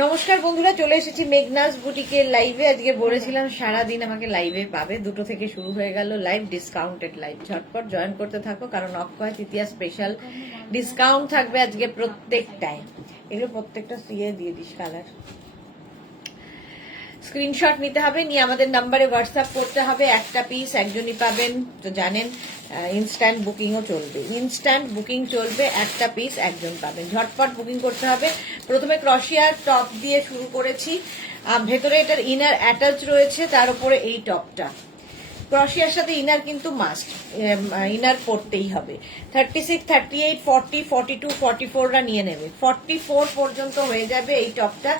নমস্কার বন্ধুরা, চলে এসেছি মেঘনাস বুটিকের লাইভে। আজকে বলেছিলাম সারাদিন আমাকে লাইভে পাবে, 2টো থেকে শুরু হয়ে গেল লাইভ, ডিসকাউন্টেড লাইভ। ঝটপট জয়েন করতে থাকো, কারণ অক্ষয় তৃতীয়া স্পেশাল ডিসকাউন্ট থাকবে আজকে প্রত্যেকটায়। এগুলো প্রত্যেকটা সিয়ে দিয়ে দিস কালার। স্ক্রিনশট নিতে হবে, নিয়ে আমাদের নাম্বারে হোয়াটসঅ্যাপ করতে হবে। একটা পিস একজনই পাবেন, তো জানেন ইনস্ট্যান্ট বুকিংও চলবে। ইনস্ট্যান্ট বুকিং চলবে, একটা পিস একজন পাবেন। ঝটপট বুকিং করতে হবে। প্রথমে ক্রশিয়ার টপ দিয়ে শুরু করেছি, ভেতরে এটার ইনার অ্যাটাচ রয়েছে, তার উপরে এই টপটা। ক্রশিয়ার সাথে ইনার কিন্তু মাস্ট, ইনার পরতেই হবে। 36, 38, 40, 42, 44রা নিয়ে নেবে। 44 পর্যন্ত হয়ে যাবে এই টপটা।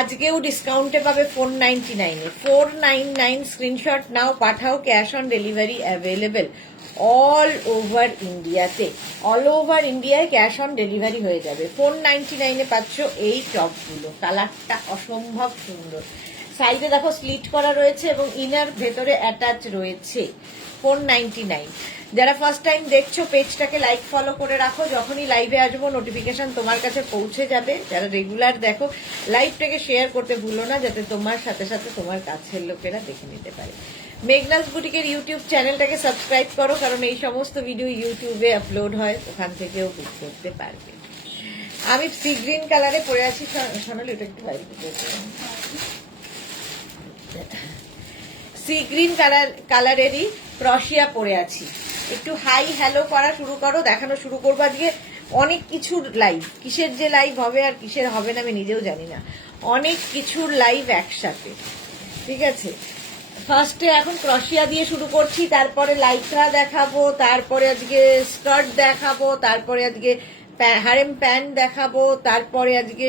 আজকেও ডিসকাউন্টে পাবে 499-এ। 499 স্ক্রিনশট নাও, পাঠাও। Cash on delivery available all over ইন্ডিয়াতে। অল ওভার ইন্ডিয়ায় ক্যাশ অন ডেলিভারি হয়ে যাবে। 499-এ পাচ্ছ এই টপগুলো। কালারটা অসম্ভব সুন্দর। সাইডে দেখো স্লিট করা রয়েছে এবং ইনার ভেতরে অ্যাটাচ রয়েছে। 499। যারা ফার্স্ট টাইম দেখছো পেজটাকে লাইক ফলো করে রাখো, যখনই লাইভে আসবো নোটিফিকেশন তোমার কাছে পৌঁছে যাবে। যারা রেগুলার দেখো লাইভটাকে শেয়ার করতে ভুলো না, যাতে তোমার সাথে সাথে তোমার কাছের লোকেরা দেখে নিতে পারে। মেঘনাস বুটিকের ইউটিউব চ্যানেলটাকে সাবস্ক্রাইব করো, কারণ এই সমস্ত ভিডিও ইউটিউবে আপলোড হয়, ওখান থেকেও বুক করতে পারবে। আমি সি গ্রিন কালারে পরে আছি। সোনালি ওটা একটু বাইরে সি গ্রিন কালারেরই ক্রশিয়া পরে আছি। একটু হাই হ্যালো করা শুরু করো, দেখানো শুরু করবো। আজকে অনেক কিছুর লাইভ, কিসের যে লাইভ হবে আর কিসের হবে না আমি নিজেও জানি না। অনেক কিছুর লাইভ একসাথে, ঠিক আছে। ফার্স্টে এখন ক্রশিয়া দিয়ে শুরু করছি, তারপরে লাইক্রা দেখাবো, তারপরে আজকে স্কার্ট দেখাবো, তারপরে আজকে হারেম প্যান্ট দেখাবো, তারপরে আজকে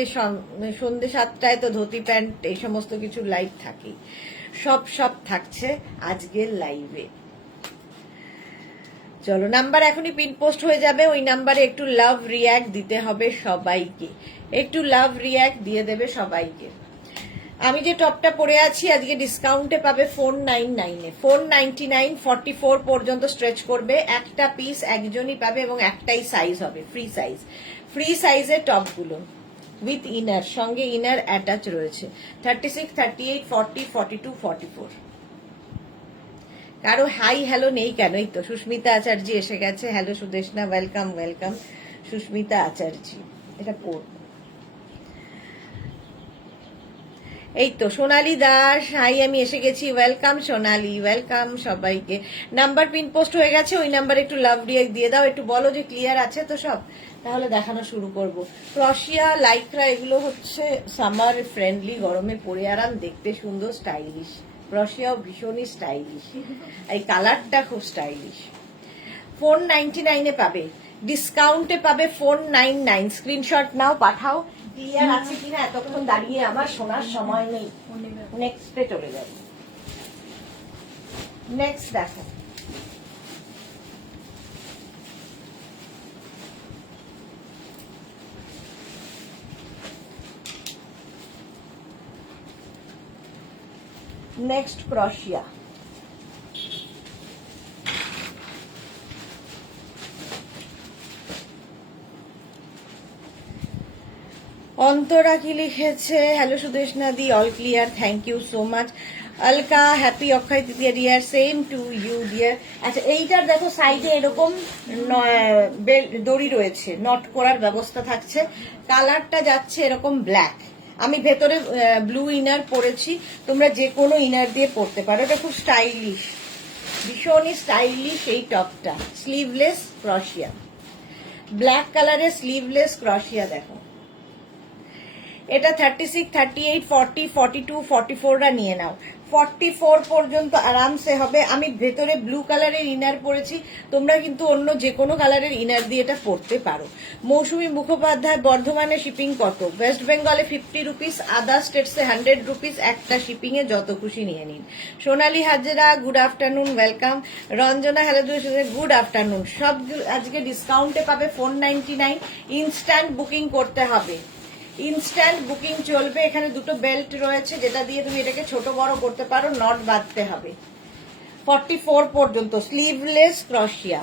সন্ধ্যে 7টায় তো ধুতি প্যান্ট, এই সমস্ত কিছু লাইভ থাকেই। সব থাকছে আজকের লাইভে। চলো, নাম্বার এখনই পিন পোস্ট হয়ে যাবে, ওই নাম্বারে একটু লাভ রিয়াক্ট দিতে হবে সবাইকে। একটু লাভ রিয়াক্ট দিয়ে দেবে সবাইকে। আমি যে টপটা পরে আছি আজকে ডিসকাউন্টে পাবে 499-এ। 499, 44 পর্যন্ত স্ট্রেচ করবে। একটা পিস একজনই পাবে এবং একটাই সাইজ হবে, ফ্রি সাইজ। ফ্রি সাইজের টপগুলো উইথ ইনার, সঙ্গে ইনার অ্যাটাচ রয়েছে। 36, 38, 40, 42, 44। কারো হাই হ্যালো নেই কেন? এই তো সুস্মিতা আচার্য এসে গেছে। Hello Sudeshna, welcome welcome Susmita Acharya. এটা পড়। এই তো সোনালী দাস, হাই, আমি এসে গেছি। ওয়েলকাম সোনালী, ওয়েলকাম সবাইকে। নাম্বার পিন পোস্ট হয়ে গেছে, ওই নাম্বারে একটু লাভ রিয়াক্ট দিয়ে দাও। একটু বলো যে ক্লিয়ার আছে তো সব, তাহলে দেখানো শুরু করব। ক্রশিয়া লাইক্রা এগুলো হচ্ছে সামার ফ্রেন্ডলি, গরমে পরে আরাম, দেখতে সুন্দর, স্টাইলিশ। ক্রশিয়াও ভীষণই স্টাইলিশ, এই কালারটা খুব স্টাইলিশ। 499-এ পাবে, ডিসকাউন্টে পাবে 499। স্ক্রিনশট নাও, পাঠাও। ক্লিয়ার আছে কিনা এতক্ষণ দাঁড়িয়ে আমার শোনার সময় নেই। নেক্সটে চলে যাবে। নেক্সট দেখো, নেক্সট ক্রশিয়া। অন্তরা কি লিখেছে? Hello Sudeshna di, all clear, thank you so much. Alaka, happy Akshaya Tritiya dear, same to you dear. আচ্ছা, এইটার দেখো সাইডে এরকম দড়ি রয়েছে, নট করার ব্যবস্থা থাকছে। কালারটা যাচ্ছে এরকম ব্ল্যাক। আমি ভেতরে ব্লু ইনার পরেছি, তোমরা যে কোনো ইনার দিয়ে পরতে পারো। এটা খুব স্টাইলিশ, ভীষণই স্টাইলিশ এই টপটা। স্লিভলেস ক্রশিয়া, ব্ল্যাক কালারের স্লিভলেস ক্রশিয়া। দেখো এটা 36, 38, 40, 42, 44রা নিয়ে নাও। 44 পর্যন্ত আরামসে হবে। আমি ভেতরে ব্লু কালারের ইনার পরেছি, তোমরা কিন্তু অন্য যে কোনো কালারের ইনার দিয়ে এটা পরতে পারো। মৌসুমী মুখোপাধ্যায়, বর্ধমানে শিপিং কত? ওয়েস্ট বেঙ্গলে 50 রুপিস, আদার স্টেটসে 100 রুপিস। একটা শিপিং এ যত খুশি নিয়ে নিন। Sonali Hazra, good afternoon, welcome. Ranjana, hello, good afternoon. সব আজকে ডিসকাউন্টে পাবে 499। ইনস্ট্যান্ট বুকিং করতে হবে, ইনস্ট্যান্ট বুকিং চলবে। এখানে দুটো বেল্ট রয়েছে, যেটা দিয়ে তুমি এটাকে ছোট বড় করতে পারো, নট বাঁধতে হবে। 44 পর্যন্ত স্লিভলেস ক্রশিয়া।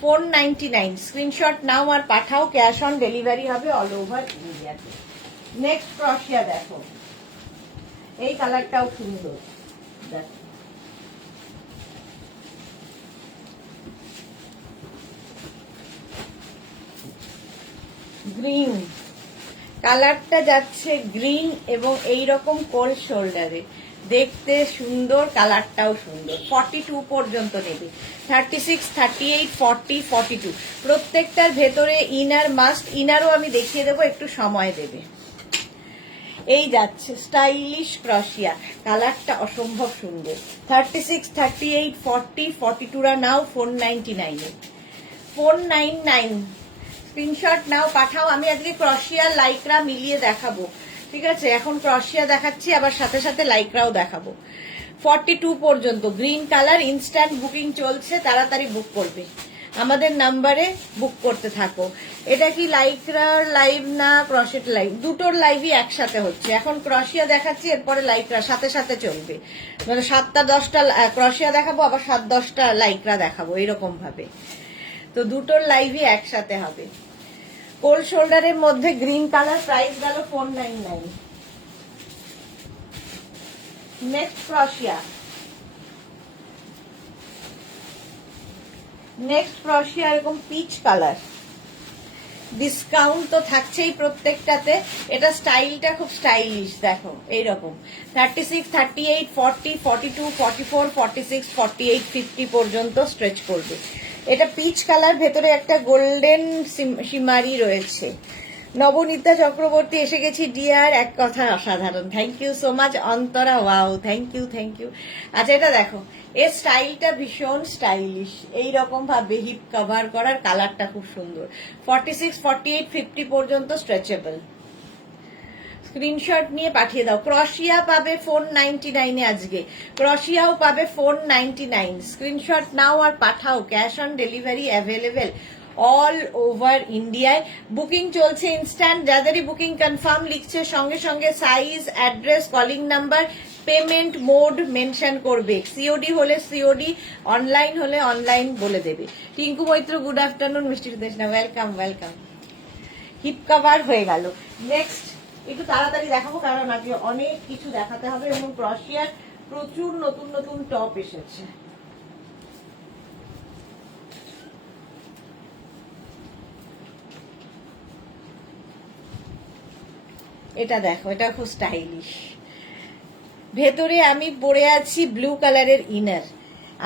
499 স্ক্রিনশট নাও আর পাঠাও, ক্যাশ অন ডেলিভারি হবে অল ওভার ইন্ডিয়াতে। নেক্সট ক্রশিয়া দেখো, এই কালারটাও সুন্দর, দেখো গ্রিন কালারটা যাচ্ছে, গ্রিন এবং এই রকম কোল্ড শোল্ডারে, দেখতে সুন্দর, কালারটাও সুন্দর। 42 পর্যন্ত নেবে, 36, 38, 40, 42 প্রত্যেকটার ভেতরে ইনার মাস্ট, ইনারও আমি দেখিয়ে দেবো, একটু সময় দেবে। এই যাচ্ছে স্টাইলিশ ক্রশিয়া, কালারটা অসম্ভব সুন্দর। 36, 38, 40, 42 রা নাও 499 এ, 499 স্ক্রিনশট নাও, পাঠাও। আমি আজকে ক্রশিয়া লাইক্রা মিলিয়ে দেখাবো, ঠিক আছে? এখন ক্রশিয়া দেখাচ্ছি, আবার সাথে সাথে লাইক্রাও দেখাবো। 42 পর্যন্ত গ্রিন কালার, ইনস্ট্যান্ট বুকিং চলছে, তাড়াতাড়ি বুক করবে, আমাদের নাম্বারে বুক করতে থাকো। এটা কি লাইক্রার লাইভ না ক্রশেট লাইভ? দুটোর লাইভই একসাথে হচ্ছে। এখন ক্রশিয়া দেখাচ্ছি, এরপরে লাইক্রা সাথে সাথে চলবে, মানে 7টা 10টা ক্রশিয়া দেখাবো, আবার 7-10টা লাইক্রা দেখাবো, এরকম ভাবে। তো দুটোর লাইভই একসাথে হবে। কোল্ড শোল্ডারের মধ্যে গ্রিন কালার, প্রাইস গেল 499। নেক্সট ক্রশিয়া, নেক্সট ক্রশিয়া এরকম পিচ কালার, ডিসকাউন্ট তো থাকছেই প্রত্যেকটাতে। এটা স্টাইলটা খুব স্টাইলিশ, দেখো এইরকম 36, 38, 40, 42, 44, 46, 48, 50 পর্যন্ত স্ট্রেচ করবে। এটা পিচ কালার, ভেতরে একটা গোল্ডেন শিমারি রয়েছে। নবনীতা চক্রবর্তী এসে গেছি ডিয়ার, এক কথা অসাধারণ, thank you so much Antara, wow thank you thank you. আচ্ছা এটা দেখো, এর স্টাইলটা ভীষণ স্টাইলিশ, এইরকম ভাবে হিপ কভার করার, কালারটা খুব সুন্দর। 46, 48, 50 পর্যন্ত স্ট্রেচেবল। স্ক্রিনশট নিয়ে পাঠিয়ে দাও। ক্রশিয়া পাবে 499 এ আজকে, ক্রশিয়াও পাবে 499। স্ক্রিনশট নাও আর পাঠাও, cash on delivery available all over ইন্ডিয়ায়। বুকিং চলছে ইনস্ট্যান্ট, যাদেরই বুকিং কনফার্ম লিখছে সঙ্গে সঙ্গে size, address, calling number, payment mode mention করবে। সিওডি হলে সিওডি, অনলাইন হলে অনলাইন বলে দেবে। টিঙ্কু মৈত্র গুড আফটারনুন, মিষ্টি দেশনা ওয়েলকাম ওয়েলকাম। হিপ কভার হয়ে গেল। নেক্সট একটু তাড়াতাড়ি দেখাবো, কারণ আজকে অনেক কিছু দেখাতে হবে এবং ক্রশিয়ার প্রচুর নতুন নতুন টপ এসেছে। এটা দেখো, এটা খুব স্টাইলিশ, ভেতরে আমি পরে আছি ব্লু কালারের ইনার,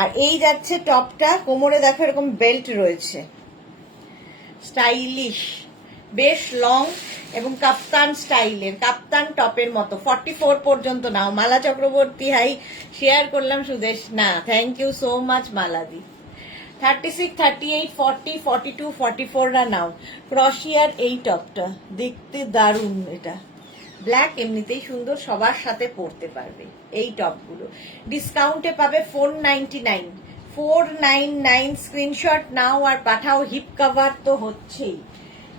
আর এই যাচ্ছে টপটা, কোমরে দেখো এরকম বেল্ট রয়েছে, স্টাইলিশ, বেশ লং এবং কাপ্তান স্টাইলের, কাপ্তান টপের মতো। 44 পর্যন্ত নাও। মালা চক্রবর্তী হাই, শেয়ার করলাম সুদেশ না, থ্যাংক ইউ সো মাচ মালাদি। 36, 38, 40, 42, 44 রা নাও। ক্রশিয়ার এই টপটা দেখতে দারুণ, এটা ব্ল্যাক, এমনিতেই সুন্দর, সবার সাথে পরতে পারবে। এই টপগুলো ডিসকাউন্টে পাবে 499, 499। স্ক্রিনশট নাও আর পাঠাও। হিপ কভার তো হচ্ছেই,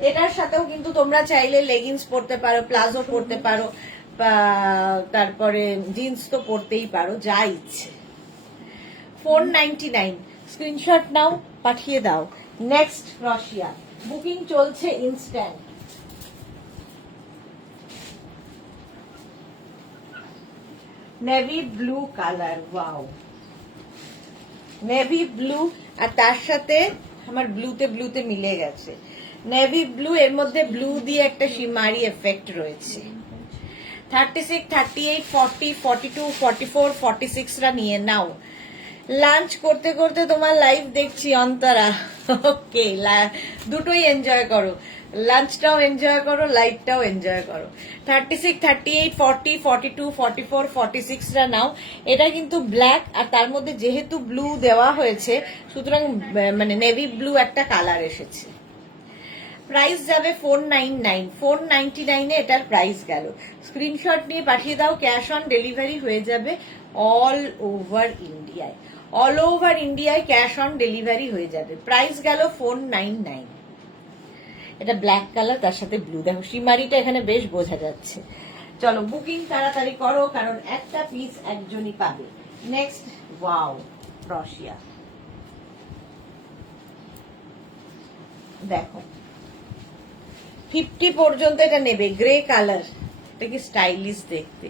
এটার সাথেও কিন্তু তোমরা চাইলে লেগিংস পরতে পারো, প্লাজো পরতে পারো, তারপরে জিন্স তো পরতেই পারো, যা ইচ্ছে। 499 স্ক্রিনশট নাও, পাঠিয়ে দাও। নেক্সট ক্রশিয়া, বুকিং চলছে instant. Navy blue colour, wow navy blue, আর তার সাথে আমার ব্লুতে মিলে গেছে নেভি ব্লু, এর মধ্যে ব্লু দিয়ে একটা শিমারি এফেক্ট রয়েছে। 36, 38, 40, 42, 44, 46 রা নিয়ে নাও। লাঞ্চ করতে করতে তোমার লাইভ দেখছি অন্তরা, ওকে, দুটোই এনজয় করো, লাঞ্চটাও এনজয় করো, লাইভটাও এনজয় করো। 36, 38, 40, 42, 44, 46 রা নাও। এটা কিন্তু ব্ল্যাক, আর তার মধ্যে যেহেতু ব্লু দেওয়া হয়েছে, সুতরাং মানে নেভি ব্লু একটা কালার এসেছে। প্রাইস যাবে 499, 499 এ এটার প্রাইস গেল। স্ক্রিনশট নিয়ে পাঠিয়ে দাও, ক্যাশ অন ডেলিভারি হয়ে যাবে অল ওভার ইন্ডিয়ায়, অল ওভার ইন্ডিয়ায় ক্যাশ অন ডেলিভারি হয়ে যাবে। প্রাইস গেল 499। এটা ব্ল্যাক কালার, তার সাথে ব্লু, দেখো শিমারিটা এখানে বেশ বোঝা যাচ্ছে। চলো বুকিং তাড়াতাড়ি করো, কারণ একটা পিস একজনই পাবে। নেক্সট, ওয়াও ক্রশিয়া, দেখো 50 পর্যন্ত এটা নেবে, গ্রে কালার, এটা কি স্টাইলিশ দেখতে।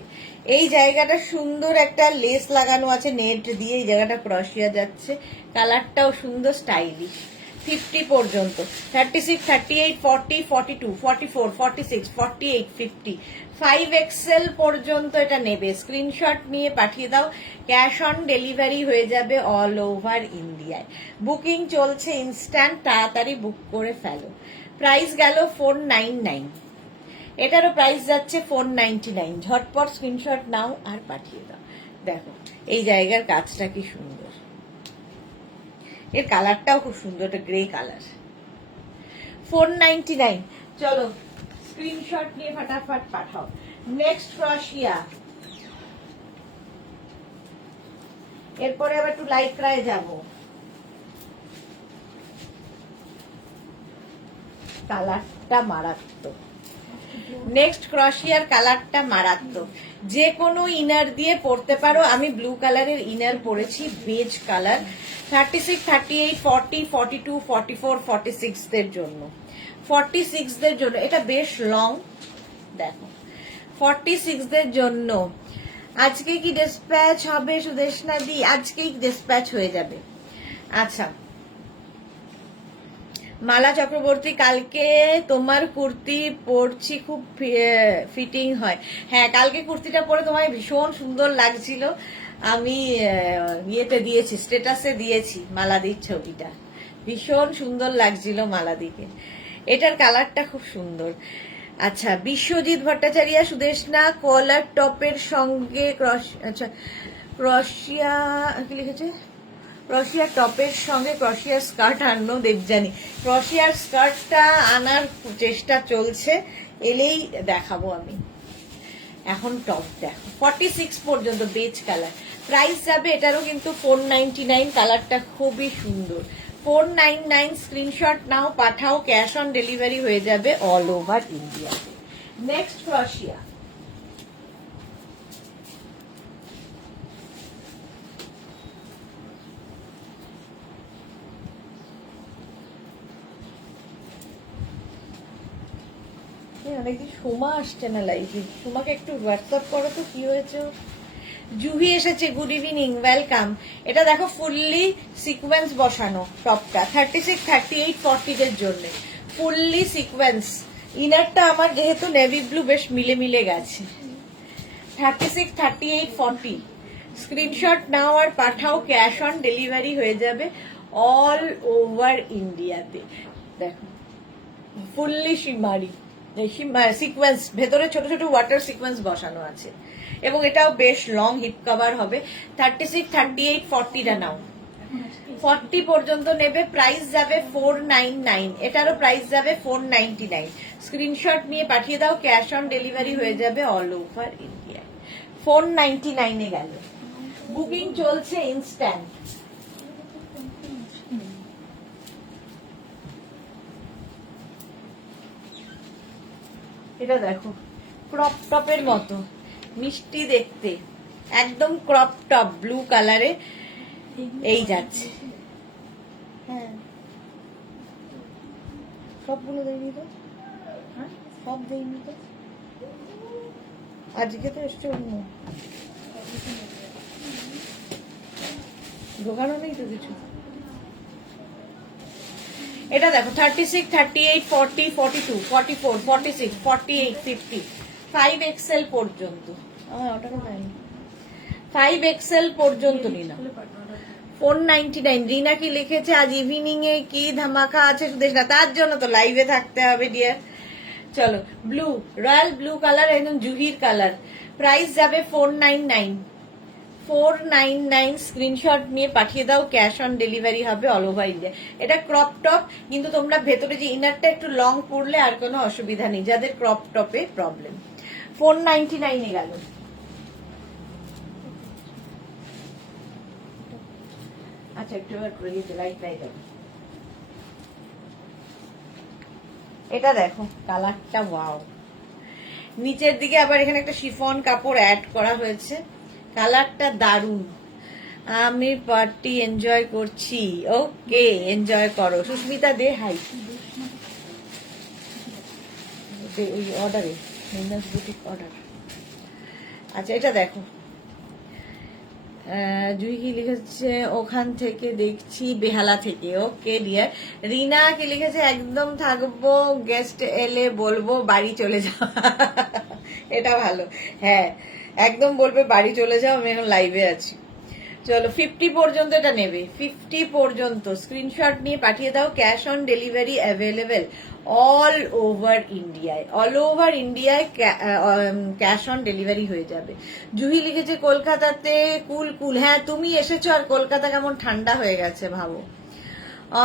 এই জায়গাটা সুন্দর একটা লেস লাগানো আছে নেট দিয়ে, এই জায়গাটা ক্রসিয়া যাচ্ছে, কালারটাও সুন্দর স্টাইলিশ। 50 পর্যন্ত, 36, 38, 40, 42, 44, 46, 48, 50, 5XL পর্যন্ত এটা নেবে। স্ক্রিনশট নিয়ে পাঠিয়ে দাও, ক্যাশ অন ডেলিভারি হয়ে যাবে অল ওভার ইন্ডিয়ায়। বুকিং চলছে ইনস্ট্যান্ট, তাড়াতাড়ি বুক করে ফেলো। প্রাইস গেল 499, এটারও প্রাইস যাচ্ছে 499। ঝটপট স্ক্রিনশট নাও আর পাঠিয়ে দাও। দেখো এই জায়গার কাজটা কি সুন্দর, এর কালারটাও খুব সুন্দর, এটা গ্রে কালার। 499। চলো স্ক্রিনশট নিয়ে ফটাফট পাঠাও। নেক্সট ক্রশিয়া, এরপরে আবার একটু লাইক্রায় যাব। কালারটা মারাত্মক, নেক্সট ক্রশিয়ার কালারটা মারাত্মক। যে কোনো ইনার দিয়ে পরতে পারো। আমি ব্লু কালারের ইনার পরেছি, বেজ কালার। 36, 38, 40, 42, 44, 46 দের জন্য, 46 দের জন্য এটা বেশ লং। দেখো 46 দের জন্য আজকে কি ডিসপ্যাচ হবে সুদেশনা দি? আজকেই ডিসপ্যাচ হয়ে যাবে। আচ্ছা মালা চক্রবর্তী, কালকে তোমার কুর্তি পরছি, খুব ফিটিং হয়। হ্যাঁ কালকে কুর্তিটা পরে তোমায় ভীষণ সুন্দর লাগছিল। আমি ইয়েতে দিয়েছি, স্ট্যাটাসে দিয়েছি মালাদির ছবিটা, ভীষণ সুন্দর লাগছিল মালাদিকে। এটার কালারটা খুব সুন্দর। আচ্ছা বিশ্বজিৎ ভট্টাচার্য, সুদেশনা কলার টপের সঙ্গে আচ্ছা ক্রশিয়া কি লিখেছে, ক্রশিয়ার টপের সঙ্গে ক্রশিয়ার স্কার্ট আনলো দেবজানি। ক্রশিয়ার স্কার্টটা আনার চেষ্টা চলছে, এলেই দেখাবো আমি। এখন টপ দেখো 46 পর্যন্ত, বেজ কালার। প্রাইস যাবে এটারও কিন্তু 499, কালারটা খুবই সুন্দর। 499, স্ক্রিনশট নাও পাঠাও, ক্যাশ অন ডেলিভারি হয়ে যাবে অল ওভার ইন্ডিয়াতে। নেক্সট ক্রশিয়া, অনেকদিন সোমা আসছে না লাইভে, সোমাকে একটু হোয়াটসঅ্যাপ করো তো কি হয়েছে। জুহি এসেছে, গুড ইভিনিং, ওয়েলকাম। এটা দেখো ফুললি সিকোয়েন্স বসানো টপটা, 36, 38, 40 দের জন্য ফুললি সিকোয়েন্স। ইনারটা আমার যেহেতু নেভি ব্লু বেশ মিলে মিলে গেছে। 36, 38, 40, স্ক্রিনশট নাও আর পাঠাও, ক্যাশ অন ডেলিভারি হয়ে যাবে অল ওভার ইন্ডিয়াতে। দেখো ফুললি শিমারি সিকোয়েন্স, ভেতরে ছোট ছোট ওয়াটার সিকোয়েন্স বসানো আছে, এবং এটাও বেশ লং, হিপ কভার হবে। 36, 38, 40 টা নাও, 40 পর্যন্ত নেবে। প্রাইস যাবে 499, এটারও প্রাইস যাবে 499। স্ক্রিনশট নিয়ে পাঠিয়ে দাও, ক্যাশ অন ডেলিভারি হয়ে যাবে অল ওভার ইন্ডিয়া। 499 এ গেল। বুকিং চলছে ইনস্ট্যান্ট। এটা দেখো ক্রপ টপের মতো মিষ্টি দেখতে, একদম ক্রপ টপ ব্লু কালারে এই যাচ্ছে। হ্যাঁ সবগুলো দেয়নি তো, হ্যাঁ সব দেয়নি তো, আজকে তো এসছে অন্য দোকানও নেই তো কিছু। এটা দেখো 36, 38, 40, 42, 44, 46, 48, 50, 5XL পর্যন্ত। ওটাকে দেয়নি, 5XL পর্যন্ত নিলাম। 499। রিনা কি লিখেছে, আজ ইভিনিং এ কি ধামাকা আছে সুদেশনা? তার জন্য তো লাইভে থাকতে হবে ডিয়ার। চলো ব্লু, রয়্যাল ব্লু কালার, একদম জুহির কালার। প্রাইস যাবে 499, 499। স্ক্রিনশট নিয়ে পাঠিয়ে দাও, ক্যাশ অন ডেলিভারি হবে অল ওভার ইন্ডিয়া। এটা ক্রপ টপ, কিন্তু তোমরা ভেতরে যে ইনারটা একটু লং পড়লে আর কোনো অসুবিধা নেই যাদের ক্রপ টপে প্রবলেম। 499 এ গেল। আচ্ছা একটু লাইট লাইট। এটা দেখো কালারটা ওয়াও, নিচের দিকে আবার এখানে একটা শিফন কাপড় অ্যাড করা হয়েছে, কালারটা দারুণ। আমি পার্টি এনজয় করছি, ওকে এনজয় করো। সুস্মিতা দে হাই। ওই অর্ডারে মিনাস বুটিক অর্ডার। আচ্ছা এটা দেখো, জুই কি লিখেছে ওখান থেকে দেখছি বেহালা থেকে। Okay dear. রিনা কি লিখেছে একদম থাকবো, গেস্ট এলে বলবো বাড়ি চলে যাও। এটা ভালো, হ্যাঁ একদম বলবে বাড়ি চলে যাও, আমি এখন লাইভে আছি। চলো 50 পর্যন্ত এটা নেবে, 50 পর্যন্ত স্ক্রিনশট নিয়ে পাঠিয়ে দাও। Cash on delivery available all over ইন্ডিয়ায়, অল ওভার ইন্ডিয়ায় ক্যাশ অন ডেলিভারি হয়ে যাবে। জুহি লিখেছে কলকাতাতে কুল কুল। হ্যাঁ তুমি এসেছো আর কলকাতা কেমন ঠান্ডা হয়ে গেছে ভাবো।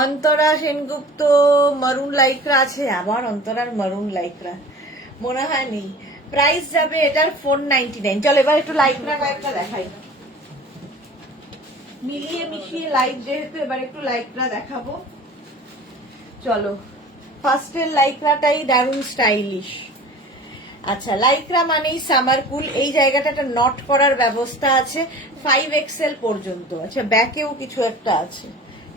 অন্তরা সেনগুপ্ত মারুন লাইকরা আছে, আবার অন্তরার মারুন লাইকরা মনে হয় নেই। প্রাইস যাবে এটার 499। চলো এবার একটু লাইকরা কয়েকটা দেখাই, মিলিয়ে মিশিয়ে লাইক যেহেতু এবার একটু লাইকরা দেখাবো। চলো ফার্স্টের লাইকরাটাই দারুণ স্টাইলিশ। আচ্ছা লাইকরা মানেই সামার কুল, এই জায়গাটা একটা নট করার ব্যবস্থা আছে 5XL পর্যন্ত। আচ্ছা ব্যাকেও কিছু একটা আছে,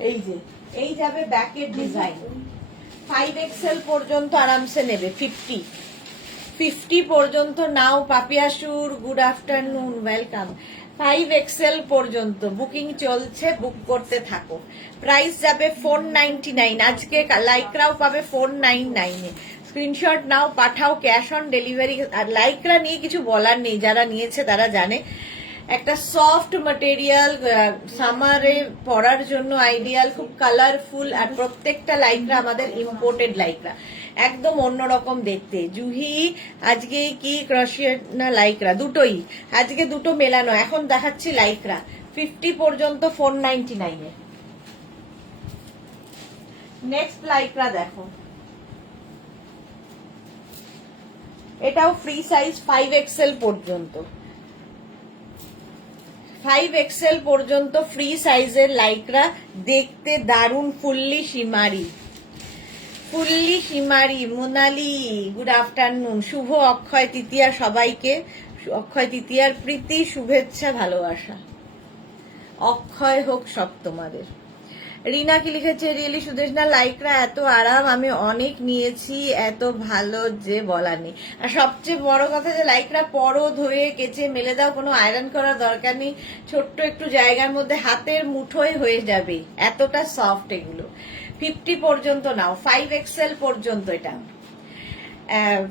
এই যে এই যাবে ব্যাকের ডিজাইন, 5XL পর্যন্ত আরামসে নেবে। 50 পর্যন্ত নাও। পাপিয়াসুর গুড আফটারনুন, ওয়েলকাম। 5XL পর্যন্ত বুকিং চলছে, বুক করতে থাকো। প্রাইস যাবে 499। আজকে লাইকরাও পাবে 499 এ। স্ক্রিনশট নাও, পাঠাও, ক্যাশ অন ডেলিভারি। আর লাইকরা নিয়ে কিছু বলার নেই, যারা নিয়েছে তারা জানে। একটা সফট ম্যাটেরিয়াল, সামারে পরার জন্য আইডিয়াল, খুব কালারফুল। আর প্রত্যেকটা লাইকরা আমাদের ইম্পোর্টেড লাইকরা, একদম অন্যরকম দেখতে। জুহি আজকে কি ক্রশিয়েট না লাইকরা দুটোই, আজকে দুটো মেলানো। এখন দেখাচ্ছি লাইকরা 50 পর্যন্ত 499 এ। নেক্সট লাইকরা দেখো, এটাও ফ্রি সাইজ 5XL পর্যন্ত, 5XL পর্যন্ত ফ্রি সাইজের লাইকরা, দেখতে দারুণ। Fully shimmery, fully shimmery. Monali good afternoon. শুভ অক্ষয় তৃতীয়া সবাইকে, অক্ষয় তৃতীয়ার প্রীতি, শুভেচ্ছা, ভালোবাসা। অক্ষয় হোক সব তোমাদের। রিনা কি লিখেছে রিয়েলি সুদেশনা লাইকরা এত আরাম, আমি অনেক নিয়েছি, এত ভালো যে বলার নেই। আর সবচেয়ে বড় কথা যে লাইকরা পরো, ধুয়ে কেচে মেলে দাও, কোনো আয়রন করার দরকার নেই। ছোট্ট একটু জায়গার মধ্যে হাতের মুঠোয় হয়ে যাবে, এতটা সফট এগুলো। 50 পর্যন্ত নাও, 5XL পর্যন্ত এটা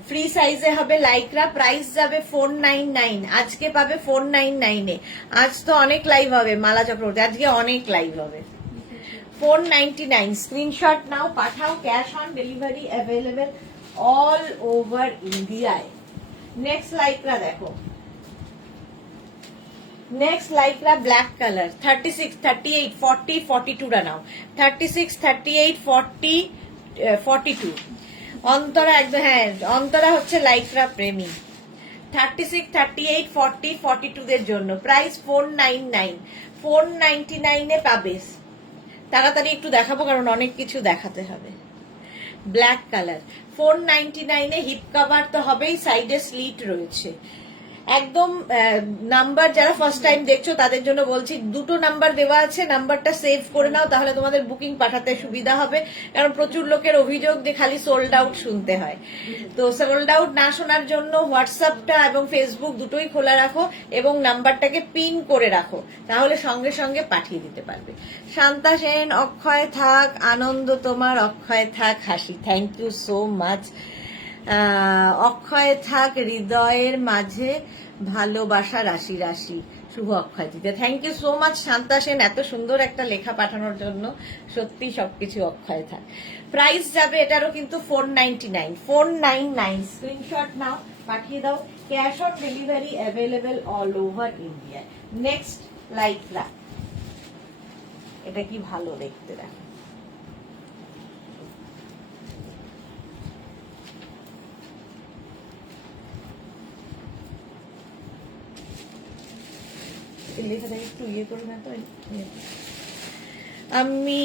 ফ্রি সাইজে হবে লাইকরা। প্রাইস যাবে 499। আজকে পাবে 499 এ। আজ তো অনেক লাইভ হবে মালা চক্রবর্তী, আজকে অনেক লাইভ হবে। 499 স্ক্রিনশট নাও, পাঠাও, cash on delivery available all over ইন্ডিয়ায়। নেক্সট লাইকরা দেখো, নেক্সট লাইকরা ব্ল্যাক কালার 36, 38, 40, 42 টা নাও। 36, 38, 40, 42। অন্তরা একদম, হ্যাঁ অন্তরা হচ্ছে লাইকরা প্রেমী। 36, 38, 40, 42 দের জন্য প্রাইস 499। 499 এ পাবে। তাড়াতাড়ি একটু দেখাবো কারণ অনেক কিছু দেখাতে হবে। ব্ল্যাক কালার 499 এ। হিপ কভার তো হবেই, সাইডে স্লিট রয়েছে। একদম নাম্বার, যারা ফার্স্ট টাইম দেখছো তাদের জন্য বলছি, দুটো নাম্বার দেওয়া আছে, নাম্বারটা সেভ করে নাও, তাহলে তোমাদের বুকিং পাঠাতে সুবিধা হবে। কারণ প্রচুর লোকের অভিযোগ যে খালি সোল্ড আউট শুনতে হয়। তো সোল্ড আউট না শোনার জন্য হোয়াটসঅ্যাপটা এবং ফেসবুক দুটোই খোলা রাখো এবং নাম্বারটাকে পিন করে রাখো, তাহলে সঙ্গে সঙ্গে পাঠিয়ে দিতে পারবে। শান্তা সেন, অক্ষয় থাক আনন্দ তোমার, অক্ষয় থাক হাসি। Thank you so much. অক্ষয় থাক হৃদয়ের মাঝে ভালোবাসা রাশি রাশি, শুভ Akshaya Tritiya. Thank you so much Shanta Sen, এত সুন্দর একটা লেখা পাঠানোর জন্য। সত্যি সবকিছু অক্ষয় থাক। প্রাইস যাবে এটারও কিন্তু 499। 499 স্ক্রিনশট নাও, পাঠিয়ে দাও। Cash on delivery available all over India. Next Lycra, এটা কি ভালো দেখতে দেখো। একটু ইয়ে করে না তো, আমি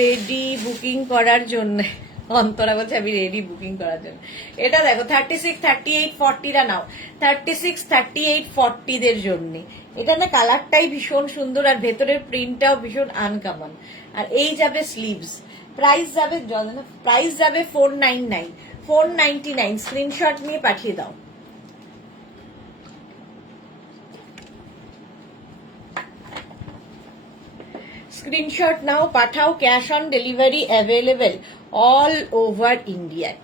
রেডি বুকিং করার জন্য। অন্তরা বলছে আমি রেডি বুকিং করার জন্য। এটা দেখো 36, 38, 40 রা নাও। 36, 38, 40 দের জন্য। এটা না কালারটাই ভীষণ সুন্দর আর ভেতরের প্রিন্টটাও ভীষণ আনকমন। আর এই যাবে স্লিভস। প্রাইস যাবে 499। 499 স্ক্রিনশট নিয়ে পাঠিয়ে দাও। স্ক্রিনশট নাও, পাঠাও, cash on delivery available all over ইন্ডিয়ায়।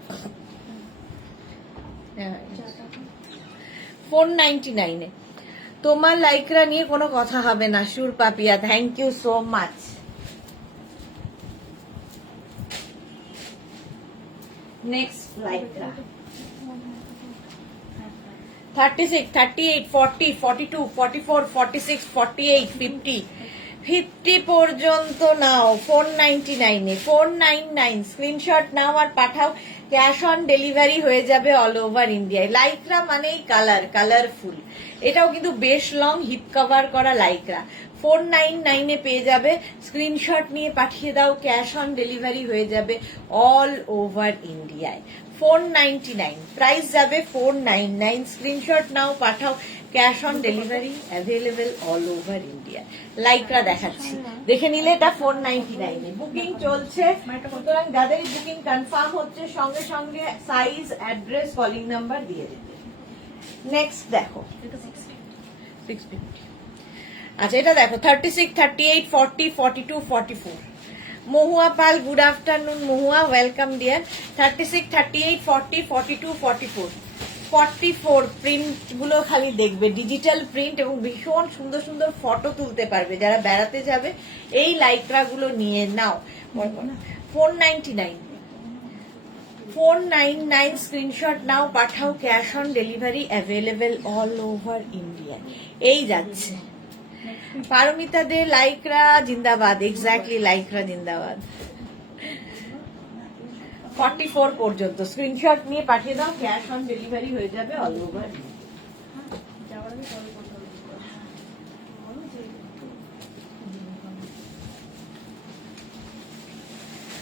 499 তোমার লাইকরা নিয়ে কোনো কথা হবে না। Sur Papiya, thank you so much. Next Lycra 36, 38, 40, 42, 44, 46, 48, 50 50 পর্যন্ত নাও 499 499 স্ক্রিনশট নাও আর পাঠাও, ক্যাশ অন ডেলিভারি হয়ে যাবে অল ওভার ইন্ডিয়ায়। লাইকরা মানেই কালারফুল, এটাও কিন্তু বেশ লং হিপ কভার করা লাইকরা। 499 পেয়ে যাবে, স্ক্রিনশট নিয়ে পাঠিয়ে দাও, ক্যাশ অন ডেলিভারি হয়ে যাবে অল ওভার ইন্ডিয়ায়। 499 প্রাইস যাবে 499, স্ক্রিনশট নাও, পাঠাও, cash on delivery available all over India. Lycra দেখাচ্ছি, দেখে নিলে এটা 499 বুকিং চলছে। সুতরাং যাদের বুকিং কনফার্ম হচ্ছে সঙ্গে সঙ্গে সাইজ, অ্যাড্রেস, কলিং নাম্বার দিয়ে দেবে। নেক্সট দেখো 650। আচ্ছা এটা দেখো 36, 38, 40, 42, 44 মহুয়া পাল, গুড আফটারনুন মহুয়া, ওয়েলকাম ডিয়ার। 36, 38, 40, 42, 44 44 প্রিন্ট গুলো খালি দেখবে, ডিজিটাল প্রিন্ট এবং ভীষণ সুন্দর সুন্দর ফটো তুলতে পারবে যারা বেড়াতে যাবে। এই লাইকরা গুলো নিয়ে নাও। 499 499 স্ক্রিনশট নাও, পাঠাও, cash on delivery available all over India. এই যাচ্ছে পারমিতা দে, লাইকরা জিন্দাবাদ, এক্স্যাক্টলি লাইকরা জিন্দাবাদ। 44 পর্যন্ত স্ক্রিনশট নিয়ে পাঠিয়ে দাও, ক্যাশ অন ডেলিভারি হয়ে যাবে অল ওভার।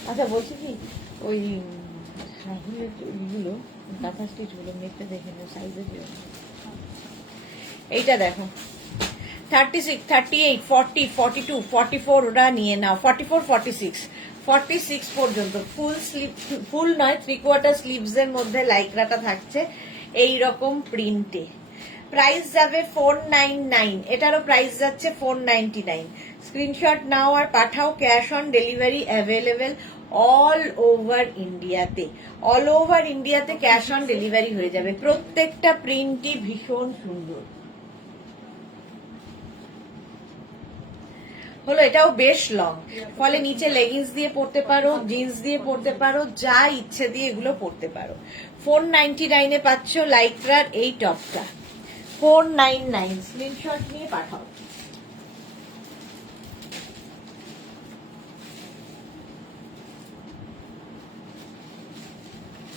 আচ্ছা বলছি কি, ওই রাহুলের গুলো কাঁথা স্টিচ গুলো নেটে দেখে নেও সাইজের জন্য। এইটা দেখো 36, 38, 40, 42, 44 ওরা নিয়ে নাও। 44, 46 46 পর্যন্ত ফুল নয় 3/4 স্লিভস এর মধ্যে লাইকরাটা থাকছে এই রকম প্রিন্টে। প্রাইস যাবে 499, এটারও প্রাইস যাচ্ছে 499। স্ক্রিনশট নাও আর পাঠাও, cash on delivery available all over ইন্ডিয়াতে। অল ওভার ইন্ডিয়াতে ক্যাশ অন ডেলিভারি হয়ে যাবে। প্রত্যেকটা প্রিন্টই ভীষণ সুন্দর হলো, এটাও বেশ লং, ফলে নিচে লেগিংস দিয়ে পরতে পারো, জিন্স দিয়ে পরতে পারো, যা ইচ্ছে দিয়ে এগুলো পরতে পারো। 499 পাচ্ছ লাইক্রার এই টপটা। 499 স্ক্রিনশট নিয়ে পাঠাও।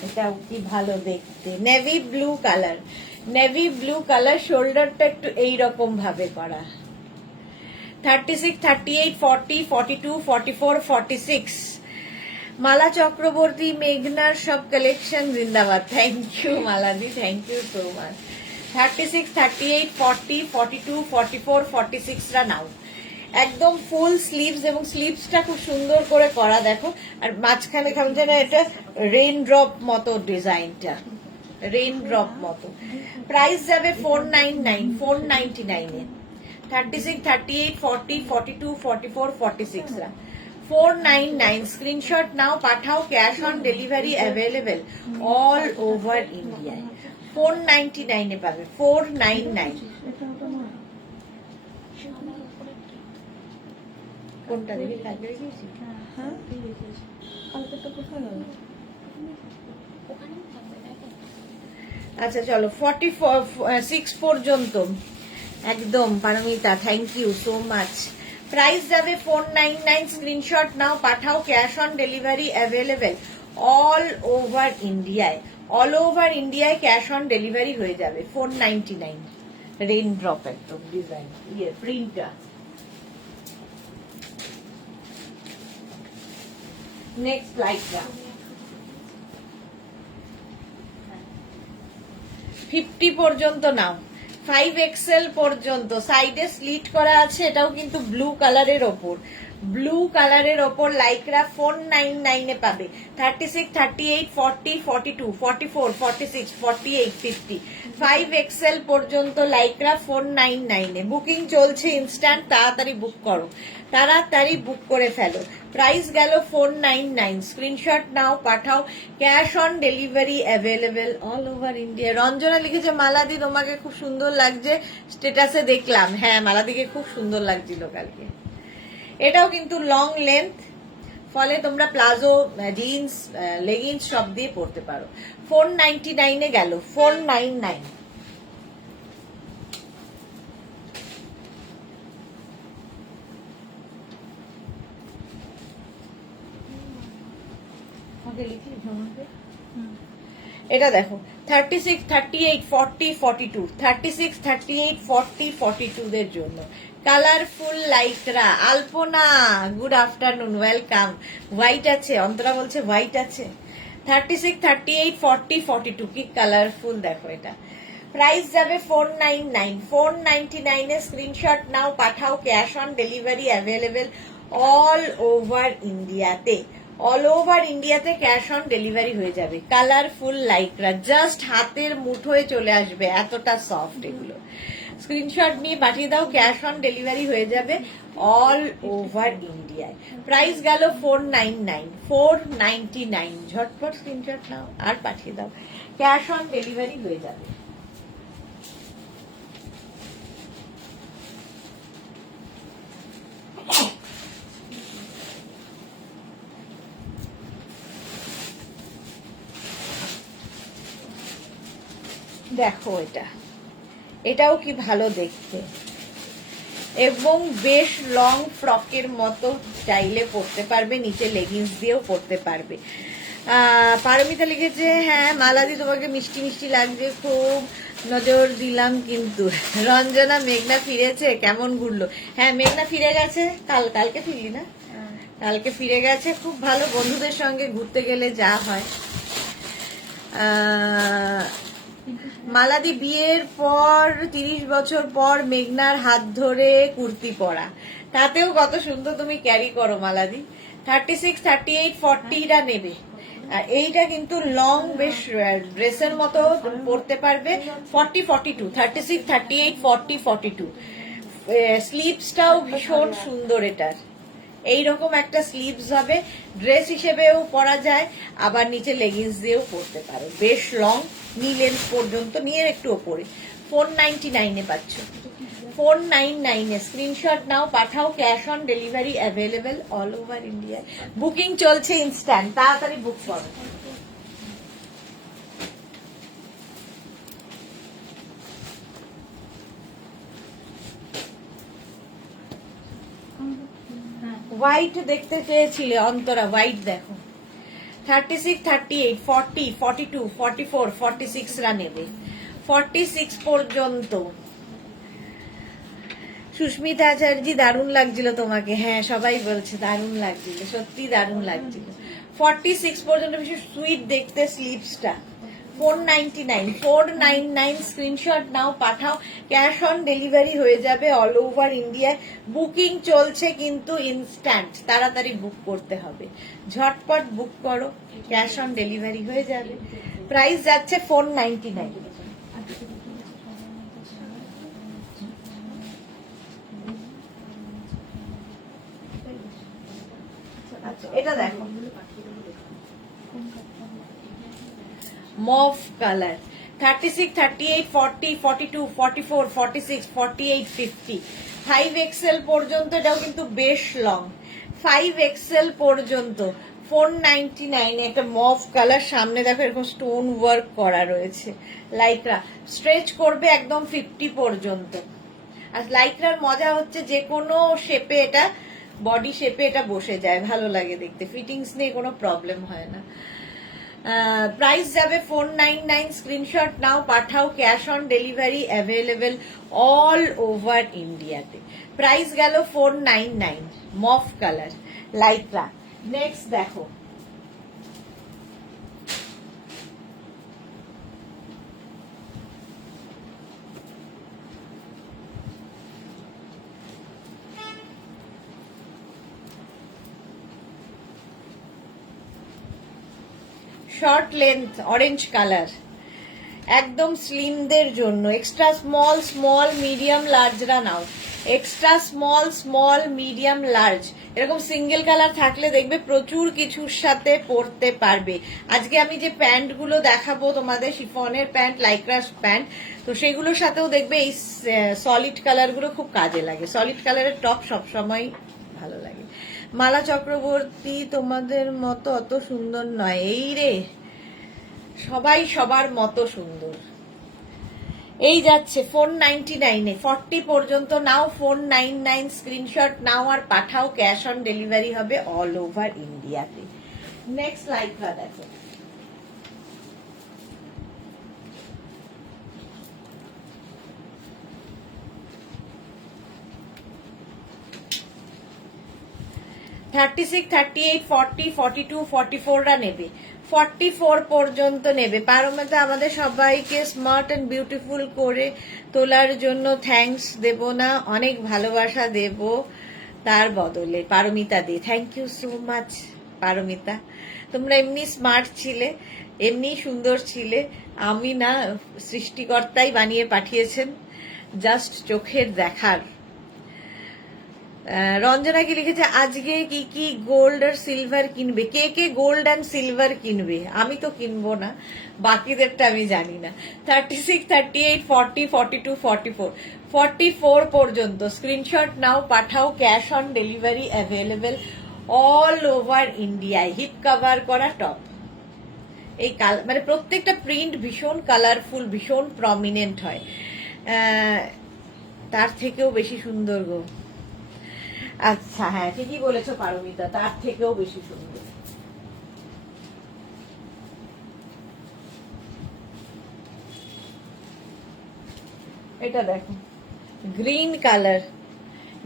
এটাও কি ভালো দেখতে, navy blue colour, navy blue colour, শোল্ডারটা একটু এইরকম ভাবে করা। 36, 38, 40, 42, 44, 46 মালা চক্রবর্তী, মেঘনার সব কালেকশন জিন্দাবাদ। থ্যাংক ইউ মালাদি, থ্যাংক ইউ সো মাচ। 36, 38, 40, 42, 44, 46 রা নাও। একদম ফুল স্লিভস এবং স্লিভসটা খুব সুন্দর করে করা দেখো, আর মাঝখানে কেমন যেন এটা রেইন ড্রপ মতো ডিজাইনটা, রেইন ড্রপ মতো। প্রাইস যাবে 499, 499 এ। 36, 38, 40, 42, 44, 46 রা 499 স্ক্রিনশট নাও, পাঠাও, cash on delivery available all over ইন্ডিয়ায়। 499 এ পাবে, 499। কোনটা দেখি কালকে রেখেছি? হ্যাঁ কালকেটা কোথায় গেল? আচ্ছা চলো 46 পর্যন্ত একদম Paromita, thank you so much. Price যাবে 499, স্ক্রিনশট নাও, পাঠাও, cash on delivery available all over ইন্ডিয়ায়। অল ওভার ইন্ডিয়ায় ক্যাশ অন ডেলিভারি হয়ে যাবে। 499 রেইন ড্রপ একদম ডিজাইন, ইয়ে প্রিন্টটা। নেক্সট লাইকটা 50 পর্যন্ত নাও, 5XL পর্যন্ত, সাইডে স্লিট করা আছে, এটাও কিন্তু ব্লু কালারের ওপর। ব্লু কালারের ওপর লাইক্রা 499 এ পাবে। 36, 38, 40, 42, 44, 46, 48, 50, 5XL পর্যন্ত লাইক্রা 499 এ বুকিং চলছে ইনস্ট্যান্ট। তাড়াতাড়ি বুক করো, তাড়াতাড়ি বুক করে ফেলো। প্রাইস গেল 499। স্ক্রিনশট নাও, পাঠাও। Cash on delivery available all over India. Ranjana লিখেছে মালাদি তোমাকে খুব সুন্দর লাগছে, স্ট্যাটাসে দেখলাম। হ্যাঁ, মালাদিকে খুব সুন্দর লাগছিল কালকে। এটাও কিন্তু লং লেন্থ, ফলে তোমরা প্লাজো, জিন্স, লেগিংস সব দিয়ে পরতে পারো। 499 এ গেল, 499। এটা দেখো 36, 38, 40, 42, 36, 38, 40, 42 দের জন্য কালারফুল লাইটরা। আলপনা গুড আফটারনুন, ওয়েলকাম। হোয়াইট আছে, অন্তরা বলছে হোয়াইট আছে। 36, 38, 40, 42 কি কালারফুল দেখো এটা। প্রাইস যাবে 499। 499 এ স্ক্রিনশট নাও, পাঠাও। Cash on delivery available all over ইন্ডিয়াতে। অল ওভার ইন্ডিয়াতে ক্যাশ অন ডেলিভারি হয়ে যাবে। কালারফুল লাইকরা জাস্ট হাতের মুঠোয় চলে আসবে, এতটা সফট এগুলো। স্ক্রিনশট নিয়ে পাঠিয়ে দাও, ক্যাশ অন ডেলিভারি হয়ে যাবে অল ওভার ইন্ডিয়ায়। প্রাইস গেল 499, 499। ঝটপট স্ক্রিনশট নাও আর পাঠিয়ে দাও, ক্যাশ অন ডেলিভারি হয়ে যাবে। দেখো এটাও কি ভালো দেখতে, এবং বেশ লং ফ্রকের মতো চাইলে পরতে পারবে, নিচে লেগিংস দিয়েও পরতে পারবে। পারমিতা লিখেছে হ্যাঁ মালাদি তোমাকে মিষ্টি মিষ্টি লাগছে, খুব নজর দিলাম কিন্তু। রঞ্জনা মেঘনা ফিরেছে, কেমন ঘুরলো? হ্যাঁ মেঘনা ফিরে গেছে, কালকে ফিরলি না? কালকে ফিরে গেছে, খুব ভালো। বন্ধুদের সঙ্গে ঘুরতে গেলে যা হয়। মালাদি বিয়ের পর 30 বছর পর মেঘনার হাত ধরে কুর্তি পরা, তাতেও কত সুন্দর তুমি ক্যারি করো মালাদি। 36, 38, 40 টা নেবে। আর এইটা কিন্তু লং, বেশ ড্রেসের মতো পরতে পারবে। 40, 42, 36, 38, 40, 42। স্লিভসটাও ভীষণ সুন্দর এটার। এইরকম একটা স্লিভস হবে, ড্রেস হিসেবেও পরা যায়, আবার নিচে লেগিংস দিয়েও পরতে পারো। বেশ লং, নি লেন্থ পর্যন্ত, নিয়ে একটু ওপরে। 499 এ পাচ্ছ। 499 এ স্ক্রিনশট নাও, পাঠাও। Cash on delivery available all over India. Booking চলছে ইনস্ট্যান্ট, তাড়াতাড়ি বুক করো। হোয়াইট দেখতে চেয়েছিলে অন্তরা, হোয়াইট দেখো। 36, 38, 40, 42, 44, 46 রা নেবে। 46 পর্যন্ত। সুস্মিতা আচার্য দারুণ লাগছিল তোমাকে, হ্যাঁ সবাই বলছে দারুণ লাগছিল, সত্যি দারুণ লাগছিল। 46 পর্যন্ত, বিশেষ সুইট দেখতে স্লিভসটা। 499, 499 স্ক্রিনশট নাও, পাঠাও। ক্যাশ অন ডেলিভারি হয়ে যাবে অল ওভার ইন্ডিয়ায়। বুকিং চলছে কিন্তু ইনস্ট্যান্ট, তাড়াতাড়ি বুক করতে হবে। ঝটপট বুক করো, ক্যাশ অন ডেলিভারি হয়ে যাবে। প্রাইস যাচ্ছে 499। এটা দেখো মভ কালার। 36, 38, 40, 42, 44, 46, 48, 50, 5XL পর্যন্ত। এটাও কিন্তু বেশ লং, 5XL পর্যন্ত। 499 একটা মভ কালার। সামনে দেখো এরকম স্টোন ওয়ার্ক করা রয়েছে। লাইকরা স্ট্রেচ করবে একদম 50 পর্যন্ত। আর লাইকরার মজা হচ্ছে যে কোনো শেপে, এটা বডি শেপে এটা বসে যায়, ভালো লাগে দেখতে। ফিটিংস নিয়ে কোনো প্রবলেম হয় না। প্রাইস যাবে 499। স্ক্রিনশট নাও, পাঠাও। Cash on delivery available all over ইন্ডিয়াতে। প্রাইস গেল 499, মফ কালার লাইকরা। নেক্সট দেখো শর্ট লেন্থ অরেঞ্জ কালার, একদম স্লিমদের জন্য। এক্সট্রা স্মল স্মল মিডিয়াম লার্জরা নাও, extra small small medium large, এরকম সিঙ্গেল কালার থাকলে দেখবে প্রচুর কিছুর সাথে পরতে পারবে। আজকে আমি যে প্যান্ট গুলো দেখাবো তোমাদের, শিফনের প্যান্ট, লাইক্রাস প্যান্ট, তো সেগুলোর সাথেও দেখবে এই সলিড কালার গুলো খুব কাজে লাগে। সলিড কালারের টপ সবসময় ভালো লাগে। মালা চক্রবর্তী তোমাদের মতো অত সুন্দর নয়। এই রে, সবাই সবার মতো সুন্দর। এই যাচ্ছে 499-এ, 40 পর্যন্ত নাও, 499 স্ক্রিনশট নাও আর পাঠাও, ক্যাশ অন ডেলিভারি হবে অল ওভার ইন্ডিয়াতে। নেক্সট লাইকরা দেখো, থার্টি সিক্স, 38, 40, 42, 44রা নেবে, 44 পর্যন্ত নেবে। পারমিতা আমাদের সবাইকে স্মার্ট এন্ড বিউটিফুল করে তোলার জন্য থ্যাঙ্কস দেব না, অনেক ভালোবাসা দেব তার বদলে। Paramita Dey, thank you so much Paramita. তোমরা এমনি স্মার্ট ছিলে, এমনি সুন্দর ছিলে, আমি না, সৃষ্টিকর্তাই বানিয়ে পাঠিয়েছেন জাস্ট চোখের দেখার। রঞ্জনা কি লিখেছে, আজকে কি কি গোল্ড আর সিলভার কিনবে? কে কে গোল্ড অ্যান্ড সিলভার কিনবে? আমি তো কিনবো না, বাকিদেরটা আমি জানি না। 36, 38, 40, 42, 44, 44 পর্যন্ত স্ক্রিনশট নাও, পাঠাও, cash on delivery available all over ইন্ডিয়ায়। হিপ কভার করা টপ, এই মানে প্রত্যেকটা প্রিন্ট ভীষণ কালারফুল, ভীষণ প্রমিনেন্ট হয়, তার থেকেও বেশি সুন্দর গো। আচ্ছা হ্যাঁ, ঠিকই বলেছো পারমিতা, তার থেকেও বেশি সুন্দর। এটা দেখো, গ্রিন কালার,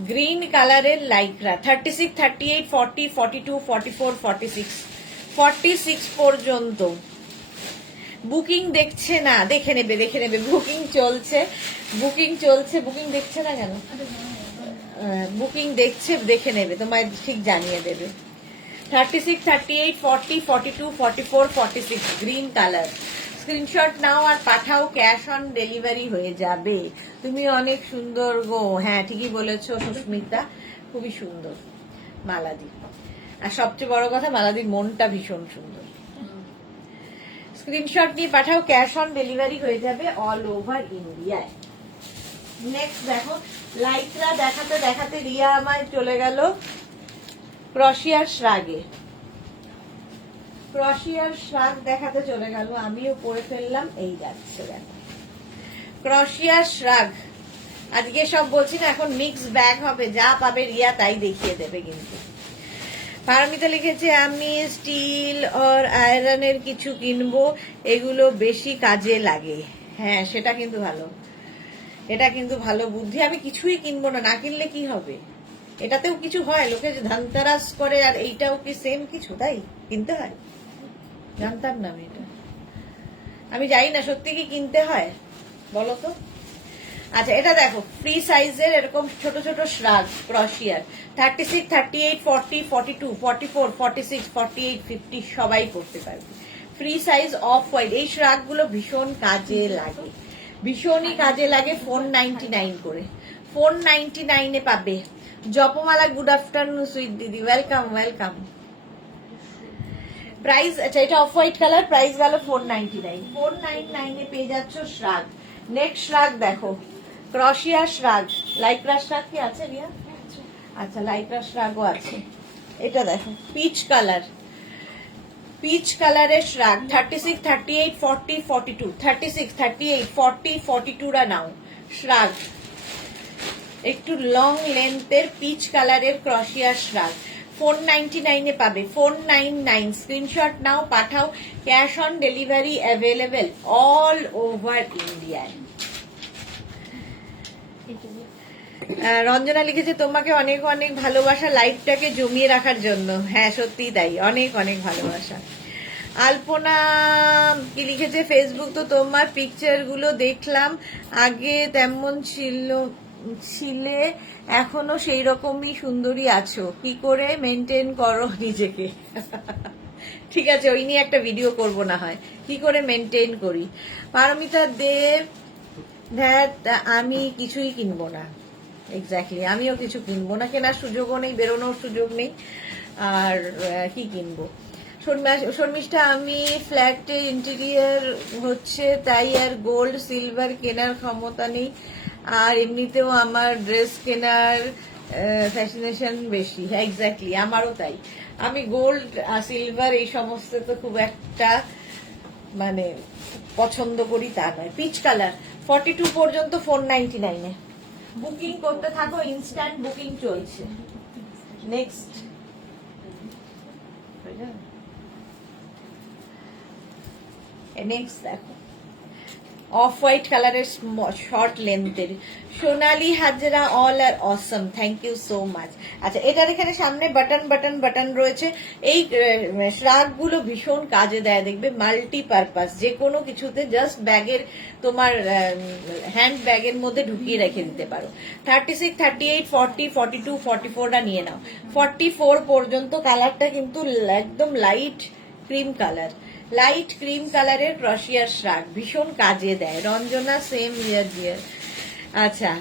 গ্রিন কালারের লাইকরা, 36, 38, 40, 42, 44, 46, 46 পর্যন্ত। বুকিং দেখছে না, দেখে নেবে দেখে নেবে, বুকিং চলছে, বুকিং চলছে। বুকিং দেখছে না কেন? বুকিং দেখছে, দেখে নেবে, তোমায় ঠিক জানিয়ে দেবে। 36, 38, 40, 42, 44, 46 গ্রিন কালার। স্ক্রিনশট নাও আর পাঠাও, ক্যাশ অন ডেলিভারি হয়ে যাবে। তুমি অনেক সুন্দর গো, হ্যাঁ ঠিকই বলেছো সুস্মিতা, খুবই সুন্দর মালাদি। আর সবচেয়ে বড় কথা, মালাদির মনটা ভীষণ সুন্দর। স্ক্রিনশট নিয়ে পাঠাও, ক্যাশ অন ডেলিভারি হয়ে যাবে অল ওভার ইন্ডিয়ায়। নেক্সট দেখো, লাইকরা দেখাতে দেখাতে রিয়া আমায় চলে গেল ক্রশিয়ার শ্রাগে। ক্রশিয়ার শ্রাগ দেখাতে চলে গেল, আমিও পরে ফেললাম। এই যাচ্ছে দেখো ক্রশিয়ার শ্রাগ। আজকে সব বলছি না, এখন মিক্স ব্যাগ হবে, যা পাবে রিয়া তাই দেখিয়ে দেবে। কিন্তু পারমিতা লিখেছে, আমি স্টিল আর আয়রনের কিছু কিনবো, এগুলো বেশি কাজে লাগে। হ্যাঁ সেটা কিন্তু ভালো, এটা কিন্তু ভালো বুদ্ধি। আমি কিছুই কিনবো না, না কিনলে কি হবে? এটাতেও কিছু হয়, লোকে ধানতেরাস করে, আর এইটাও কি সেম কিছু? তাই কিনতে হয়? জানতাম না আমি এটা, আমি জানি না সত্যি কি কিনতে হয়, বলো তো। আচ্ছা এটা দেখো, ফ্রি সাইজের এরকম ছোট ছোট শ্রাগ ক্রশিয়ার, 36, 38, 40, 42, 44, 46, 48, 50 সবাই করতে পারবে। ফ্রি সাইজ অফ হোয়াইট, এই শ্রাগ গুলো ভীষণ কাজে লাগে, ভীষণই কাজে লাগে। 499 করে, 499-এ পাবে। জপমালা, গুড আফটারনুন সুইট দিদি, ওয়েলকাম ওয়েলকাম। প্রাইস, আচ্ছা এটা অফ হোয়াইট কালার, প্রাইস গেল 499, 499-এ পেয়ে যাচ্ছ শ্রাগ। নেক্সট শ্রাগ দেখো, ক্রশিয়া শ্রাগ, লাইক্রা শ্রাগ কি আছে রিয়া? আচ্ছা লাইক্রা শ্রাগও আছে। এটা দেখো পিচ কালার, পিচ কালারের শ্রাগ, 36, 38, 40, 42, 36, 38, 40, 42রা নাও শ্রাগ। একটু লং লেন্থের পিচ কালারের ক্রশিয়া শ্রাগ, 499-এ পাবে। 499 স্ক্রিনশট নাও, পাঠাও, cash on delivery available all over ইন্ডিয়ায়। রঞ্জনা লিখেছে, তোমাকে অনেক অনেক ভালোবাসা লাইফটাকে জমিয়ে রাখার জন্য। হ্যাঁ সত্যি তাই, অনেক অনেক ভালোবাসা। আলপনা কি লিখেছে, ফেসবুক তো তোমার পিকচার গুলো দেখলাম, আগে তেমন ছিলে, এখনো সেই রকমই সুন্দরী আছো, কি করে মেনটেন করো নিজেকে? ঠিক আছে, ওই নিয়ে একটা ভিডিও করব না হয়, কি করে মেনটেন করি। পারমিতা দেব, ধ্যাত আমি কিছুই কিনবো না। এক্স্যাক্টলি, আমিও কিছু কিনবো না, কেনার সুযোগও নেই, বেরোনোর সুযোগ নেই, আর কি কিনবো। শর্মিষ্ঠা, আমি ফ্ল্যাটে ইন্টেরিয়ার হচ্ছে তাই আর গোল্ড সিলভার কেনার ক্ষমতা নেই, আর এমনিতেও আমার ড্রেস কেনার ফ্যাসিনেশন বেশি। হ্যাঁ এক্স্যাক্টলি, আমারও তাই। আমি গোল্ড আর সিলভার এই সমস্ত তো খুব একটা মানে পছন্দ করি তা নয়। পিচ কালার 42 পর্যন্ত 499-এ বুকিং করতে থাকো, ইনস্ট্যান্ট বুকিং চলছে। নেক্সট দেখো, অফ হোয়াইট কালারের শর্ট লেন্থের সোনালি হাজরা, অল আর Assam, thank you so much. আচ্ছা, এটার এখানে সামনে বাটন বাটন বাটন রয়েছে। এই শ্রাগ গুলো ভীষণ কাজে দেয়, দেখবে মাল্টি পারপাস, যে কোনো কিছুতে জাস্ট ব্যাগের তোমার হ্যান্ড ব্যাগের মধ্যে ঢুকিয়ে রেখে দিতে পারো। 36, 38, 40, 42, 44টা নিয়ে নাও। 44 পর্যন্ত কালারটা কিন্তু একদম light cream colour, light cream কালারের ক্রশিয়ার শ্রাগ, ভীষণ কাজে দেয়। Ranjana, same here dear. আচ্ছা,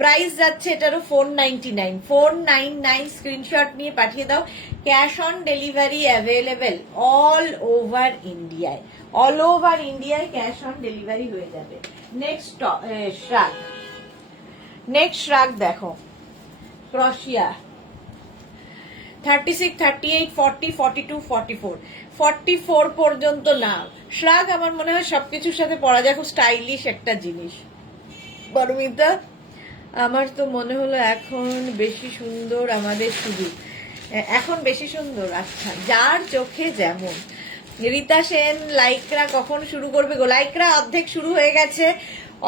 প্রাইস যাচ্ছে এটারও 499, 499। স্ক্রিনশট নিয়ে পাঠিয়ে দাও। Cash on delivery available all over ইন্ডিয়ায়, অল ওভার ইন্ডিয়ায় ক্যাশ অন ডেলিভারি হয়ে যাবে। নেক্সট শ্রাগ, নেক্সট শ্রাগ দেখো, ক্রশিয়া 36, 38, 40, 42, 44, 44 পর্যন্ত নাও। শ্রাগ আমার মনে হয় সবকিছুর সাথে পরা যায়, খুব স্টাইলিশ একটা জিনিস। পারমিতা, আমার তো মনে হলো এখন বেশি সুন্দর আমাদের শুধু, এখন বেশি সুন্দর। আচ্ছা, যার চোখে যেমন। রীতা সেন, লাইকরা কখন শুরু করবে গো? লাইকরা অর্ধেক শুরু হয়ে গেছে,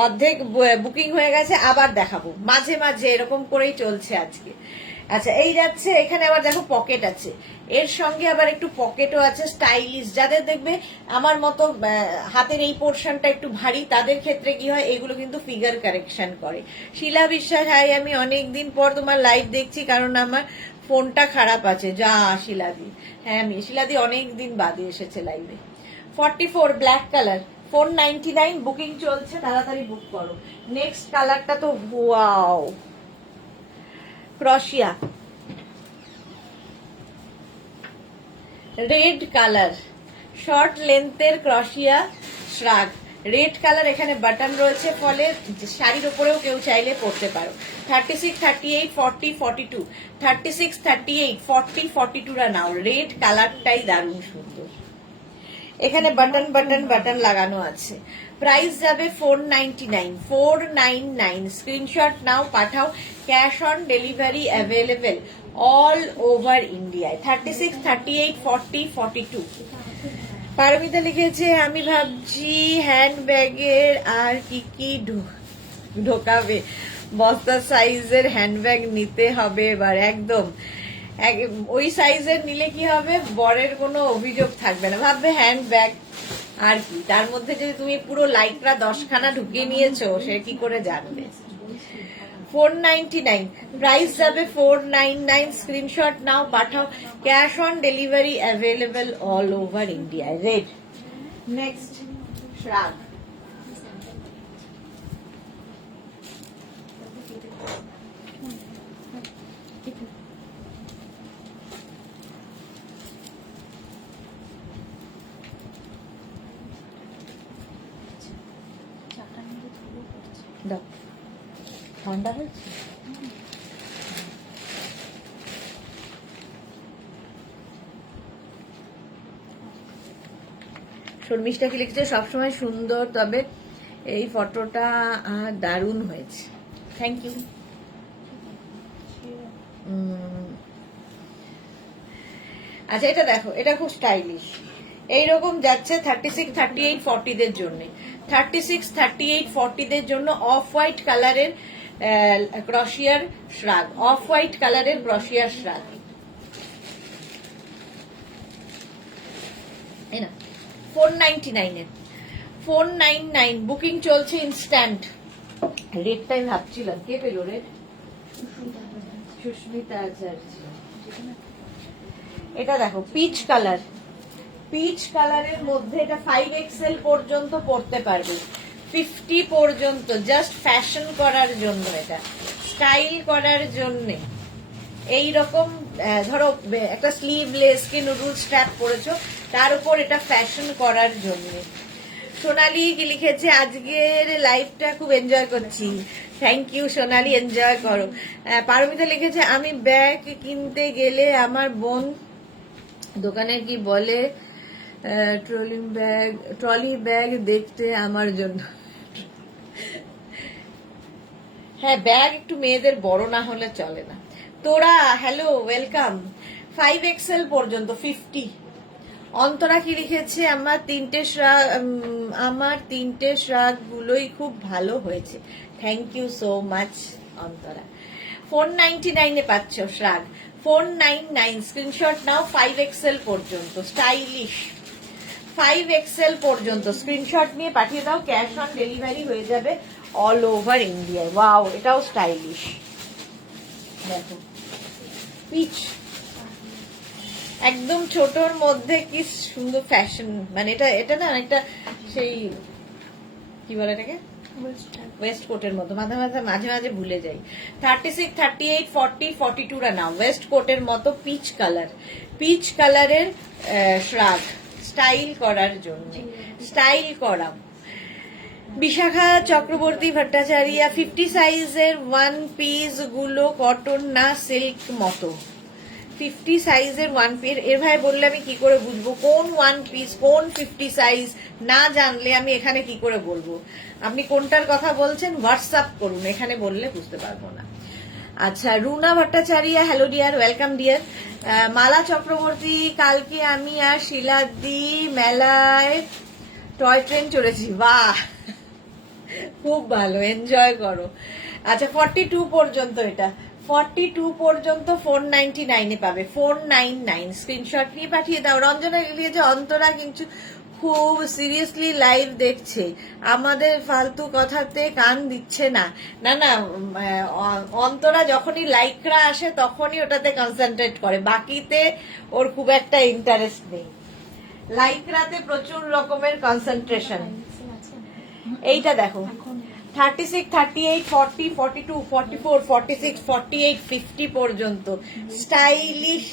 অর্ধেক বুকিং হয়ে গেছে, আবার দেখাবো মাঝে মাঝে, এরকম করেই চলছে আজকে। আচ্ছা, এই যাচ্ছে, এখানে আবার দেখো পকেট আছে, এর সঙ্গে আবার একটু পকেটও আছে, স্টাইলিশ। যাদের দেখবে আমার মতো হাতের এই পোর্শনটা একটু ভারী, তাদের ক্ষেত্রে কি হয়, এগুলো কিন্তু ফিগার কারেকশন করে। শিলা বিশ্বাস, হাই, আমি অনেকদিন পর তোমার লাইভ দেখছি, কারণ আমার ফোনটা খারাপ আছে। যা শিলাদি, হ্যাঁ আমি শিলাদি অনেকদিন বাদে এসেছে লাইভে। 44 ব্ল্যাক কালার, 499 বুকিং চলছে, তাড়াতাড়ি বুক করো। নেক্সট কালারটা তো ওয়াও, ক্রশিয়া রেড কালার, শর্ট লেন্থের ক্রশিয়া শ্রাগ, রেড কালার। এখানে বাটন রয়েছে, ফলে শাড়ির উপরেও কেউ চাইলে পরতে পারো। 36, 38, 40, 42, 36, 38, 40, 42রা নাও। রেড কালারটাই দারুণ সুন্দর। এখানে বাটন বাটন বাটন লাগানো আছে। প্রাইস যাবে 499, 499। স্ক্রিনশট নাও, পাঠাও। Cash on delivery available all over ইন্ডিয়ায়। 36, 38, 40, 42। পারমিতা লিখেছে, আমি ভাবছি হ্যান্ড ব্যাগের আর কি কি ঢোকাবে, বস্তা সাইজের হ্যান্ডব্যাগ নিতে হবে এবার। একদম ওই সাইজের নিলে কি হবে, বরের কোনো অভিযোগ থাকবে না, ভাববে হ্যান্ড ব্যাগ আর কি। তার মধ্যে যদি তুমি পুরো লাইকরা 10খানা ঢুকিয়ে নিয়েছো, সে কি করে জানবে। 499, প্রাইস যাবে 499। স্ক্রিনশট নাও, পাঠাও। Cash on delivery available all over India. Red. Next শ্রাগ, ঠান্ডা হয়েছে। শর্মিষ্ঠা কি লিখছে, সবসময় সুন্দর, তবে এই ফটোটা দারুণ হয়েছে, থ্যাংক ইউ। আচ্ছা, এটা দেখো, এটা খুব স্টাইলিশ, এইরকম যাচ্ছে 36, 38, 40দের জন্য। 36, 38, 40দের জন্য অফ হোয়াইট কালারের ক্রশিয়ার শ্রাগ, অফ হোয়াইট কালারের ক্রশিয়ার শ্রাগ। 499 499 বুকিং চলছে ইনস্ট্যান্ট। রেড টাইম ভাবছিলাম কে পেল রেড, সুস্মিতা আচার্য। এটা দেখো পিচ কালার, পিচ কালারের মধ্যে এটা 5XL পর্যন্ত পরতে পারবে, 50 পর্যন্ত, জাস্ট ফ্যাশন করার জন্য, এটা স্টাইল করার জন্য। এইরকম ধরো একটা স্লিভলেস কি নুডল স্ট্র্যাপ পরেছো, তার উপর এটা ফ্যাশন করার জন্য। সোনালি কি লিখেছে, আজকের লাইফটা খুব এনজয় করছি। থ্যাংক ইউ সোনালি, এনজয় করো। পারমিতা লিখেছে, আমি ব্যাগ কিনতে গেলে আমার বোন দোকানে কি বলে ট্রলি ব্যাগ দেখতে আমার জন্য। হ্যাঁ, ব্যাগ একটু মেয়েদের বড় না হলে চলে না। তোরা হ্যালো, ওয়েলকাম। 5XL পর্যন্ত 50। অন্তরা কি লিখেছে, আমার তিনটে শ্রাগ গুলোই খুব ভালো হয়েছে। Thank you so much Antara. 499 পাচ্ছ শ্রাগ, 499। স্ক্রিনশট নাও, 5XL পর্যন্ত স্টাইলিশ, 5XL পর্যন্ত স্ক্রিনশট নিয়ে পাঠিয়ে দাও, ক্যাশ অন ডেলিভারি হয়ে যাবে অল ওভার ইন্ডিয়ায়। ওয়াও, এটাও স্টাইলিশ। দেখো পিচ, একদম ছোটর মধ্যে কি সুন্দর ফ্যাশন, মানে এটা না একটা সেই কি বলে এটাকে, ওয়েস্ট কোটের মতো, মাঝে মাঝে ভুলে যাই। 36, 38, 40, 42 রা নাও, ওয়েস্ট কোটের মতো পিচ কালার, পিচ কালারের শ্রাগ, স্টাইল করার জন্য, স্টাইল করা। বিশাখা চক্রবর্তী ভট্টাচার্য, 50 সাইজের ওয়ান পিস গুলো কটন না সিল্ক মতো। 50 সাইজের ওয়ান পিস, এর ভাই বললে আমি কি করে বুঝবো কোন ওয়ান পিস, কোন 50 সাইজ? না জানলে আমি এখানে কি করে বলবো? আপনি কোনটার কথা বলছেন হোয়াটসঅ্যাপ করুন, এখানে বললে বুঝতে পারবো না। আচ্ছা, Runa Bhattacharya, hello dear, welcome dear. Mala Chakraborty, কালকে আমি আর শিলাদি মেলায় টয় ট্রেন চড়েছি। বাহ, খুব ভালো, এনজয় করো। আচ্ছা, 42 পর্যন্ত, এটা 42 পর্যন্ত 499 পাবে, 499। স্ক্রিনশট নিয়ে পাঠিয়ে দাও। রঞ্জনা লিখেছে, অন্তরা কিন্তু খুব সিরিয়াসলি লাইভ দেখছে, আমাদের ফালতু কথাতে কান দিচ্ছে না। না না, অন্তরা যখনই লাইকরা আসে তখনই ওটাতে কনসেন্ট্রেট করে, বাকিতে ওর খুব একটা ইন্টারেস্ট নেই। লাইকরাতে প্রচুর রকমের কনসেন্ট্রেশন। এইটা দেখো 36, 38, 40, 42, 44, 46, 48, 50 পর্যন্ত স্টাইলিশ,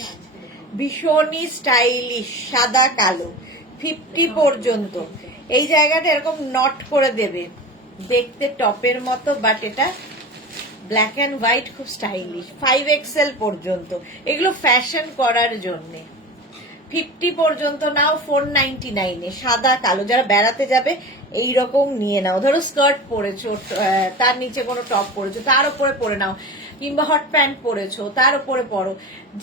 ভীষণই স্টাইলিশ, সাদা কালো। 50 পর্যন্ত এই জায়গাটা এরকম নট করে দেবে, দেখতে টপের মতো, বাট এটা ব্ল্যাক অ্যান্ড হোয়াইট, খুব স্টাইলিশ। 5XL পর্যন্ত, এগুলো ফ্যাশন করার জন্যে। 50 পর্যন্ত নাও, 499 সাদা কালো। যারা বেড়াতে যাবে এইরকম নিয়ে নাও, ধরো স্কার্ট পরেছো, তার নিচে কোনো টপ পরেছো, তার উপরে পরে নাও, কিংবা হট প্যান্ট পরেছো তার উপরে পরো,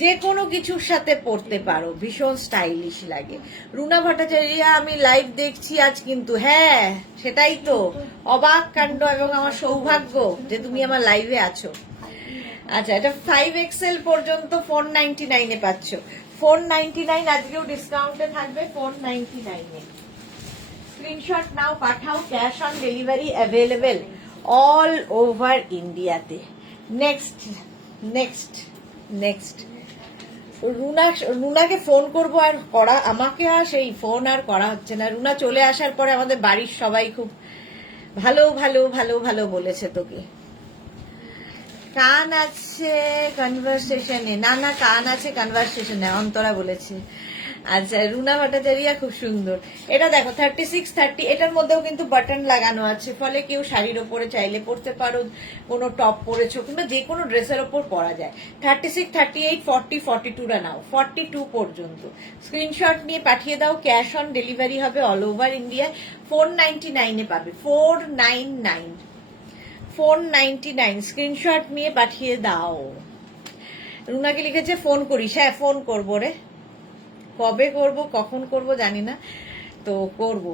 যে কোনো কিছুর সাথে পরতে পারো, ভীষণ স্টাইলিশ লাগে। রুনা ভট্টাচার্য, আমি লাইভ দেখছি আজ কিন্তু। হ্যাঁ, সেটাই তো অবাক কাণ্ড এবং আমার সৌভাগ্য যে তুমি আমার লাইভে আছো। আচ্ছা, এটা 5XL পর্যন্ত 499 পাচ্ছ, 499 আজকেও ডিসকাউন্টে থাকবে, 499। স্ক্রিনশট নাও, পাঠাও, cash on delivery available all over ইন্ডিয়াতে। নেক্সট নেক্সট নেক্সট, রুনাকে ফোন করবো আর করা, আমাকে আর সেই ফোন আর করা হচ্ছে না। রুনা চলে আসার পরে আমাদের বাড়ির সবাই খুব ভালো ভালো ভালো ভালো বলেছে তোকে। কান আছে কনভারসেশনে, না না, কান আছে কনভারসেশনে, অন্তরা বলেছে। আচ্ছা, রুনা ভট্টাচার্য, খুব সুন্দর। এটা দেখো 36, 30, এটার মধ্যেও কিন্তু বাটন লাগানো আছে, ফলে কেউ শাড়ির ওপরে চাইলে পরতে পারো, কোনো টপ পরেছো কিংবা যে কোনো ড্রেসের ওপর পরা যায়। 36, 38, 40, 42 রা নাও, 42 পর্যন্ত স্ক্রিনশট নিয়ে পাঠিয়ে দাও, ক্যাশ অন ডেলিভারি হবে অল ওভার ইন্ডিয়ায়। 499 পাবে, 499, 499। স্ক্রিনশট নিয়ে পাঠিয়ে দাও। রুনাকে লিখেছে ফোন করিস। হ্যাঁ, ফোন করবো রে, কবে করব কখন করব জানি না, তো করব।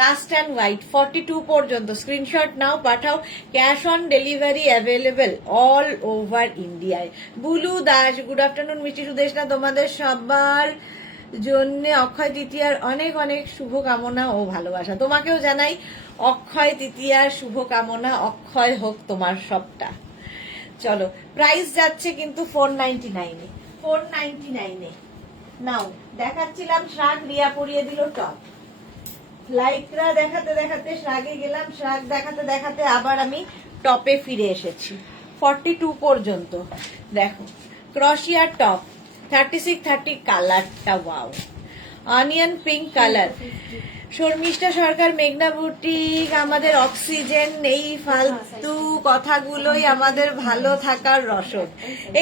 রাস্ট অ্যান্ড হোয়াইট 42 পর্যন্ত স্ক্রিনশট নাও, পাঠাও, cash on delivery available all over ইন্ডিয়ায়। বুলু দাস, গুড আফটারনুন মিষ্টি সুদেশনা, তোমাদের সবার জন্য অক্ষয় তৃতীয়ার অনেক অনেক শুভকামনা ও ভালোবাসা। তোমাকেও জানাই অক্ষয় তৃতীয়ার শুভকামনা, অক্ষয় হোক তোমার সবটা। চলো, প্রাইস যাচ্ছে কিন্তু 499, 499 নাও দেখাচ্ছিলাম শ্রাগ, রিয়া পরিয়ে দিল টপ। লাইকরা দেখাতে দেখাতে শ্রাগে গেলাম, শ্রাগ দেখাতে দেখাতে আবার আমি টপে ফিরে এসেছি। 42 পর্যন্ত দেখো ক্রশিয়ার টপ 36-30 কালারটা wow, onion pink colour. Sharmistha Sarkar, মেঘনা বুটিক, আমাদের অক্সিজেন। এই ফালতু কথাগুলোই আমাদের ভালো থাকার রসদ,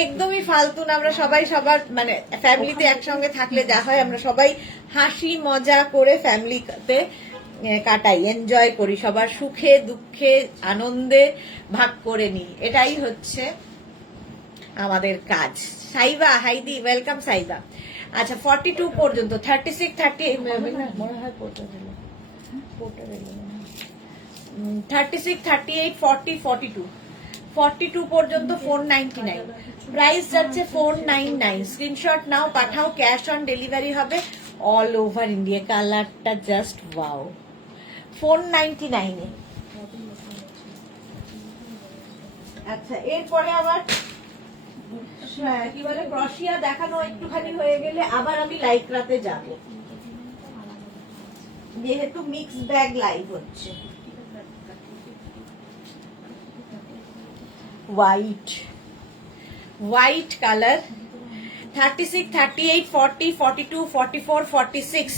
একদমই ফালতু না। আমরা সবাই সবার মানে ফ্যামিলিতে একসঙ্গে থাকলে যা হয়, আমরা সবাই হাসি মজা করে ফ্যামিলিতে কাটাই, এনজয় করি, সবার সুখে দুঃখে আনন্দে ভাগ করে নিই, এটাই হচ্ছে আমাদের কাজ। সাইবা হাইদি, ওয়েলকাম সাইবা। আচ্ছা 42 পর্যন্ত, 36-38 মনে হয় 36-38 40 42 42 পর্যন্ত 499, প্রাইস যাচ্ছে 499। স্ক্রিনশট নাও, পাঠাও, ক্যাশ অন ডেলিভারি হবে অল ওভার ইন্ডিয়া। কালারটা জাস্ট ওয়াও, 499 এ। আচ্ছা এরপরে আবার কি বলে ক্রশিয়া দেখানো একটুখানি হয়ে গেলে আবার আমি লাইক্রাতে যাব, যেহেতু মিক্স ব্যাগ লাইভ হচ্ছে। White colour 36-38 40 42 44 46।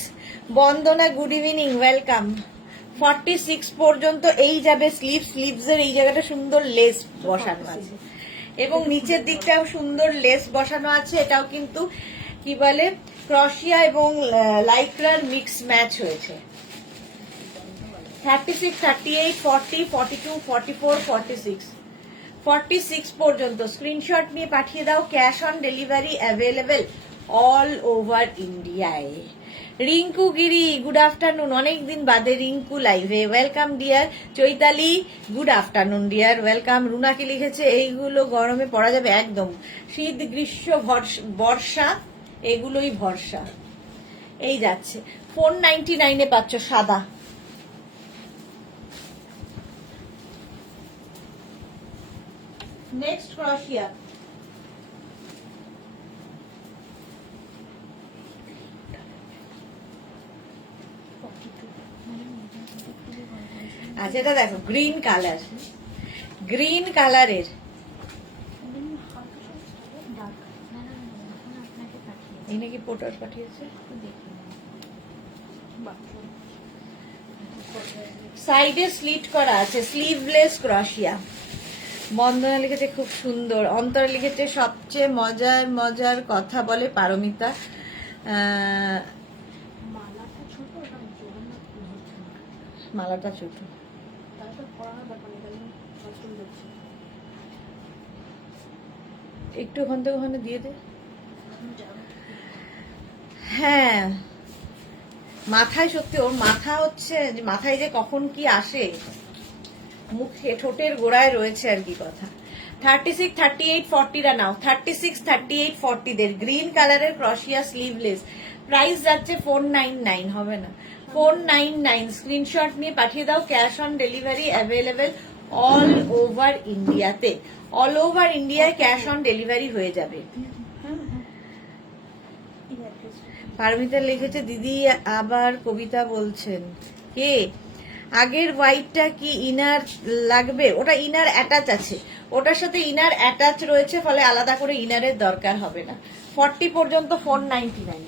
বন্দনা গুড ইভিনিং, ওয়েলকাম। 46 পর্যন্ত এই যাবে স্লিভস এর এই জায়গাটা সুন্দর লেস বসানো আছে এবং নিচের দিকটাও সুন্দর লেস বসানো আছে। এটাও কিন্তু কি বলে ক্রশিয়া এবং লাইক্রার মিক্স ম্যাচ হয়েছে। 36-38 40 42 44 46 46 পর্যন্ত স্ক্রিনশট নিয়ে পাঠিয়ে দাও, cash on delivery available all over ইন্ডিয়ায়। রিঙ্কু গিরি, গুড আফটারনুন, অনেকদিন বাদে রিঙ্কু লাইভে, welcome dear. Chaitali, good afternoon dear, welcome. রুনাকে লিখেছে এইগুলো গরমে পরা যাবে একদম, শীত গ্রীষ্ম বর্ষা এগুলোই ভরসা। এই যাচ্ছে 499 এ পাচ্ছ সাদা। নেক্সট ক্রশিয়া, আচ্ছা এটা দেখো গ্রিন কালারের, এই নাকি পোটার পাঠিয়েছে, সাইডে স্লিট করা আছে, স্লিভলেস ক্রশিয়া। বন্দনা লিখেছে খুব সুন্দর, অন্তরা লিখেছে সবচেয়ে মজার কথা বলে পারমিতা। মালাটা ছোট, একটু ওখান থেকে ওখানে দিয়ে দে। হ্যাঁ মাথায় সত্যি, ওর মাথা হচ্ছে মাথায় যে কখন কি আসে, মুখে ঠোঁটের গোড়ায় রয়েছে আর কি কথা। 36-38 40 রা নাও, 36-38 40 দের গ্রিন কালারের ক্রশিয়া স্লিভলেস, প্রাইস যাচ্ছে 499, হবে না 499। স্ক্রিনশট নিয়ে পাঠিয়ে দাও, cash on delivery available all over ইন্ডিয়াতে, অল ওভার ইন্ডিয়ায় ক্যাশ অন ডেলিভারি হয়ে যাবে। পারমিতা লিখেছে দিদি আবার কবিতা বলছেন, কে? আগের হোয়াইটটা কি ইনার লাগবে? ওটা ইনার অ্যাটাচ আছে, ওটার সাথে ইনার অ্যাটাচ রয়েছে, ফলে আলাদা করে ইনারের দরকার হবে না। 40 পর্যন্ত 499।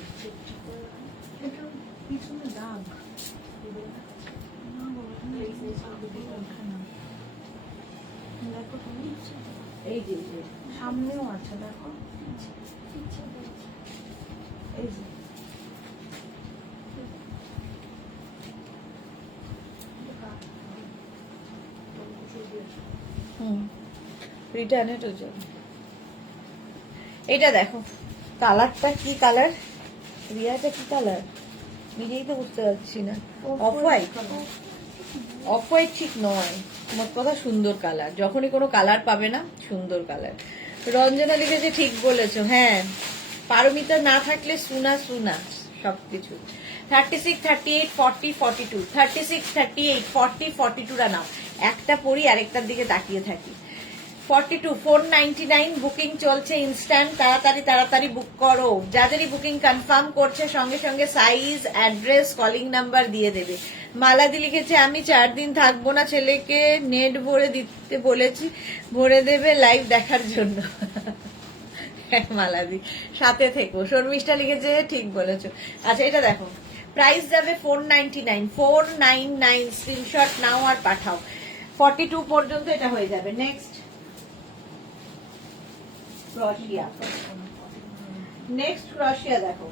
এই যে সামনেও আছে দেখো, এই যে রিটার্নের জন্য। এটা দেখো কালারটা কি কালার, রিয়াটা কি কালার নিজেই তো বুঝতে পারছি না। অফ হোয়াইট ঠিক নয়, মোট কথা সুন্দর কালার, যখনই কোনো কালার পাবে না সুন্দর কালার। রঞ্জনা লিখেছে ঠিক বলেছো, হ্যাঁ পারমিতা না থাকলে সুনা সবকিছু। 36-38 40 42 36-38 40 42 রা নাও, একটা পরি আরেকটার দিকে তাকিয়ে থাকি। 42 499 বুকিং চলছে ইনস্ট্যান্ট, তাড়াতাড়ি তাড়াতাড়ি বুক করো। যাদেরই বুকিং কনফার্ম করছে সঙ্গে সঙ্গে সাইজ, অ্যাড্রেস, কলিং নাম্বার দিয়ে দেবে। মালাদি লিখেছে আমি 4 দিন থাকবো না, ছেলেকে নেট ভরে দিতে বলেছি, ভরে দেবে লাইভ দেখার জন্য। মালাদি সাথে থেকো। শর্মিষ্ঠা লিখেছে ঠিক বলেছো। আচ্ছা এটা দেখো, প্রাইস যাবে 499, 499 স্ক্রিনশট নাও আর পাঠাও। 42 পর্যন্ত এটা হয়ে যাবে। নেক্সট ক্রোশিয়া, নেক্সট ক্রোশিয়া দেখো,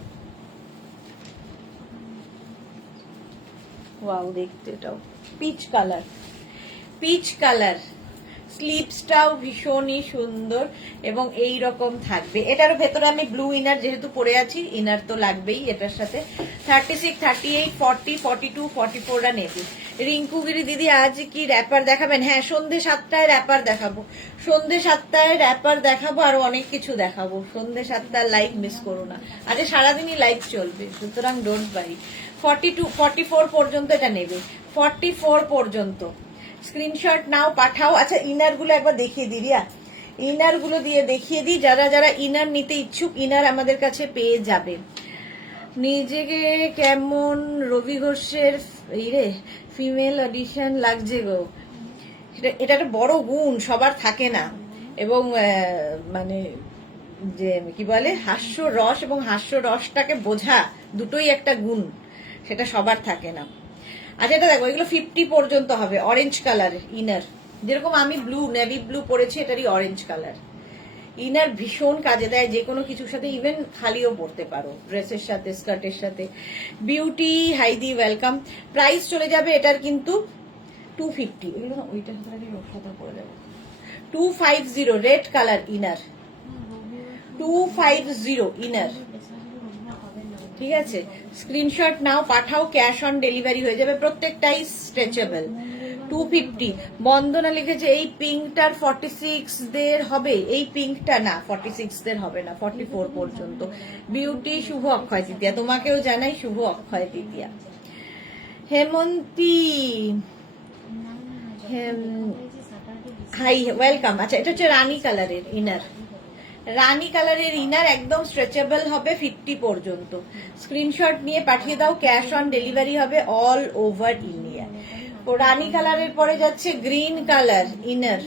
ওয়াও দেখতে এটাও পিচ কালার, পিচ কালার, স্লিপসটাও ভীষণই সুন্দর এবং এই রকম থাকবে। এটার ভেতরে আমি ব্লু ইনার যেহেতু পরে আছি, ইনার তো লাগবেই এটার সাথে। 36, 38, 40, 42, 44 নেবে। রিঙ্কুগিরি দিদি আজ কি র্যাপার দেখাবেন? হ্যাঁ, সন্ধ্যে 7টায় র্যাপার দেখাবো, সন্ধ্যে 7টায় র্যাপার দেখাবো, আর অনেক কিছু দেখাবো। সন্ধ্যে 7টার লাইভ মিস করো না, আজ সারাদিনই লাইভ চলবে, সুতরাং ডোন্ট ওয়ারি। 42, 44 পর্যন্ত এটা নেবে, 44 পর্যন্ত স্ক্রিনশট নাও পাঠাও। আচ্ছা ইনার গুলো একবার দেখিয়ে দিই রিয়া, ইনার গুলো দিয়ে দেখিয়ে দিই। যারা যারা ইনার নিতে ইচ্ছুক ইনার আমাদের কাছে পেয়ে যাবে। নিজেকে কেমন রবি ঘোষের ফিমেল অডিশন লাগছে গো? এটা একটা বড় গুণ, সবার থাকে না। এবং মানে যে কি বলে হাস্য রস এবং হাস্য রসটাকে বোঝা দুটোই একটা গুণ, সেটা সবার থাকে না। আচ্ছা এটা দেখো, এগুলো 50 পর্যন্ত হবে। অরেঞ্জ কালার ইনার, যেরকম আমি ব্লু নেভি ব্লু পরেছি, এটারই অরেঞ্জ কালার ইনার। ভীষণ কাজে দেয় যে কোনো কিছুর সাথে, ইভেন খালিও পরতে পারো, ড্রেসের সাথে, স্কার্টের সাথে। Beauty হাইদি welcome. প্রাইস চলে যাবে এটার কিন্তু 250। এগুলো না ওইটার সাথে পরে যাবে। 250 রেড কালার ইনার, 250 ইনার। ঠিক আছে, স্ক্রিনশট নাও পাঠাও, ক্যাশ অন ডেলিভারি হয়ে যাবে। প্রত্যেকটাই স্ট্রেচেবল। 250। বন্দনা লিখেছে এই পিঙ্কটার 46 দের হবে, এই পিঙ্কটা না 46 দের হবে না, 44 পর্যন্ত। বিউটি শুভ অক্ষয় তৃতীয়া, তোমাকেও জানাই শুভ অক্ষয় তৃতীয়া। Hemanti hi welcome. আচ্ছা এটা হচ্ছে রানী কালারের ইনার, রানী কালারের ইনার, একদম স্ট্রেচেবল হবে 50 পর্যন্ত। স্ক্রিনশট নিয়ে পাঠিয়ে দাও, ক্যাশ অন ডেলিভারি হবে অল ওভার ইন্ডিয়া। ও রানী কালারের পরে যাচ্ছে গ্রিন কালার ইনার,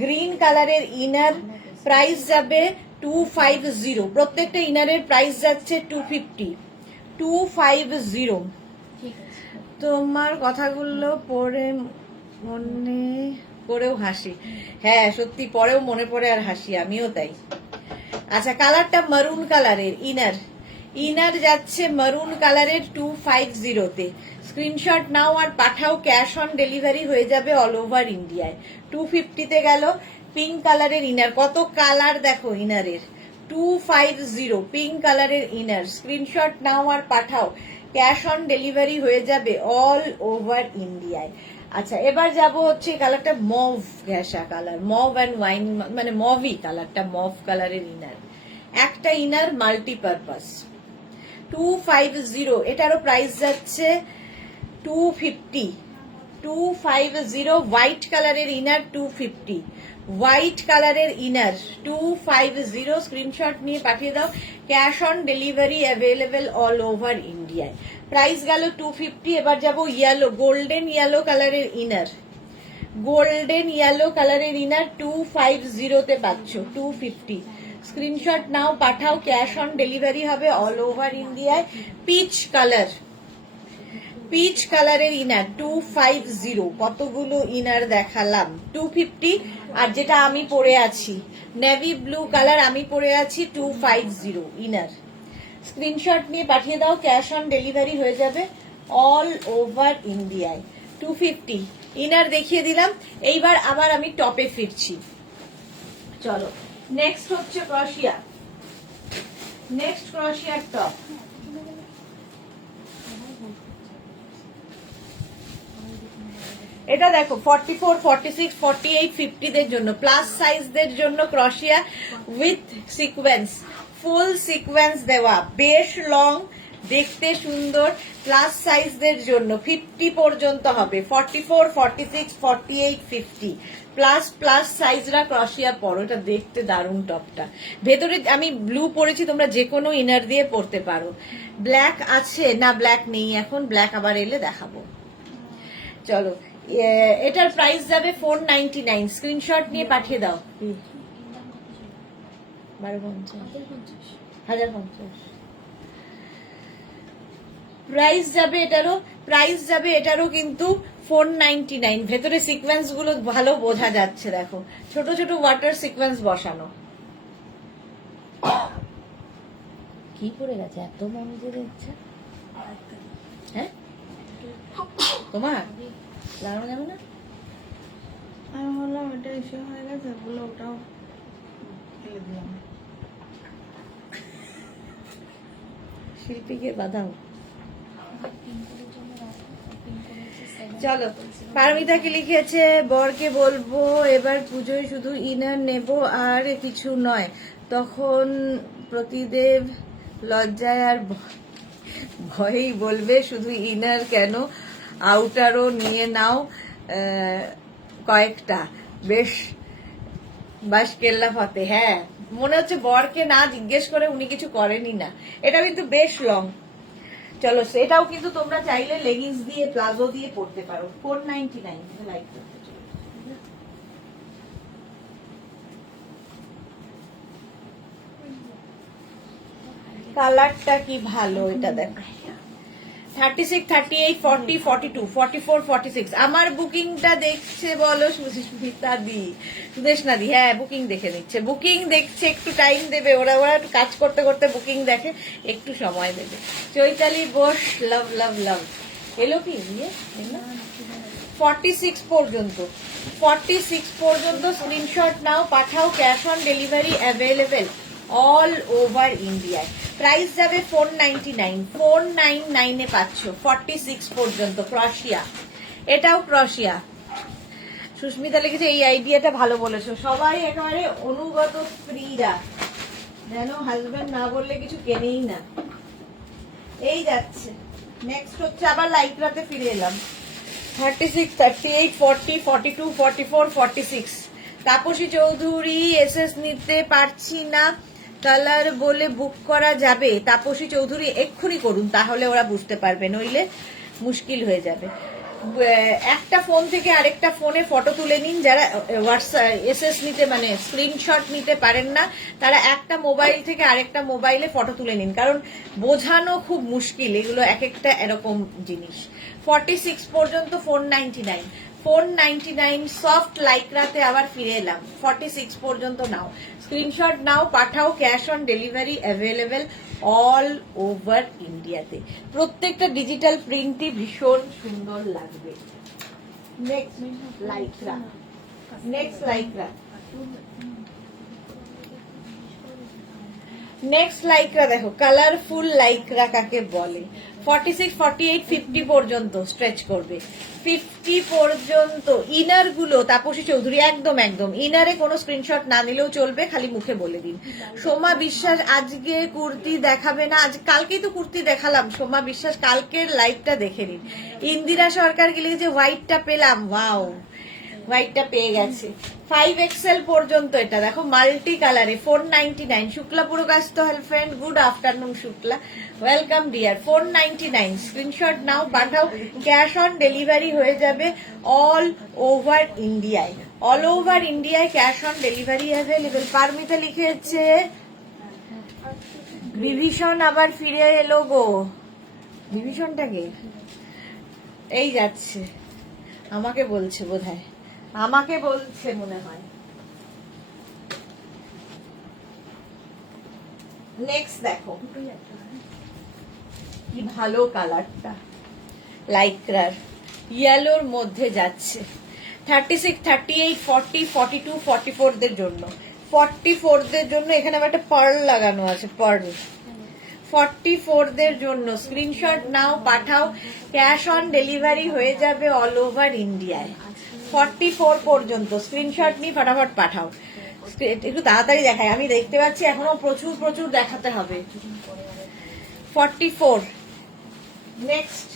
গ্রিন কালারের ইনার। প্রাইস যাবে 250। প্রত্যেকটা ইনারের প্রাইস যাচ্ছে 250, 250। তোমার কথাগুলো পড়ে মনে করেও হাসি। হ্যাঁ সত্যি, পরেও মনে পড়ে আর হাসি, আমিও তাই। আচ্ছা কালারটা মারুন কালারের ইনার, ইনার যাচ্ছে মারুন কালারের 250-তে। স্ক্রিনশট নাও আর পাঠাও, ক্যাশ অন ডেলিভারি হয়ে যাবে অল ওভার ইন্ডিয়ায়। 250-তে গেল। পিঙ্ক কালারের ইনার, কত কালার দেখো ইনারের। 250 পিঙ্ক কালারের ইনার। স্ক্রিনশট নাও আর পাঠাও, ক্যাশ অন ডেলিভারি হয়ে যাবে অল ওভার ইন্ডিয়ায়। আচ্ছা এবার যাব হচ্ছে কালারটা মভ ঘেঁষা কালার, মভ অ্যান্ড ওয়াইন, মানে মভি কালারটা, মভ কালারের ইনার। একটা ইনার মাল্টিপারপাস 250। এটারও প্রাইস যাচ্ছে 250, 250। হোয়াইট কালারের ইনার 250, হোয়াইট কালারের ইনার 250। স্ক্রিনশট নিয়ে পাঠিয়ে দাও, cash on delivery available all over ইন্ডিয়ায়। প্রাইস গেল 250। এবার যাব ইয়েলো, গোল্ডেন ইয়েলো কালারের ইনার, গোল্ডেন ইয়েলো কালারের ইনার 250-তে পাচ্ছ, 250। স্ক্রিনশট নাও পাঠাও, ক্যাশ অন ডেলিভারি হবে অল ওভার ইন্ডিয়ায়। পিচ কালার, পিচ কালারের ইনার 250। কতগুলো ইনার দেখালাম, 250। আর যেটা আমি পরে আছি নেভি ব্লু কালার, আমি পরে আছি 250 ইনার। স্ক্রিনশট নিয়ে পাঠিয়ে দাও, ক্যাশ অন ডেলিভারি হয়ে যাবে অল ওভার ইন্ডিয়ায়। 250 ইনার দেখিয়ে দিলাম। এইবার আবার আমি টপে ফিরছি, চলো। নেক্সট হচ্ছে ক্রোশিয়া, নেক্সট ক্রোশিয়ার টপ। এটা দেখো 44, 46, 48, 50 দের জন্য, প্লাস সাইজদের জন্য ক্রোশিয়া উইথ সিকোয়েন্স, ফুল সিকোয়েন্স দেওয়া, বেশ লং, দেখতে সুন্দর, প্লাস সাইজদের জন্য 50 পর্যন্ত হবে, 44, 46, 48, 50 প্লাস প্লাস সাইজরা ক্রসিয়া পরো। এটা দেখতে দারুণ টপটা। ভেতরে আমি ব্লু পরেছি, তোমরা যে কোনো ইনার দিয়ে পরতে পারো। ব্ল্যাক আছে না? ব্ল্যাক নেই এখন, ব্ল্যাক আবার এলে দেখাবো। চলো, এটার প্রাইস যাবে 499। স্ক্রিনশট নিয়ে পাঠিয়ে দাও। 1250 প্রাইস যাবে এটারও কিন্তু 499। ভেতরে সিকোয়েন্স গুলো ভালো বোঝা যাচ্ছে, দেখো ছোট ছোট ওয়াটার সিকোয়েন্স বসানো। কি করে গেছে এত মন দিয়ে দেখছে? হ্যাঁ, তোমার লাগানো যাবে না? আমি বললাম এটা ইস্যু হয়ে গেছে, বলে ওটাও ফেলে দিলাম। শিল্পীকে বাধাও। চলো, পারমিতা কি লিখেছে? বরকে বলবো এবার পুজোয় শুধু ইনার নেব আর কিছু নয়, তখন প্রতিদেব লজ্জায় আর ভয়েই বলবে শুধু ইনার কেন, আউটারও নিয়ে নাও কয়েকটা, বেশ বাসকেল্লা ফতে। হ্যাঁ, মনে হচ্ছে বরকে না জিজ্ঞেস করে উনি কিছু করেনি না। এটা কিন্তু বেশ লং। চলো, সেটাও কিন্তু তোমরা চাইলে লেগিংস দিয়ে প্লাজো দিয়ে পরতে পারো। 499 লাইক করতে চাই। কালারটা কি ভালো, এটা দেখো। 36, 38, 40, 42, 44, 46। আমার বুকিংটা দেখছে বলো সুস্মিতা দি, সুদেশনা দি। হ্যাঁ, বুকিং দেখে নিচ্ছে, বুকিং দেখছে, একটু টাইম দেবে। ওরা একটু কাজ করতে করতে বুকিং দেখে, একটু সময় দেবে। চৈতালি বোস, লাভ লাভ লাভ। এলো কি? 46 পর্যন্ত, 46 পর্যন্ত স্ক্রিনশট নাও, পাঠাও। Cash on delivery available all over ইন্ডিয়ায়। প্রাইস যাবে 499, 499 এ পাচ্ছ 46 পর্যন্ত। ক্রশিয়া, এটাও ক্রশিয়া। সুস্মিতা লিখেছে এই আইডিয়াটা ভালো বলেছো, সবাই একেবারে অনুগত স্ত্রীরা যেন হাজবেন্ড না বললে কিছু কেনেই না। এই যাচ্ছে। নেক্সট হচ্ছে আবার লাইকরাতে ফিরে এলাম। 36, 38, 40, 42, 44, 46। তাপসী চৌধুরী, এসএস নিতে পারছি না কালার বলে বুক করা যাবে? তাপসী চৌধুরী এক্ষুনি করুন, তাহলে ওরা বুঝতে পারবে, নইলে মুশকিল হয়ে যাবে। একটা ফোন থেকে আরেকটা ফোনে ফটো তুলে নিন। যারা হোয়াটসঅ্যাপ এসএস নিতে মানে স্ক্রিনশট নিতে পারেন না, তারা একটা মোবাইল থেকে আরেকটা মোবাইলে ফটো তুলে নিন, কারণ বোঝানো খুব মুশকিল, এগুলো এক একটা এরকম জিনিস। 46 পর্যন্ত 499, 499 সফট লাইকরাতে আবার ফিরে এলাম। 46 পর্যন্ত নাও, স্ক্রিনশট নাও, পাঠাও। Cash on delivery available all over ইন্ডিয়াতে। প্রত্যেকটা ডিজিটাল প্রিন্টই ভীষণ সুন্দর লাগবে। Next Lycra, next Lycra, next Lycra দেখো, কালারফুল লাইকরা কাকে বলে। 46, 48, 50 পর্যন্ত স্ট্রেচ করবে। 50 পর্যন্ত ইনার গুলো তাপসী চৌধুরী একদম একদম ইনারে কোনো স্ক্রিনশট না নিলেও চলবে, খালি মুখে বলে দিন। সোমা বিশ্বাস আজকে কুর্তি দেখাবে না? আজ কালকেই তো কুর্তি দেখালাম। সোমা বিশ্বাস কালকের লাইভটা দেখে নিন। ইন্দিরা সরকার কি লিখেছে? হোয়াইটটা পেলাম, ওয়াও, হোয়াইটটা পেয়ে গেছে। 5XL পর্যন্ত এটা দেখো, মাল্টি কালারে 499। Shukla Purkayastha friend, good afternoon Shukla, welcome dear. 499 screenshot নাও, পাঠাও। ক্যাশ অন ডেলিভারি হয়ে যাবে অল ওভার ইন্ডিয়ায়, অল ওভার ইন্ডিয়ায় cash on delivery available. Paramita লিখেছে বিভীষণ আবার ফিরে এলো গো। বিভীষণটাকে এই যাচ্ছে, আমাকে বলছে বোধহয়, আমাকে বলছে মনে হয়। নেক্সট দেখো কি ভালো কালারটা, লাইক্রার ইয়েলোর মধ্যে যাচ্ছে। 36, 38, 40, 42, 44 দের জন্য, 44 দের জন্য এখানে আবার একটা পার্ল লাগানো আছে, পার্ল। 44 দের জন্য স্ক্রিনশট নাও, পাঠাও। ক্যাশ অন ডেলিভারি হয়ে যাবে অল ওভার ইন্ডিয়ায়। 44 পর্যন্ত স্ক্রিনশট নিয়ে ফটাফট পাঠাও। একটু তাড়াতাড়ি দেখায়, আমি দেখতে পাচ্ছি এখনো প্রচুর প্রচুর দেখাতে হবে। 44 নেক্সট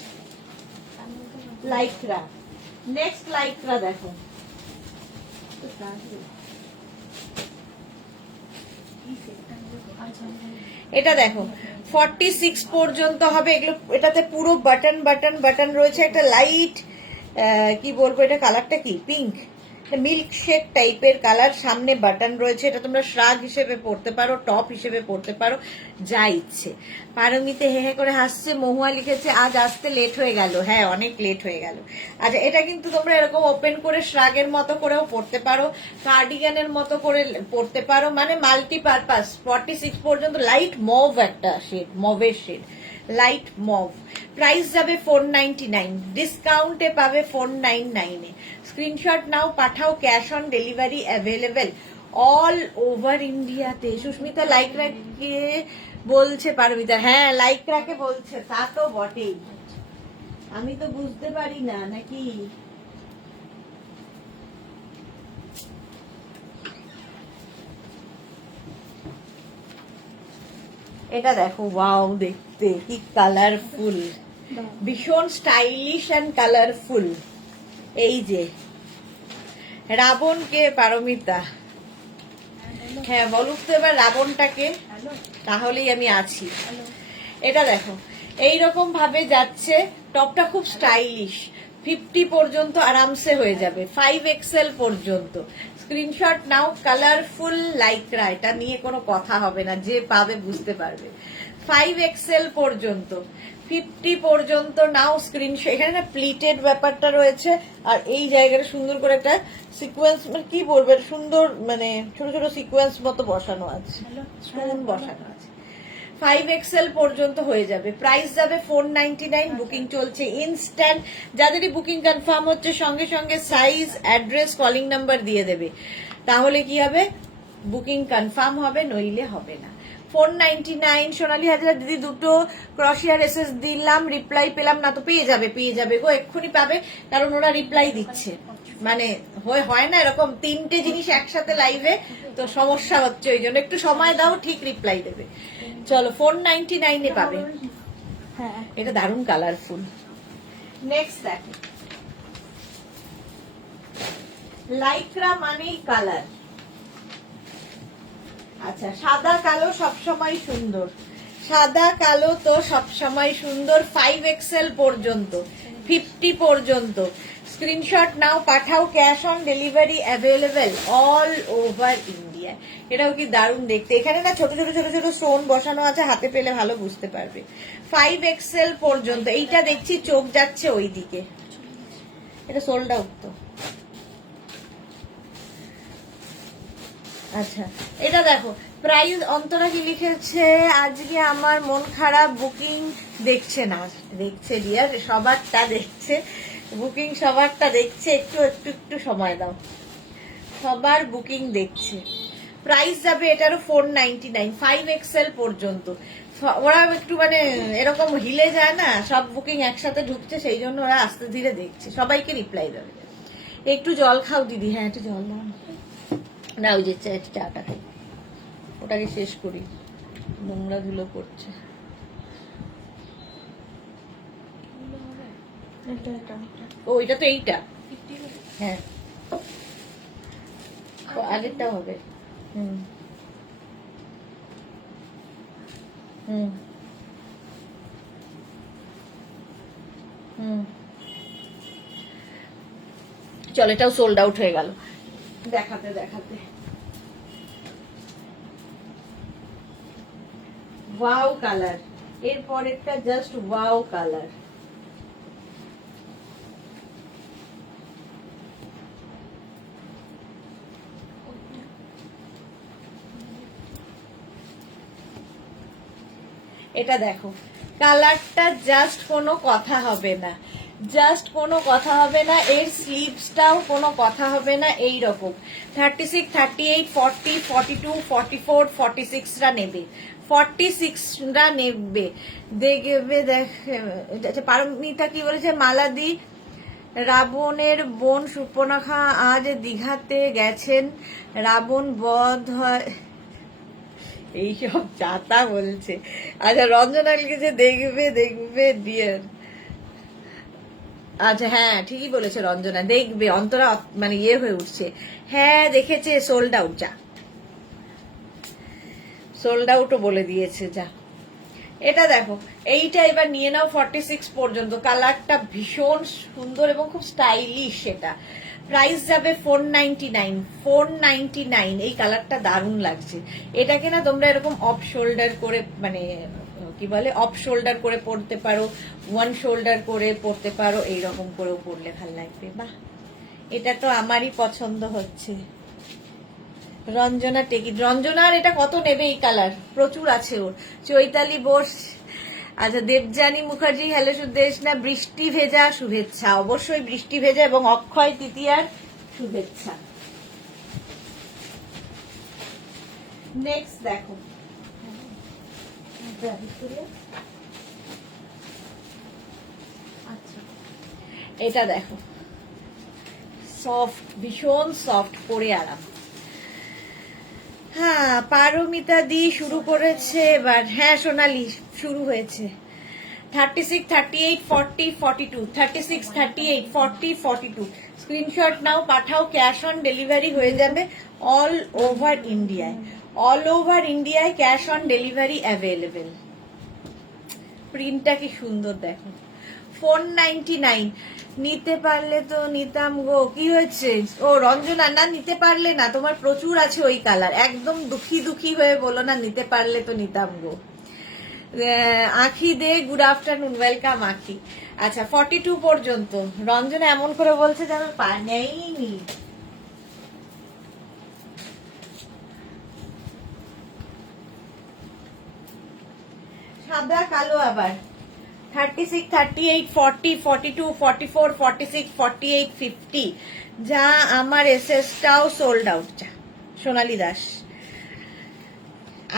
লাইক্রা, নেক্সট লাইক্রা দেখো, এটা দেখো 46 পর্যন্ত হবে এগুলো। এটাতে পুরো বাটন বাটন বাটন রয়েছে, একটা লাইট কি বলবো, এটা কালারটা কি, পিঙ্ক, মিল্ক শেক টাইপের কালার, সামনে বাটন রয়েছে। এটা তোমরা শ্রাগ হিসেবে পড়তে পারো, টপ হিসেবে পড়তে পারো, যা ইচ্ছে। পারমিতে হে হে করে হাসছে। মহুয়া লিখেছে আজ আসতে লেট হয়ে গেল। হ্যাঁ, অনেক লেট হয়ে গেল। আচ্ছা, এটা কিন্তু তোমরা এরকম ওপেন করে শ্রাগের মতো করেও পড়তে পারো, কার্ডিগানের মতো করে পড়তে পারো, মানে মাল্টিপারপাস। 46 পর্যন্ত লাইট মভ একটা শেড, মভের শেড, লাইট মভ। প্রাইস যাবে 499, ডিসকাউন্টে পাবে 499 এ। স্ক্রিনশট নাও, পাঠাও, cash on delivery available all over ইন্ডিয়াতে। সুস্মিতা লাইক্রাকে বলছে পারমিতা, হ্যাঁ লাইক্রাকে বলছে, তা তো বটেই, আমি তো বুঝতে পারি না নাকি। এটা দেখো, ওয়াও, দেখতে কি কালারফুল, ভীষণ স্টাইলিশ অ্যান্ড কালারফুল। এই যে রাবণকে পারমিতা, হ্যাঁ বলুক তো এবার রাবণটাকে, তাহলেই আমি আছি। এটা দেখো এইরকম ভাবে যাচ্ছে, টপটা খুব স্টাইলিশ। 50 পর্যন্ত আরামসে হয়ে যাবে, 5XL পর্যন্ত। স্ক্রিনশট নাও, কালারফুল লাইক্রা, এটা নিয়ে কোনো কথা হবে না, যে পাবে বুঝতে পারবে। 5XL পর্যন্ত, 50 পর্যন্ত নাও স্ক্রিনশট। এখানে না প্লিটেড ব্যাপারটা রয়েছে, আর এই জায়গাটা সুন্দর করে একটা সিকোয়েন্স, মানে কি বলবো, সুন্দর, মানে ছোট ছোট সিকোয়েন্স মতো বসানো আছে, স্টোন বসানো আছে। 5XL পর্যন্ত হয়ে যাবে। প্রাইস যাবে 499, বুকিং চলছে ইনস্ট্যান্ট। যাদেরই বুকিং কনফার্ম হচ্ছে সঙ্গে সঙ্গে সাইজ, অ্যাড্রেস, কলিং নাম্বার দিয়ে দেবে, তাহলে কি হবে, বুকিং কনফার্ম হবে, নইলে হবে না। 499। সোনালী হাজরা দিদি, দুটো ক্রশিয়ার এসএস দিলাম, রিপ্লাই পেলাম না। তো পেয়ে যাবে, পেয়ে যাবে গো, এক্ষুনি পাবে, কারণ ওরা রিপ্লাই দিচ্ছে। মানে হয় না এরকম 3টে জিনিস একসাথে লাইভে, তো সমস্যা হচ্ছে, ওই জন্য একটু সময় দাও, ঠিক রিপ্লাই দেবে। চলো 499 এ পাবে। এটা দারুণ কালারফুল। নেক্সট দেখো, লাইক্রা মানেই কালার। আচ্ছা, সাদা কালো সবসময় সুন্দর, সাদা কালো তো সবসময় সুন্দর। 5XL পর্যন্ত, 50 পর্যন্ত। স্ক্রিনশট নাও, পাঠাও, cash on delivery available all over India. এটাও কি দারুণ দেখতে। এখানে না ছোট ছোট ছোট ছোট স্টোন বসানো আছে, হাতে পেলে ভালো বুঝতে পারবে। 5XL পর্যন্ত। এইটা দেখছি চোখ যাচ্ছে ওই দিকে, এটা সোল্ড আউট তো। আচ্ছা, এটা দেখো প্রাইস। অন্তরা কি লিখেছে, আজকে আমার মন খারাপ, বুকিং দেখছে না। দেখছে ডিয়ার, সবারটা দেখছে, বুকিং সবারটা দেখছে, একটু একটু একটু সময় দাও, সবার বুকিং দেখছে। প্রাইস যাবে এটারও 499, 5XL পর্যন্ত। ওরা একটু মানে এরকম হিলে যায় না, সব বুকিং একসাথে ঢুকছে, সেই জন্য ওরা আস্তে ধীরে দেখছে, সবাইকে রিপ্লাই দেবে। একটু জল খাও দিদি, হ্যাঁ একটু জল দাও না, ওই যে চাটা খাই, ওটাকে শেষ করি, নোংরা ধুলো পড়ছে। ও এটা তো এইটা, হ্যাঁ আগেরটা হবে। হুম হুম হুম, চল, এটাও সোল্ড আউট হয়ে গেল দেখাতে দেখাতে। ওয়াও কালার, এর পরেরটা জাস্ট ওয়াও কালার। এটা দেখো, কালারটা জাস্ট কোনো কথা হবে না, জাস্ট কোনো কথা হবে না। এর স্লিভসটাও কোনো কথা হবে না। এই রকম 36, 38, 40, 42, 44, 46রা নেবে, 46রা নেবে, দেখবে। আচ্ছা, পারমিতা কি বলেছে, মালাদি, রাবণের বোন সুপর্ণখা আজ দীঘাতে গেছেন, রাবণ বধ হয়। এইসব চাতা বলছে। আচ্ছা রঞ্জনা লিখেছে দেখবে দেখবে ডিয়ার। আচ্ছা হ্যাঁ ঠিকই বলেছে রঞ্জনা, দেখবে। অন্তরা মানে ইয়ে হয়ে উঠছে, হ্যাঁ দেখেছে, সোল্ড আউট, যা সোল্ড আউটও বলে দিয়েছে, যা। এটা দেখো, এইটা এবার নিয়ে নাও 46 পর্যন্ত। কালারটা ভীষণ সুন্দর এবং খুব স্টাইলিশ। এটা প্রাইস যাবে 499। 499 এই কালারটা দারুণ লাগছে। এটাকে না তোমরা এরকম অফ শোল্ডার করে, মানে কি বলে, অফ শোল্ডার করে পরতে পারো, ওয়ান শোল্ডার করে পরতে পারো, এইরকম করেও পরলে ভালো লাগবে। বাহ, এটা তো আমারই পছন্দ হচ্ছে। রঞ্জনা টেকি, রঞ্জনার এটা কত নেবে এই কালার? প্রচুর আছে ওর। চৈতালি বোস, আচ্ছা দেবযানী মুখার্জি, হ্যালো সুদেশ না, বৃষ্টি ভেজা শুভেচ্ছা। অবশ্যই বৃষ্টি ভেজা এবং অক্ষয় তৃতীয়ার শুভেচ্ছা। নেক্সট দেখো, আচ্ছা এটা দেখো, সফট, ভীষণ সফট, পরে আরাম। হ্যাঁ পারমিতা দি শুরু করেছে এবার। হ্যাঁ সোনালি শুরু হয়েছে। 36, 38, 40, 42, 36, 38, 40, 42 স্ক্রিনশট নাও, পাঠাও। ক্যাশ অন ডেলিভারি হয়ে যাবে অল ওভার ইন্ডিয়ায়। অল ওভার ইন্ডিয়ায় ক্যাশ অন ডেলিভারি অ্যাভেলেবেল। প্রিন্টটা কি সুন্দর দেখো। 499 নিতে পারলে তো নিতাম গো। কি হয়েছে? ও রঞ্জনা, না নিতে পারলে না, তোমার প্রচুর আছে ওই কালার। একদম দুঃখী দুঃখী হয়ে বলো না, নিতে পারলে তো নিতাম গো। আখি দে, গুড আফটারনুন, ওয়েলকাম আখি। আচ্ছা 42 পর্যন্ত। রঞ্জনা এমন করে বলছে যেন নেইনি। সাদা কালো আবার। 36, 38, 40, 42, 44, 46, 48, 50 যা। আমার এসএসটাও সোল্ড আউট, যা। সোনালী দাস,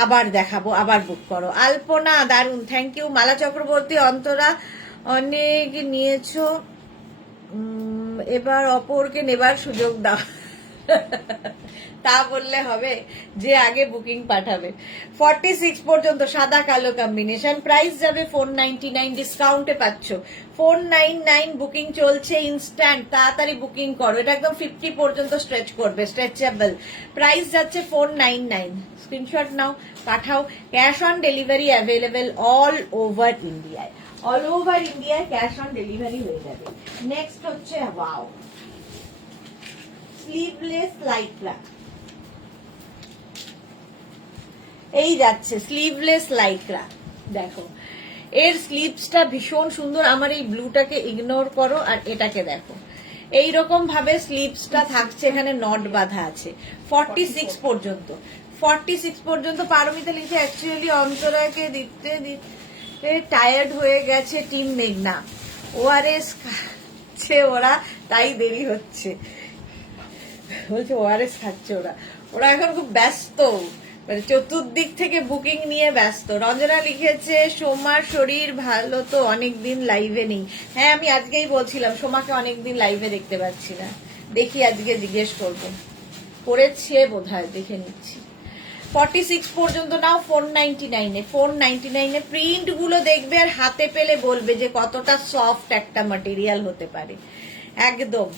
আবার দেখাবো, আবার বুক করো। আলপনা দারুন, থ্যাংক ইউ। মালা চক্রবর্তী, অন্তরা অনেক নিয়েছো, এবার অপরকে নেবার সুযোগ দাও। তা বললে হবে, যে আগে বুকিং পাঠাবে। 46 পর্যন্ত সাদা কালো কম্বিনেশন। প্রাইস যাবে 499, ডিসকাউন্টে পাচ্ছ 499। বুকিং চলছে ইনস্ট্যান্ট, তাড়াতাড়ি বুকিং করো। এটা একদম 50 পর্যন্ত স্ট্রেচ করবে, স্ট্রেচেবল। প্রাইস যাচ্ছে 499। স্ক্রিনশট নাও, পাঠাও। Cash on delivery available all over ইন্ডিয়ায়। অল ওভার ইন্ডিয়ায় ক্যাশ অন ডেলিভারি হয়ে যাবে। নেক্সট হচ্ছে ওয়াও, স্লিভলেস লাইক্রা। এই যাচ্ছে স্লিভলেস লাইক্রা, দেখো এর স্লিভসটা ভীষণ সুন্দর। আমার এই ব্লুটাকে ইগনোর করো আর এটাকে দেখো, এইরকম ভাবে স্লিভসটা থাকছে, এখানে নট বাঁধা আছে। 46 পর্যন্ত। 46 পর্যন্ত। পারমিতা লিখে অ্যাকচুয়ালি অন্তরাকে দিতে দিতে টায়ার্ড হয়ে গেছে টিম মেঘনা, ওআরএস খাচ্ছে ওরা, তাই দেরি হচ্ছে। বলছে ওআরএস খাচ্ছে ওরা, ওরা এখন খুব ব্যস্ত, মানে চতুর্দিক থেকে বুকিং নিয়ে ব্যস্ত। রঞ্জনা লিখেছে সোমার শরীর ভালো তো, অনেকদিন লাইভে নেই। হ্যাঁ আমি আজকেই বলছিলাম সোমাকে অনেকদিন লাইভে দেখতে পাচ্ছি না, দেখি আজকে জিজ্ঞেস করবো, করেছে বোধহয়, দেখে নিচ্ছি। 46 পর্যন্ত নাও 499 এ। 499 এ প্রিন্ট গুলো দেখবে আর হাতে পেলে বলবে যে কতটা সফট একটা ম্যাটেরিয়াল হতে পারে, একদম।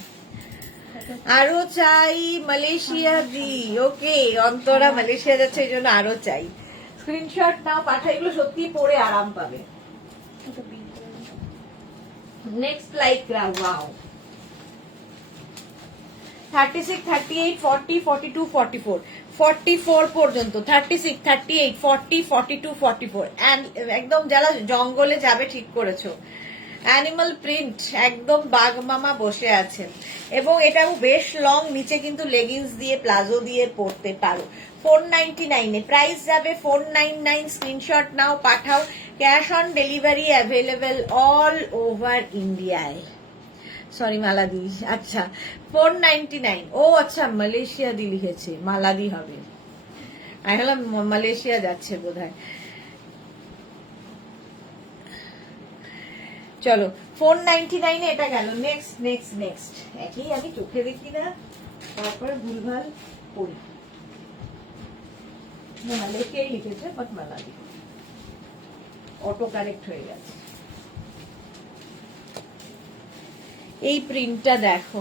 আরো চাই মালয়েশিয়া দি, ওকে অন্তরা মালয়েশিয়া যাচ্ছে এই জন্য আরো চাই। স্ক্রিনশট নাও, পাঠা, এগুলো সত্যি পরে আরাম পাবে। Next Lycra, wow. 36, 38, 40, 42, 44 44 পর্যন্ত। 36, 38, 40, 42, 44 একদম যারা জঙ্গলে যাবে ঠিক করেছো। অ্যানিমাল প্রিন্ট, একদম বাঘ মামা বসে আছেন। এবং এটাও বেশ লং, নিচে কিন্তু লেগিংস দিয়ে প্লাজো দিয়ে পরতে পারো। 499 এ প্রাইস যাবে 499। স্ক্রিনশট নাও, পাঠাও। Cash on delivery available all over ইন্ডিয়ায়। সরি মালাদি, আচ্ছা 499। ও আচ্ছা মালয়েশিয়া দি লিখেছে, মালাদি হবে। আমি ভাবলাম মালয়েশিয়া যাচ্ছে বোধহয়। চলো 499 এ এটা গেল। নেক্সট নেক্সট নেক্সট, একই আমি চোখে দেখি না, তারপরে ভুলভাল পড়ি। না লেখেই লিখেছে বাট মালাদি অটো কারেক্ট হয়ে গেছে। এই প্রিন্টটা দেখো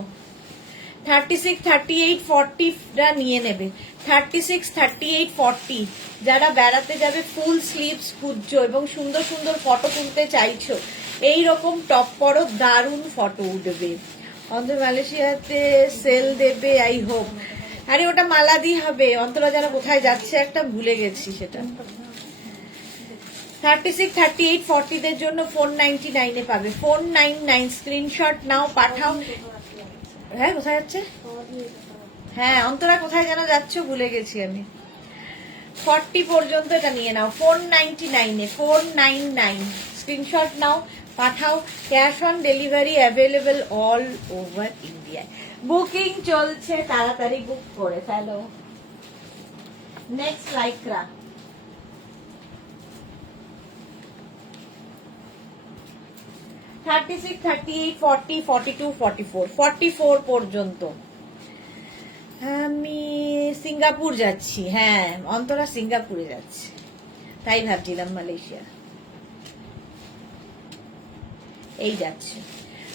36, 38, 40 নিয়ে নেবে। 36, 38, 40 যারা বেড়াতে যাবে ফুল স্লিভস খুঁজছো এবং সুন্দর সুন্দর ফটো তুলতে চাইছো, এই রকম টপ পরো, দারুণ ফটো উঠবে। অন্তর মালয়েশিয়াতে সেল দেবে আই হোপ। আরে ওটা মালাদি হবে, অন্তরা যেন কোথায় যাচ্ছে একটা ভুলে গেছি সেটা। 36, 38, 40 দের জন্য 499 এ পাবে। 499 স্ক্রিনশট নাও, পাঠাও। হ্যাঁ কোথায় যাচ্ছে? হ্যাঁ অন্তরা কোথায় যেন যাচ্ছ ভুলে গেছি আমি। 40 পর্যন্ত এটা নিয়ে নাও 499 এ। 499 স্ক্রিনশট নাও, পাঠাও। Cash on delivery available all over India. Booking চলছে, তাড়াতাড়ি বুক করে ফেলো। Next Lycra. থার্টি সিক্স, 38, 40, 42, 44, 44 পর্যন্ত। আমি সিঙ্গাপুর যাচ্ছি। হ্যাঁ অন্তরা সিঙ্গাপুরে যাচ্ছে, তাই ভাবছিলাম মালয়েশিয়া। এই যাচ্ছে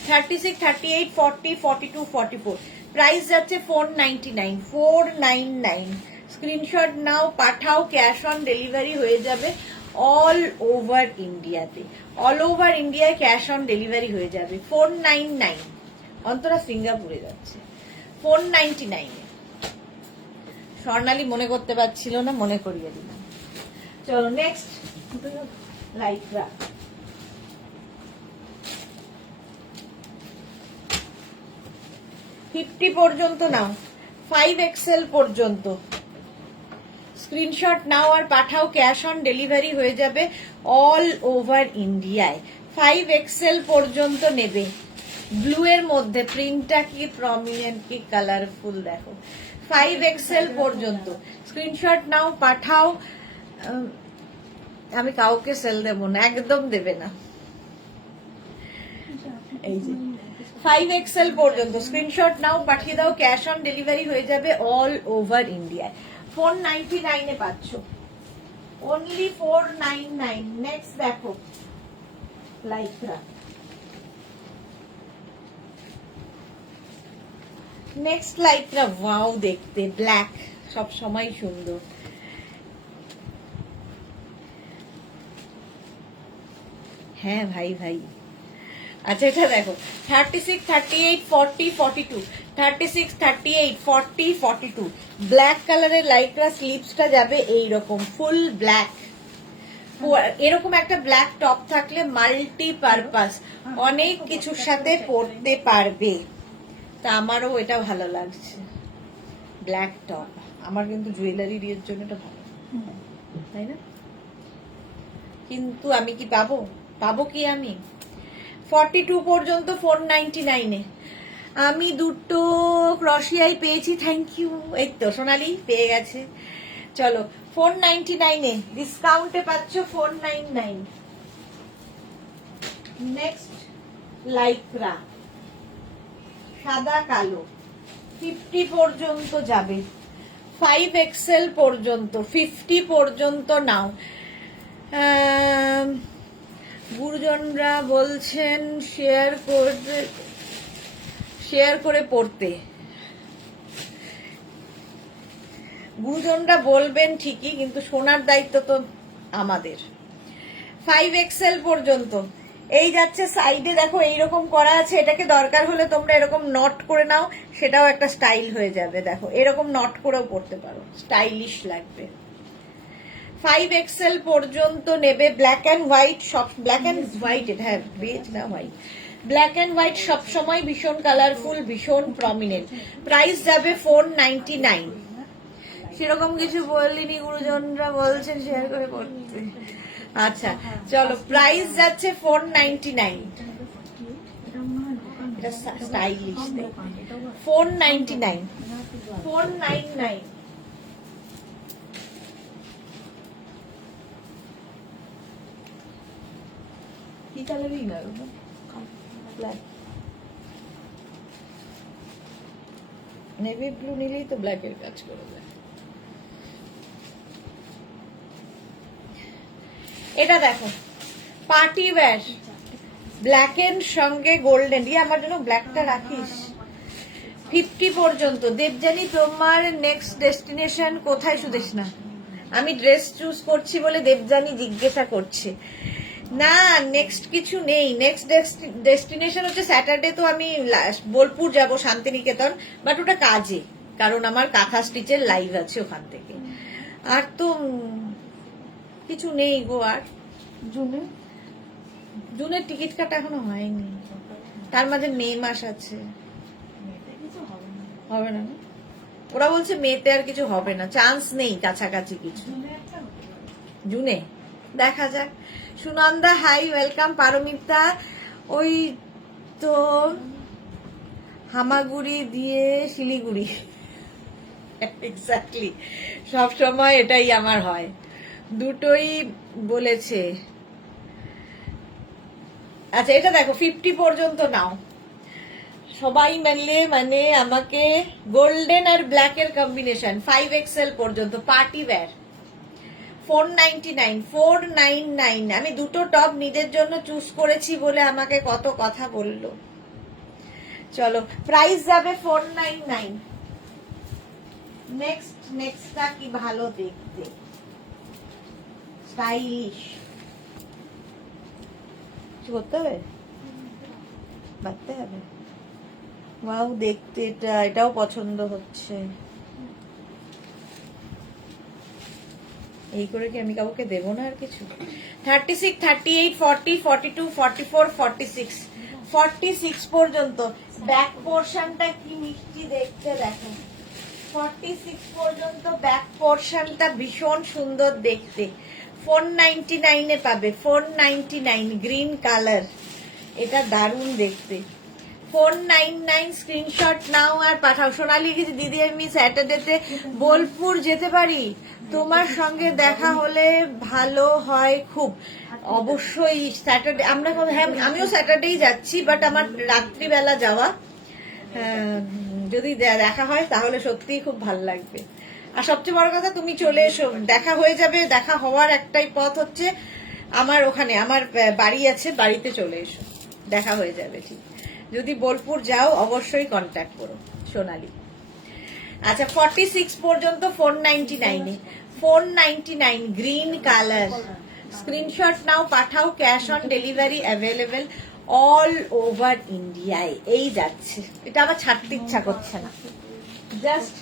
36, 38, 40, 42, 44। প্রাইস যাচ্ছে 499। 499 স্ক্রিনশট নাও, পাঠাও। ক্যাশ অন ডেলিভারি হয়ে যাবে অল ওভার ইন্ডিয়াতে। অল ওভার ইন্ডিয়ায় ক্যাশ অন ডেলিভারি হয়ে যাবে। 499 অন্তরা সিঙ্গাপুরে যাচ্ছে 499 এ। স্বর্ণালী মনে করতে পারছিল না, মনে করিয়ে দিলাম। চলো নেক্সট লাইক্রা। ফিফটি পর্যন্ত নাও, 5XL পর্যন্ত স্ক্রিনশট নাও আর পাঠাও। ক্যাশ অন ডেলিভারি হয়ে যাবে অল ওভার ইন্ডিয়ায়। 5XL পর্যন্ত নেবে। ব্লু এর মধ্যে প্রিন্টটা কি প্রমিনেন্ট, কি কালারফুল দেখো। 5XL পর্যন্ত স্ক্রিনশট নাও, পাঠাও। আমি কাউকে সেল দেবো না, একদম দেবে না। এই যে 5XL পর্যন্ত স্ক্রিনশট নাও, পাঠিয়ে দাও। ক্যাশ অন ডেলিভারি হয়ে যাবে অল ওভার ইন্ডিয়ায়। 499 এ পাচ্ছ, অনলি 499। নেক্সট দেখো লাইক্রা। নেক্সট লাইক্রা, ওয়াও দেখতে, ব্ল্যাক সব সময় সুন্দর। হ্যাঁ ভাই ভাই। আচ্ছা এটা দেখো 36, 38, 40, 42। 36, 38, 40, 42 ব্ল্যাক কালারের লাইক্রা। স্লিভসটা যাবে এইরকম ফুল ব্ল্যাক। এরকম একটা ব্ল্যাক টপ থাকলে মাল্টি পারপাস অনেক কিছুর সাথে পরতে পারবে। তা আমারও এটা ভালো লাগছে, ব্ল্যাক টপ। আমার কিন্তু জুয়েলারি এর জন্য এটা ভালো, তাই না? কিন্তু আমি কি পাবো? পাবো কি আমি? 42 পর্যন্ত 499 এ। আমি দুটো ক্রশিয়াই পেয়েছি, থ্যাংক ইউ। এই তো সোনালি পেয়ে গেছে। চলো 499 এ ডিসকাউন্টে পাচ্ছ 499। নেক্সট লাইক্রা, সাদা কালো। 50 পর্যন্ত যাবে, 5XL পর্যন্ত। 50 পর্যন্ত নাও। গুরুজনরা বলছেন শেয়ার করে পড়তে। গুরুজনরা বলবেন ঠিকই, কিন্তু শোনার দায়িত্ব তো আমাদের। 5XL পর্যন্ত এই যাচ্ছে। সাইডে দেখো এইরকম করা আছে, এটাকে দরকার হলে তোমরা এরকম নট করে নাও, সেটাও একটা স্টাইল হয়ে যাবে। দেখো এরকম নট করেও পড়তে পারো, স্টাইলিশ লাগবে। 5XL পর্যন্ত নেবে। ব্ল্যাক অ্যান্ড হোয়াইট, সব ব্ল্যাক অ্যান্ড হোয়াইট, এটা হ্যাঁ বেজ না হোয়াইট। ব্ল্যাক অ্যান্ড হোয়াইট সবসময় ভীষণ কালারফুল, ভীষণ প্রমিনেন্ট। প্রাইস যাবে 499। সেরকম কিছু বলিনি, গুরুজনরা বলছেন শেয়ার করে পড়তে। আচ্ছা চলো, প্রাইস যাচ্ছে 499। এটা স্টাইলিশ, 499। 499 কি কালারই না, ব্ল্যাক। নেভি ব্লু নিলেই তো ব্ল্যাকের কাজ করে দেয়। এটা দেখো পার্টি ওয়্যার, ব্ল্যাক এন্ড সঙ্গে গোল্ডেন। দিয়ে আমার জন্য ব্ল্যাকটা রাখিস। 50 পর্যন্ত। দেবজানি তোমার নেক্সট ডেস্টিনেশন কোথায়? সুদেশনা, আমি ড্রেস চুজ করছি বলে দেবজানি জিজ্ঞাসা করছে। না, নেক্সট কিছু নেই। নেক্সট ডেস্টিনেশন হচ্ছে স্যাটারডে, তো আমি বোলপুর যাব, শান্তিনিকেতন, বাট ওটা কাজে, কারণ আমার কাঁথা স্টিচের লাইভ আছে ওখান থেকে। আর তো কিছু নেই গো। আর জুনের টিকিট কাটা এখনো হয়নি, তার মাঝে মে মাস আছে। হবে না? ওরা বলছে মেতে আর কিছু হবে না, চান্স নেই কাছাকাছি কিছু। জুনে দেখা যাক। Sunanda high, welcome. পারমিতা, ওই তো হামাগুড়ি দিয়ে শিলিগুড়ি। এক্স্যাক্টলি, সব সময় এটাই আমার হয়, দুটোই বলেছে। আচ্ছা এটা দেখো 50 পর্যন্ত নাও সবাই মিলে, মানে আমাকে গোল্ডেন আর ব্ল্যাক এর কম্বিনেশন 5XL পর্যন্ত পার্টি ওয়্যার 499। আমি দুটো টপ নিজের জন্য চুজ করেছি বলে আমাকে কত কথা বললো। চলো, প্রাইস যাবে 499। নেক্সটটা কি ভালো দেখতে, স্টাইলিশ। কিছু করতে হবে, বাড়তে হবে। ওয়াও, দেখতে এটাও পছন্দ হচ্ছে। এই করে কি আমি কাউকে দেবো না আর কিছু? 36, 38, 40, 42, 44, 46, 46 পর্যন্ত। ব্যাক পোর্শনটা কি মিষ্টি দেখতে দেখো। 46 পর্যন্ত ব্যাক পোর্শনটা ভীষণ সুন্দর দেখতে। 499 এ পাবে। 499 গ্রিন কালার, এটা দারুণ দেখতে। 499 স্ক্রিনশট নাও আর পাঠাও। সোনালি লিখেছে, দিদি আমি স্যাটারডেতে বোলপুর যেতে পারি, তোমার সঙ্গে দেখা হলে ভালো হয় খুব। অবশ্যই স্যাটারডে আমরা, হ্যাঁ আমিও স্যাটারডেই যাচ্ছি, বাট আমার রাত্রিবেলা যাওয়া। যদি দেখা হয় তাহলে সত্যিই খুব ভালো লাগবে। আর সবচেয়ে বড় কথা, তুমি চলে এসো, দেখা হয়ে যাবে। দেখা হওয়ার একটাই পথ হচ্ছে আমার ওখানে, আমার বাড়ি আছে, বাড়িতে চলে এসো, দেখা হয়ে যাবে। ঠিক, যদি বোলপুর যাও অবশ্যই কন্ট্যাক্ট করো সোনালি। আচ্ছা 46 পর্যন্ত 499 এ। 499 গ্রিন কালার, স্ক্রিনশট নাও পাঠাও। Cash on delivery available all over ইন্ডিয়ায়। এই যাচ্ছে, এটা আবার ছাড়তে ইচ্ছা করছে না, জাস্ট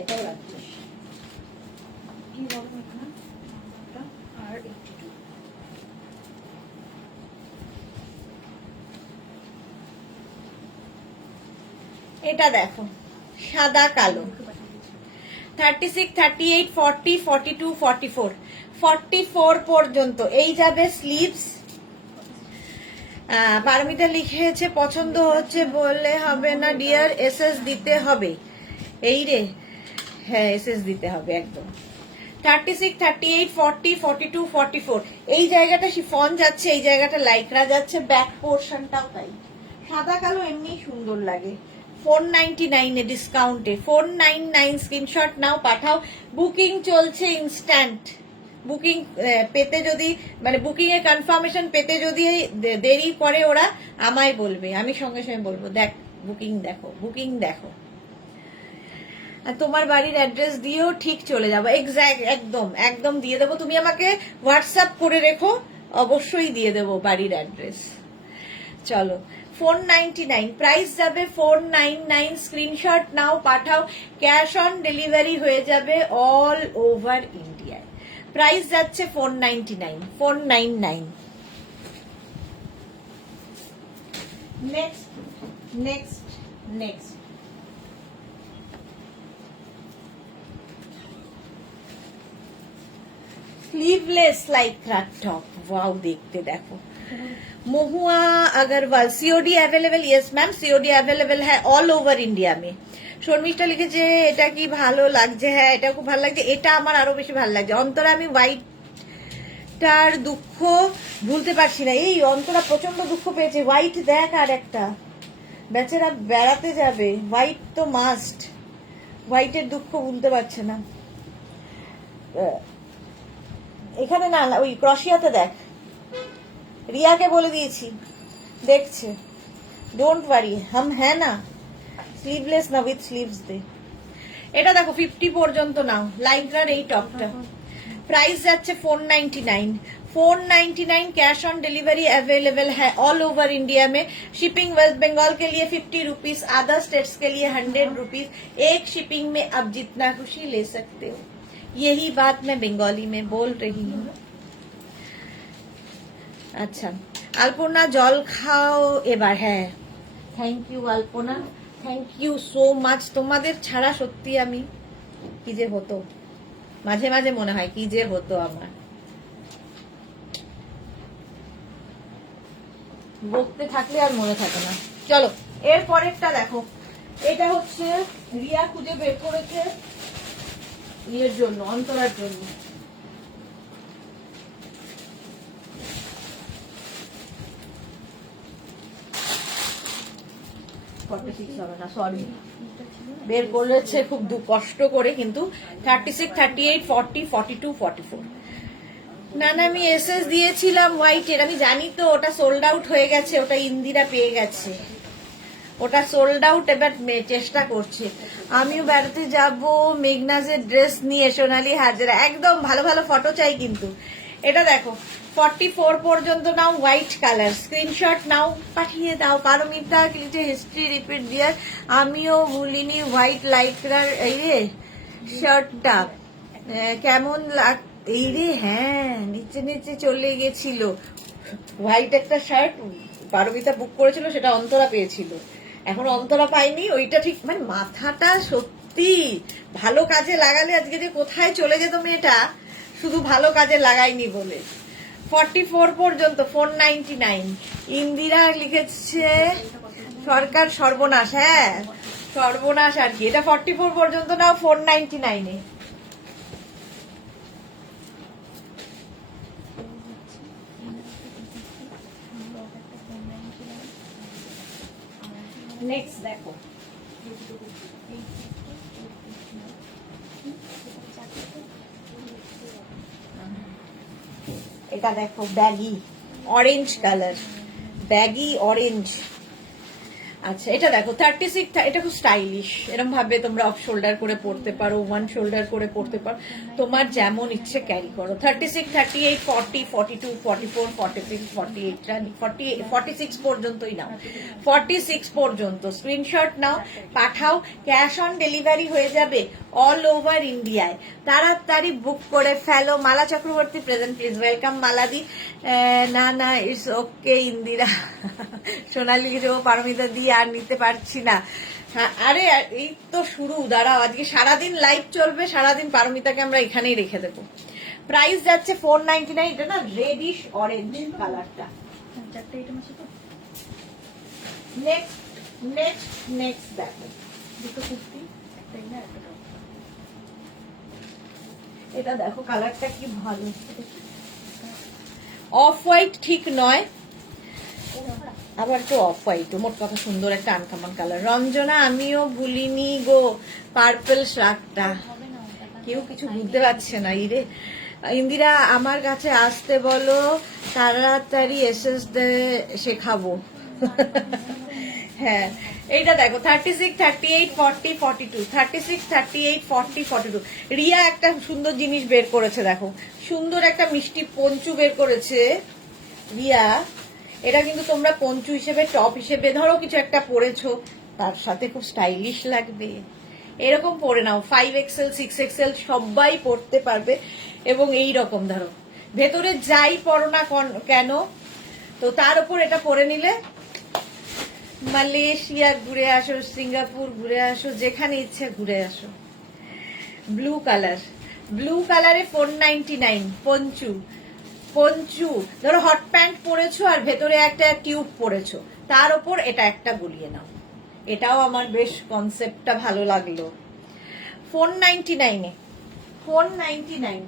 এটাও রাখছি। এটা দেখো সাদা কালো। 36, 38, 40, 42, 44, 44 পর্যন্ত। এই যাবে স্লিভস। পারমিতা লিখেছে পছন্দ হচ্ছে বলে হবে না ডিয়ার, এসএস দিতে হবে। এই রে, হ্যাঁ এসএস দিতে হবে একদম। 36, 38, 40, 42, 44 এই জায়গাটা শিফন যাচ্ছে, এই জায়গাটা লাইক্রা যাচ্ছে, ব্যাক পোর্শনটাও তাই। সাদা কালো এমনি সুন্দর লাগে। 499 এ ডিসকাউন্টে। 499 স্ক্রিনশট নাও পাঠাও। বুকিং চলছে ইনস্ট্যান্ট। বুকিং পেতে যদি, মানে বুকিং এর কনফার্মেশন পেতে যদি দেরি করে ওরা আমায় বলবে, আমি সঙ্গে সঙ্গে বলবো দেখ বুকিং দেখো, বুকিং দেখো। আর তোমার বাড়ির অ্যাড্রেস দিয়েও ঠিক চলে যাবো। এক্স্যাক্ট, একদম একদম দিয়ে দেবো। তুমি আমাকে হোয়াটসঅ্যাপ করে রেখো, অবশ্যই দিয়ে দেবো বাড়ির অ্যাড্রেস। চলো 499 প্রাইস যাবে। 499 স্ক্রিনশট নাও পাঠাও। ক্যাশ অন ডেলিভারি হয়ে যাবে অল ওভার ইন্ডিয়ায়। প্রাইস যাচ্ছে 499। 499। Next next next sleeveless Lycra top. Wow, দেখতে দেখো। Mahua Agarwal, COD available? Yes ma'am, COD available है ऑल ओवर इंडिया में। শর্মিষ্ঠা লিখেছে এটা কি ভালো লাগছে? হ্যাঁ এটা খুব ভালো লাগছে, এটা আমার আরো বেশি ভালো লাগছে। অন্তরা, আমি হোয়াইটটার দুঃখ ভুলতে পারছি না। এই অন্তরা প্রচন্ড দুঃখ পেয়েছে। হোয়াইট দেখ, আর একটা বেচারা বেড়াতে যাবে, হোয়াইট তো মাস্ট। হোয়াইটের দুঃখ ভুলতে পারছে না। এখানে না, ওই ক্রশিয়াতে দেখ, রিয়াকে বলে দিয়েছি, দেখছে। ডোন্ট ওয়ারি, হাম হ্যাঁ না, স্লিভলেস না, উইথ স্লিভস দে। এটা দেখো 50 পর্যন্ত নাও, লাইক্রার এই টপটা, प्राइस যাচ্ছে 499। 499 कैश ऑन डिलीवरी अवेलेबल है ऑल ओवर इंडिया में। शिपिंग वेस्ट बंगाल के लिए 50 रुपीज, अदर स्टेट्स के लिए 100 रुपीज। एक शिपिंग में अब जितना खुशी ले सकते हो। यही बात मैं बंगाली में बोल रही हूँ। अच्छा अल्पना জল খাও এবার। হ্যাঁ thank you Alpana, thank you so much. তোমাদের ছাড়া সত্যি আমি কি যে হতো, মাঝে মাঝে মনে হয় কি যে হতো আমার। বকতে থাকলে আর মনে থাকে না। চলো এর পরেরটা দেখো, এটা হচ্ছে রিয়া খুঁজে বের করেছে ইয়ের জন্য, অন্তরার জন্য। সরি, বের করেছে খুব কষ্ট করে, কিন্তু 36, 38, 40, 42, 44। না না আমি এসএস দিয়েছিলাম হোয়াইটের, আমি জানি তো ওটা সোল্ড আউট হয়ে গেছে, ওটা ইন্দিরা পেয়ে গেছে, ওটা সোল্ড আউট। এবার চেষ্টা করছে। আমিও বেড়াতে যাব মেঘনাজের ড্রেস নিয়ে, সোনালি হাজরা, একদম ভালো ভালো ফটো চাই কিন্তু। এটা দেখো 44 পর্যন্ত নাও, হোয়াইট কালার, স্ক্রিনশট নাও, পাঠিয়ে দাও। পারমিতা লিখে হিস্ট্রি রিপিট দিয়ার, আমিও ভুলিনি হোয়াইট লাইক্রার এই রে শার্টটা কেমন লাগ এই রে। হ্যাঁ নিচে নিচে চলে গেছিল, হোয়াইট একটা শার্ট পারমিতা বুক করেছিল, সেটা অন্তরা পেয়েছিল, এখন অন্তরা পাইনি। ওইটা ঠিক মানে মাথাটা সত্যি ভালো কাজে লাগালে আজকে যে কোথায় চলে যেত মেয়েটা, শুধু ভালো কাজে লাগাইনি বলে। 44 পর্যন্ত 499। ইন্দিরা লিখেছে সরকার সর্বনাশ। হ্যাঁ সর্বনাশ আর কি। এটা 44 পর্যন্ত নাও, 499 নেক্সট দেখো, এটা দেখো baggy orange colour, baggy orange. আচ্ছা এটা দেখো 36, এটা খুব স্টাইলিশ, এরকম ভাবে তোমরা অফ শোল্ডার করে পড়তে পারো, ওয়ান শোল্ডার করে পড়তে পারো, তোমার যেমন ইচ্ছে ক্যারি করো। 36, 38, 40, 42, 44, 46, 48, 46 পর্যন্তই নাও, 46 পর্যন্ত স্ক্রিনশট নাও, পাঠাও। ক্যাশ অন ডেলিভারি হয়ে যাবে অল ওভার ইন্ডিয়ায়, তাড়াতাড়ি বুক করে ফেলো। মালা চক্রবর্তী প্রেজেন্ট প্লিজ, ওয়েলকাম মালাদি। না না ইটস ওকে ইন্দিরা। সোনালি পারমিতা দিয়ে আর নিতে পারছি না। আরে এই তো শুরু, দাঁড়াও আজকে সারাদিন লাইভ চলবে, সারাদিন পারমিতাকে আমরা এখানেই রেখে দেবো। প্রাইস যাচ্ছে 499। এটা না রেডিশ অরেঞ্জ কালারটা। নেক্সট নেক্সট নেক্সট দেখো, দুটো কুর্তি, একটা ইনার একটা টপ। এটা দেখো কালারটা কি ভালো, অফ হোয়াইট ঠিক নয়, আবার একটু অফ হোয়াইট, মোট কথা সুন্দর একটা আনকমন কালার। রঞ্জনা আমিও ভুলিনি গো পার্পল শার্টটা, কেউ কিছু বুঝতে পারছে না। ইরে ইন্দিরা আমার কাছে আসতে বলো, তাড়াতাড়ি এসএস শেখাবো। হ্যাঁ এইটা দেখো 36, 38, 40, 42, 36, 38, 40, 42। রিয়া একটা সুন্দর জিনিস বের করেছে দেখো, সুন্দর একটা মিষ্টি পঞ্চু বের করেছে রিয়া। এটা কিন্তু তোমরা পঞ্চু হিসেবে, টপ হিসেবে ধরো কিছু একটা পরেছো, তার সাথে খুব স্টাইলিশ লাগবে, এরকম পরে নাও। 5XL, 6XL সবাই পরতে পারবে। এবং এই রকম ধরো ভেতরে যাই পরো না কেন, তো তার উপর এটা পরে নিলে মালয়েশিয়া ঘুরে আসো, সিঙ্গাপুর ঘুরে আসো, যেখানে ইচ্ছে ঘুরে আসো। ব্লু কালার, ব্লু কালারে 499 পঞ্চু। পঞ্চু ধরো হট প্যান্ট পরেছো আর ভেতরে একটা টিউব পরেছো, তার উপর এটা একটা গলিয়ে নাও। এটাও আমার বেশ কনসেপ্টটা ভালো লাগলো। 499 499।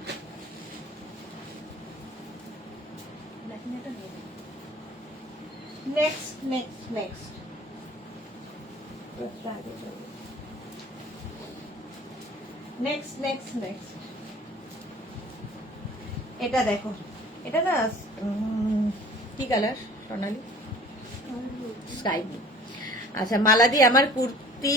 Next next next next next next এটা দেখো, এটা না কি কালার সোনালি, স্কাই ব্লু। আচ্ছা মালাদি, আমার কুর্তি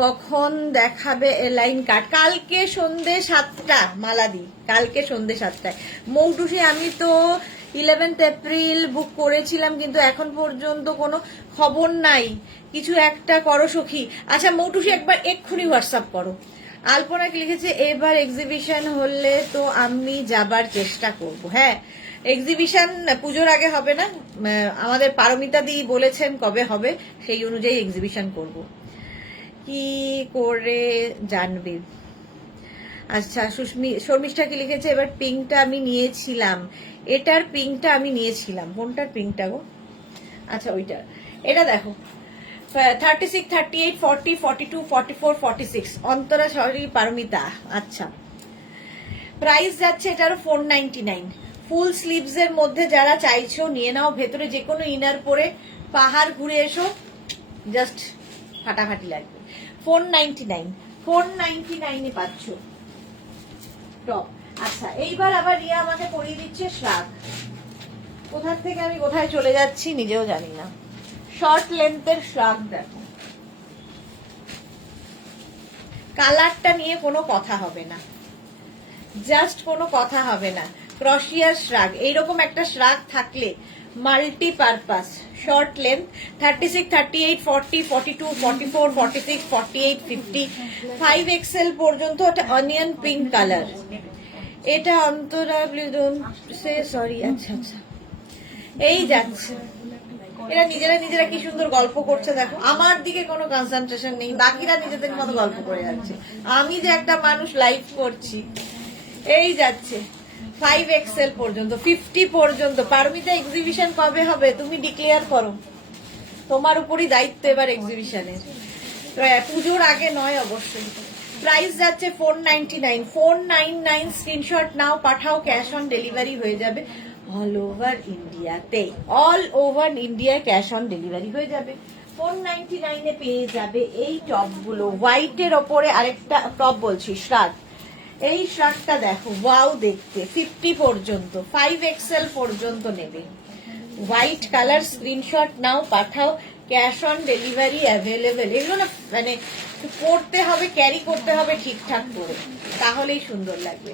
কখন দেখাবে লাইন কাট? কালকে সন্ধে 7টা মালাদি, কালকে সন্ধে 7টায়। মৌটুসি, আমি তো 11 এপ্রিল বুক করেছিলাম, কিন্তু এখন পর্যন্ত কোনো খবর নাই, কিছু একটা করো সখী। আচ্ছা মৌটুসি, একবার এক্ষুনি হোয়াটসঅ্যাপ করো। আলপনা কি লিখেছে, এবার এক্সিবিশন হলে তো আমি যাবার চেষ্টা করব। হ্যাঁ, এক্সিবিশন পুজোর আগে হবে না, আমাদের পারমিতা দি বলেছেন কবে হবে, সেই অনুযায়ী এক্সিবিশন করব। কি করে জানবে? আচ্ছা শর্মিষ্ঠা কি লিখেছে, এবার পিঙ্কটা আমি নিয়েছিলাম, এটার পিঙ্কটা আমি নিয়েছিলাম। কোনটার পিঙ্কটা গো? আচ্ছা ওইটা। এটা দেখো 36, 38, 40, 42, 44, 46। অন্তরা, সরি পারমিতা। আচ্ছা প্রাইস যাচ্ছে এটারও 499। ফুল স্লিভস এর মধ্যে যারা চাইছো নিয়ে নাও, ভেতরে যে কোনো ইনার পরে পাহাড় ঘুরে এসো, জাস্ট ফাটাফাটি লাগবে। 499, 499 এ পাচ্ছ টপ। আচ্ছা এইবার আবার রিয়া আমাকে পরিয়ে দিচ্ছে শ্রাগ। কোথা থেকে আমি কোথায় চলে যাচ্ছি নিজেও জানি না। শর্ট লেন্থের শ্রাগ দেখো, কালারটা নিয়ে কোনো কথা হবে না, জাস্ট কোনো কথা হবে না। ক্রশিয়ার শ্রাগ, এইরকম একটা শ্রাগ থাকলে মাল্টিপারপাস। শর্ট লেন্থ 36, 38, 40, 42, 44, 46, 48, 50, 5XL পর্যন্ত। একটা অনিয়ন পিঙ্ক কালার। এটা অন্তরা সরি। আচ্ছা আচ্ছা এই যাচ্ছে। এরা নিজেরা কি সুন্দর গল্প করছে দেখো, আমার দিকে কোনো কনসেন্ট্রেশন নেই, বাকিরা নিজেদের মতো গল্প করে যাচ্ছে, আমি যে একটা মানুষ লাইভ করছি। এই যাচ্ছে 5XL পর্যন্ত, 50 পর্যন্ত। পারমিতা এক্সিবিশন কবে হবে তুমি ডিক্লেয়ার করো, তোমার উপরই দায়িত্ব এবার এক্সিবিশনের। পুজোর আগে নয় অবশ্যই। প্রাইস যাচ্ছে 499, 499। স্ক্রিনশট নাও, পাঠাও, ক্যাশ অন ডেলিভারি হয়ে যাবে অল ওভার ইন্ডিয়াতে। All over India cash on delivery হয়ে যাবে। 499 এ পেয়ে যাবে এই টপগুলো। হোয়াইটের ওপরে আরেকটা টপ বলছি, শ্রাগ। এই শার্টটা দেখো, ওয়াও দেখতে। 50 পর্যন্ত, 5XL পর্যন্ত নেবে। White colour. স্ক্রিনশট নাও, পাঠাও, ক্যাশ অন ডেলিভারি অ্যাভেলেবেল। এগুলো না মানে পরতে হবে, ক্যারি করতে হবে ঠিকঠাক করে, তাহলেই সুন্দর লাগবে।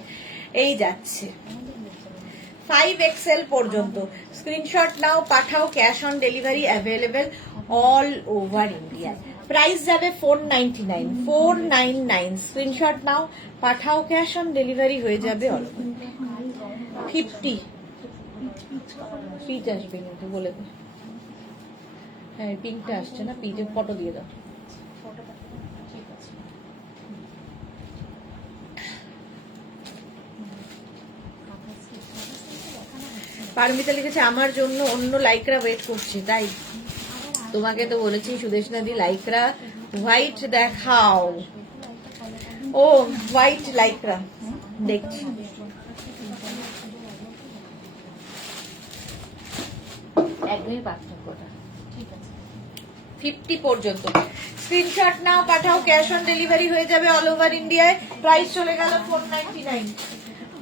এই যাচ্ছে 5XL পর্যন্ত। স্ক্রিনশট নাও, পাঠাও, cash on delivery available all over India. Price যাবে 499, 499। স্ক্রিনশট নাও, পাঠাও, ক্যাশ অন ডেলিভারি হয়ে যাবে অল ওভার। 50 পিচ আসবে কিন্তু বলে দে। হ্যাঁ পিঙ্কটা আসছে না, পিচে ফটো দিয়ে দাও। পারমিতা লিখেছে, আমার জন্য অন্য লাইকরা ওয়েট করছে। তাই তোমাকে তো বলেছি সুদেশনা দি লাইকরা হোয়াইট দেখাও। ও হোয়াইট লাইকরা দেখছি। একদমই পার্থক্যটা 50 পর্যন্ত। স্ক্রিনশট নাও, পাঠাও, ক্যাশ অন ডেলিভারি হয়ে যাবে অল ওভার ইন্ডিয়ায়। প্রাইস চলে গেল 499,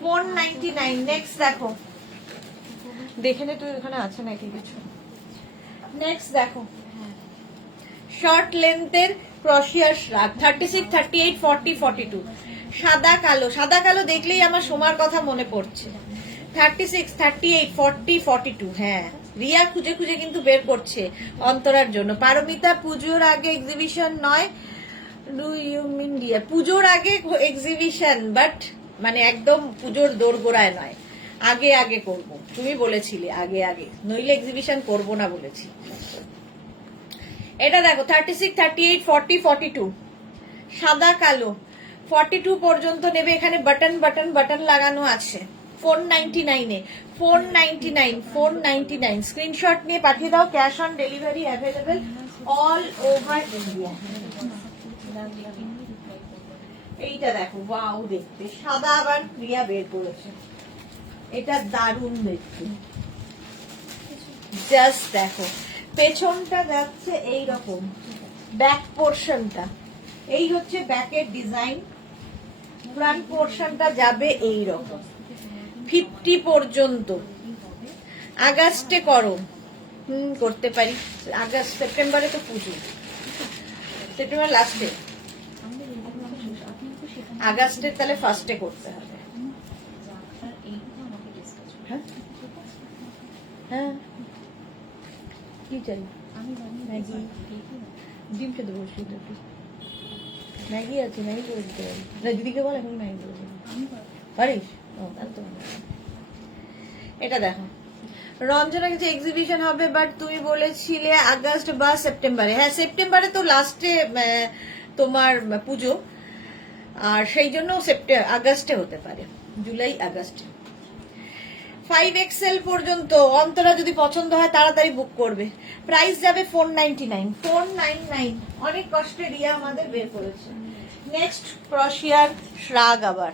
499। নেক্সট দেখো, দেখে নে তুই ওখানে আছে নাকি কিছু। নেক্সট দেখো শর্ট লেন্থের ক্রশিয়ার শ্রাগ, 36, 38, 40, 42। সাদা কালো, সাদা কালো দেখলেই আমার সোমার কথা মনে পড়ছে। 36, 38, 40, 42। হ্যাঁ রিয়া খুঁজে খুঁজে কিন্তু বের করছে অন্তরার জন্য। পারমিতা, পুজোর আগে এক্সিবিশন নয়, ডু ইউ মিন ডিয়ার? পুজোর আগে এক্সিবিশন, বাট মানে একদম পুজোর দোরগোড়ায় নয়, আগে আগে করব। তুমি বলেছিলে আগে আগে, নইলে এক্সিবিশন করব না বলেছি। এটা দেখো 36, 38, 40, 42। সাদা কালো 42 পর্যন্ত নেবে। এখানে বাটন বাটন বাটন লাগানো আছে। 499 এ, 499, 499। স্ক্রিনশট নিয়ে পাঠিয়ে দাও, cash on delivery available all over India. এইটা দেখো, ওয়াও দেখতে, সাদা আবার রিয়া বের করেছে, এটা দারুণ দেখতে। জাস্ট দেখো, পেছনটা যাচ্ছে এই রকম, ব্যাক পোর্শনটা এই হচ্ছে ব্যাকের ডিজাইন, ফ্রন্ট পোর্শনটা যাবে এই রকম। 50 পর্যন্ত। আগস্টে করো, করতে পারি। আগস্ট সেপ্টেম্বরে তো পুজো, সেপ্টেম্বর লাস্টে, আগস্টের তাহলে ফার্স্টে করতে হবে। হ্যাঁ হ্যাঁ, কি চাই? ম্যাগি, ডিম খেতে বসি, ম্যাগি আছে, ম্যাগি করে দিতে পারি। দিদিকে বল এখন ম্যাগি করে দেবো। পারিস? ও তাহলে তো ভালো। এটা দেখো, রঞ্জনা কিছু এক্সিবিশন হবে, বাট তুমি বলেছিলে আগস্ট বা সেপ্টেম্বরে। হ্যাঁ, সেপ্টেম্বরে তো লাস্টে তোমার পুজো, আর সেই জন্য আগস্টে হতে পারে, জুলাই আগস্টে। 5XL পর্যন্ত। অন্তরা যদি পছন্দ হয় তাড়াতাড়ি বুক করবে। প্রাইস যাবে 499। 499 অনেক কষ্টে রিয়া আমাদের বের করেছে। নেক্সট ক্রশিয়ার শ্রাগ, আবার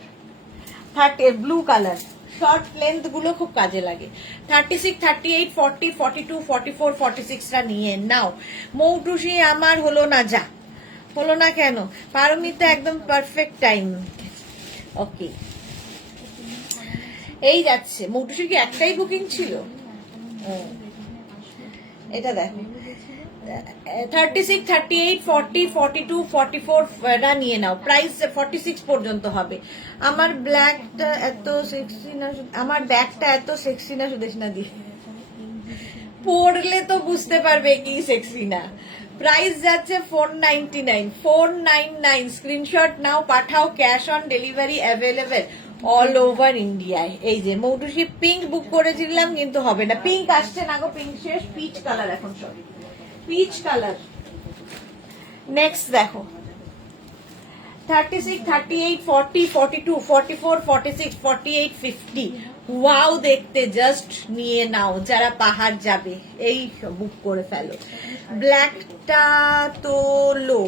30 ব্লু কালার। শর্ট লেন্থ গুলো খুব কাজে লাগে। 36, 38, 40, 42, 44, 46টা নিয়ে নাও। মৌটুসি আমার হলো না, যা হলো না কেন? পারমিতা একদম পারফেক্ট টাইম। ওকে, এই যাচ্ছে। মৌটুসির কি একটাই বুকিং ছিল? এটা দেখো, 36, 38, 40, 42, 44 নিয়ে নাও। প্রাইস 46 পর্যন্ত হবে। আমার ব্ল্যাকটা এত সেক্সি না, আমার ব্যাগটা এত সেক্সি না সুদেশনা দি, পড়লে তো বুঝতে পারবে কি সেক্সি না। প্রাইস যাচ্ছে 499। 499 স্ক্রিনশট নাও, পাঠাও। Cash on delivery available all over ইন্ডিয়ায়। এই যে মৌটুসি পিঙ্ক বুক করেছিলাম, কিন্তু হবে না। পিঙ্ক আসছে না গো, পিঙ্ক শেষ। পিচ কালার এখন, সরি, পিচ কালার। নেক্সট দেখো, 36, 38, 40, 42, 44, 46, 48, 50। ওয়াও দেখতে, জাস্ট নিয়ে নাও যারা পাহাড় যাবে, এই বুক করে ফেলো। ব্ল্যাকটা তো লো,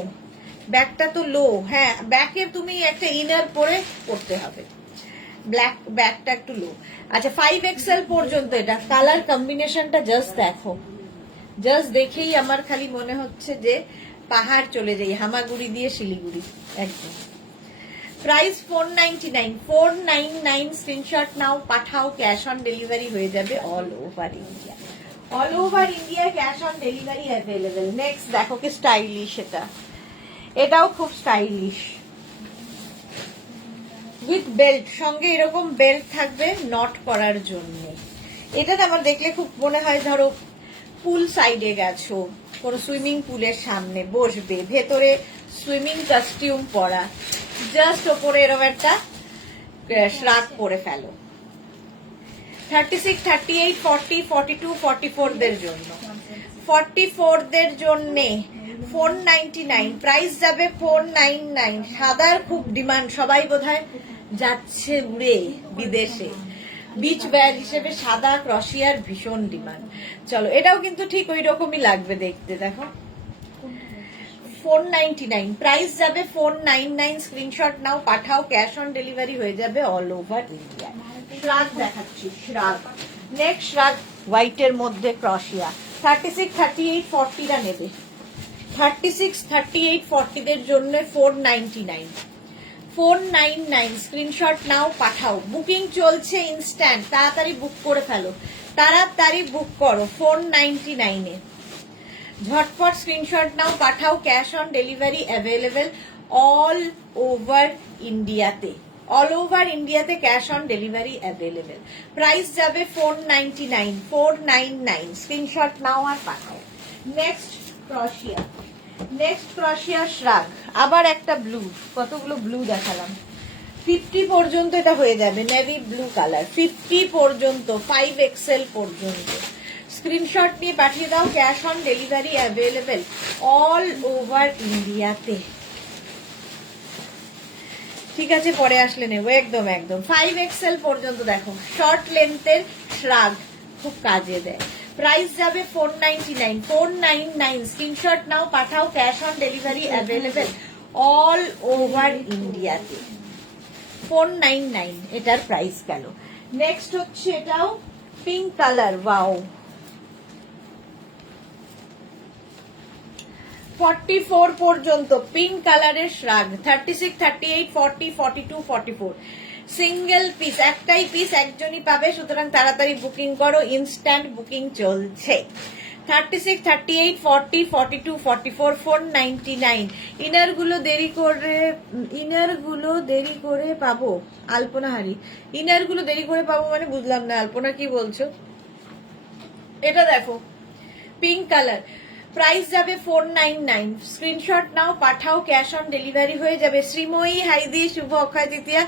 ব্যাগটা তো লো। হ্যাঁ, ব্যাকে তুমি একটা ইনার পরে পড়তে হবে। ব্ল্যাক ব্যাগটা একটু লো। আচ্ছা, 5XL পর্যন্ত। এটা কালার কম্বিনেশনটা জাস্ট দেখো, জাস্ট দেখেই আমার খালি মনে হচ্ছে যে পাহাড় চলে যাই, হামাগুড়ি দিয়ে শিলিগুড়ি একদম। প্রাইস 499। 499 স্ক্রিনশট নাও, পাঠাও। ক্যাশ অন ডেলিভারি হয়ে যাবে all over India. All over India cash on delivery available. Next দেখো কি স্টাইলিশ, এটাও খুব স্টাইলিশ। উইথ বেল্ট, সঙ্গে এরকম বেল্ট থাকবে নট করার জন্য। এটা আমার দেখলে খুব মনে হয়, ধরো পুল সাইডে গেছো, কোনো সুইমিং পুলের সামনে বসবে, ভেতরে সুইমিং কস্টিউম পরা, জাস্ট ওপরে এরকম একটা শ্রাগ পরে ফেলো। 36, 38, 40, 42, 44 দের জন্য। 44 দের জন্য 499। প্রাইস যাবে 499। সাদার খুব ডিমান্ড, সবাই বোধহয় যাচ্ছে উড়ে বিদেশে। বিচ ওয়্যার হিসেবে সাদা ক্রশিয়ার ভীষণ ডিমান্ড। চলো, এটাও কিন্তু ঠিক ওই রকমই লাগবে দেখতে। দেখো, 499। প্রাইস যাবে 499। স্ক্রিনশট নাও, পাঠাও। ক্যাশ অন ডেলিভারি হয়ে যাবে অল ওভার ইন্ডিয়া। শ্রাগ দেখাচ্ছি, শ্রাগ। নেক্সট শ্রাগ হোয়াইটের মধ্যে ক্রশিয়া। 36, 38, 40টা নেবে। 36, 38, 40 দের জন্য 499। 499 স্ক্রিনশট নাও, পাঠাও। বুকিং চলছে ইনস্ট্যান্ট, তাড়াতাড়ি বুক করে ফেলো, তাড়াতাড়ি বুক করো। 499 ঝটপট স্ক্রিনশট নাও, পাঠাও। Cash on delivery available all over ইন্ডিয়াতে। অল ওভার ইন্ডিয়াতে cash on delivery available. Price যাবে 499। 499 স্ক্রিনশট নাও আর পাঠাও। নেক্সট ক্রশিয়া, নেক্সট ক্রশিয়া শ্রাগ। আবার একটা ব্লু, কতগুলো ব্লু দেখালাম। 50 পর্যন্ত এটা হয়ে যাবে, নেভি ব্লু কালার। 50 পর্যন্ত, 5XL পর্যন্ত। স্ক্রিনশট নিয়ে পাঠিয়ে দাও। Cash on delivery available all over ইন্ডিয়াতে। ঠিক আছে, পরে আসলে নেবো, একদম একদম। 5XL পর্যন্ত দেখো, শর্ট লেন্থের শ্রাগ খুব কাজে দেয়। প্রাইস যাবে 499। 499 স্ক্রিনশট নাও, পাঠাও। Cash on delivery available all over ইন্ডিয়াতে। 499 এটার প্রাইস গেল। নেক্সট হচ্ছে এটাও পিঙ্ক কালার, ওয়াও। 44 পর্যন্ত পিঙ্ক কালারের শ্রাগ। 36, 38, 40, 42, 44। সিঙ্গেল পিস, একটাই পিস একজনই পাবে, সুতরাং তাড়াতাড়ি বুকিং করো, ইনস্ট্যান্ট বুকিং চলছে। 36, 38, 40, 42, 44, 499। ইনারগুলো দেরি করে পাবো। আলপনা হারি, ইনারগুলো দেরি করে পাবো মানে বুঝলাম না আলপনা কি বলছো। এটা দেখো পিঙ্ক কালার, প্রাইস যাবে 499। স্ক্রিনশট নাও, পাঠাও, ক্যাশ অন ডেলিভারি হয়ে যাবে। শ্রীময়ী হাইদি, শুভ অক্ষয় তৃতীয়া।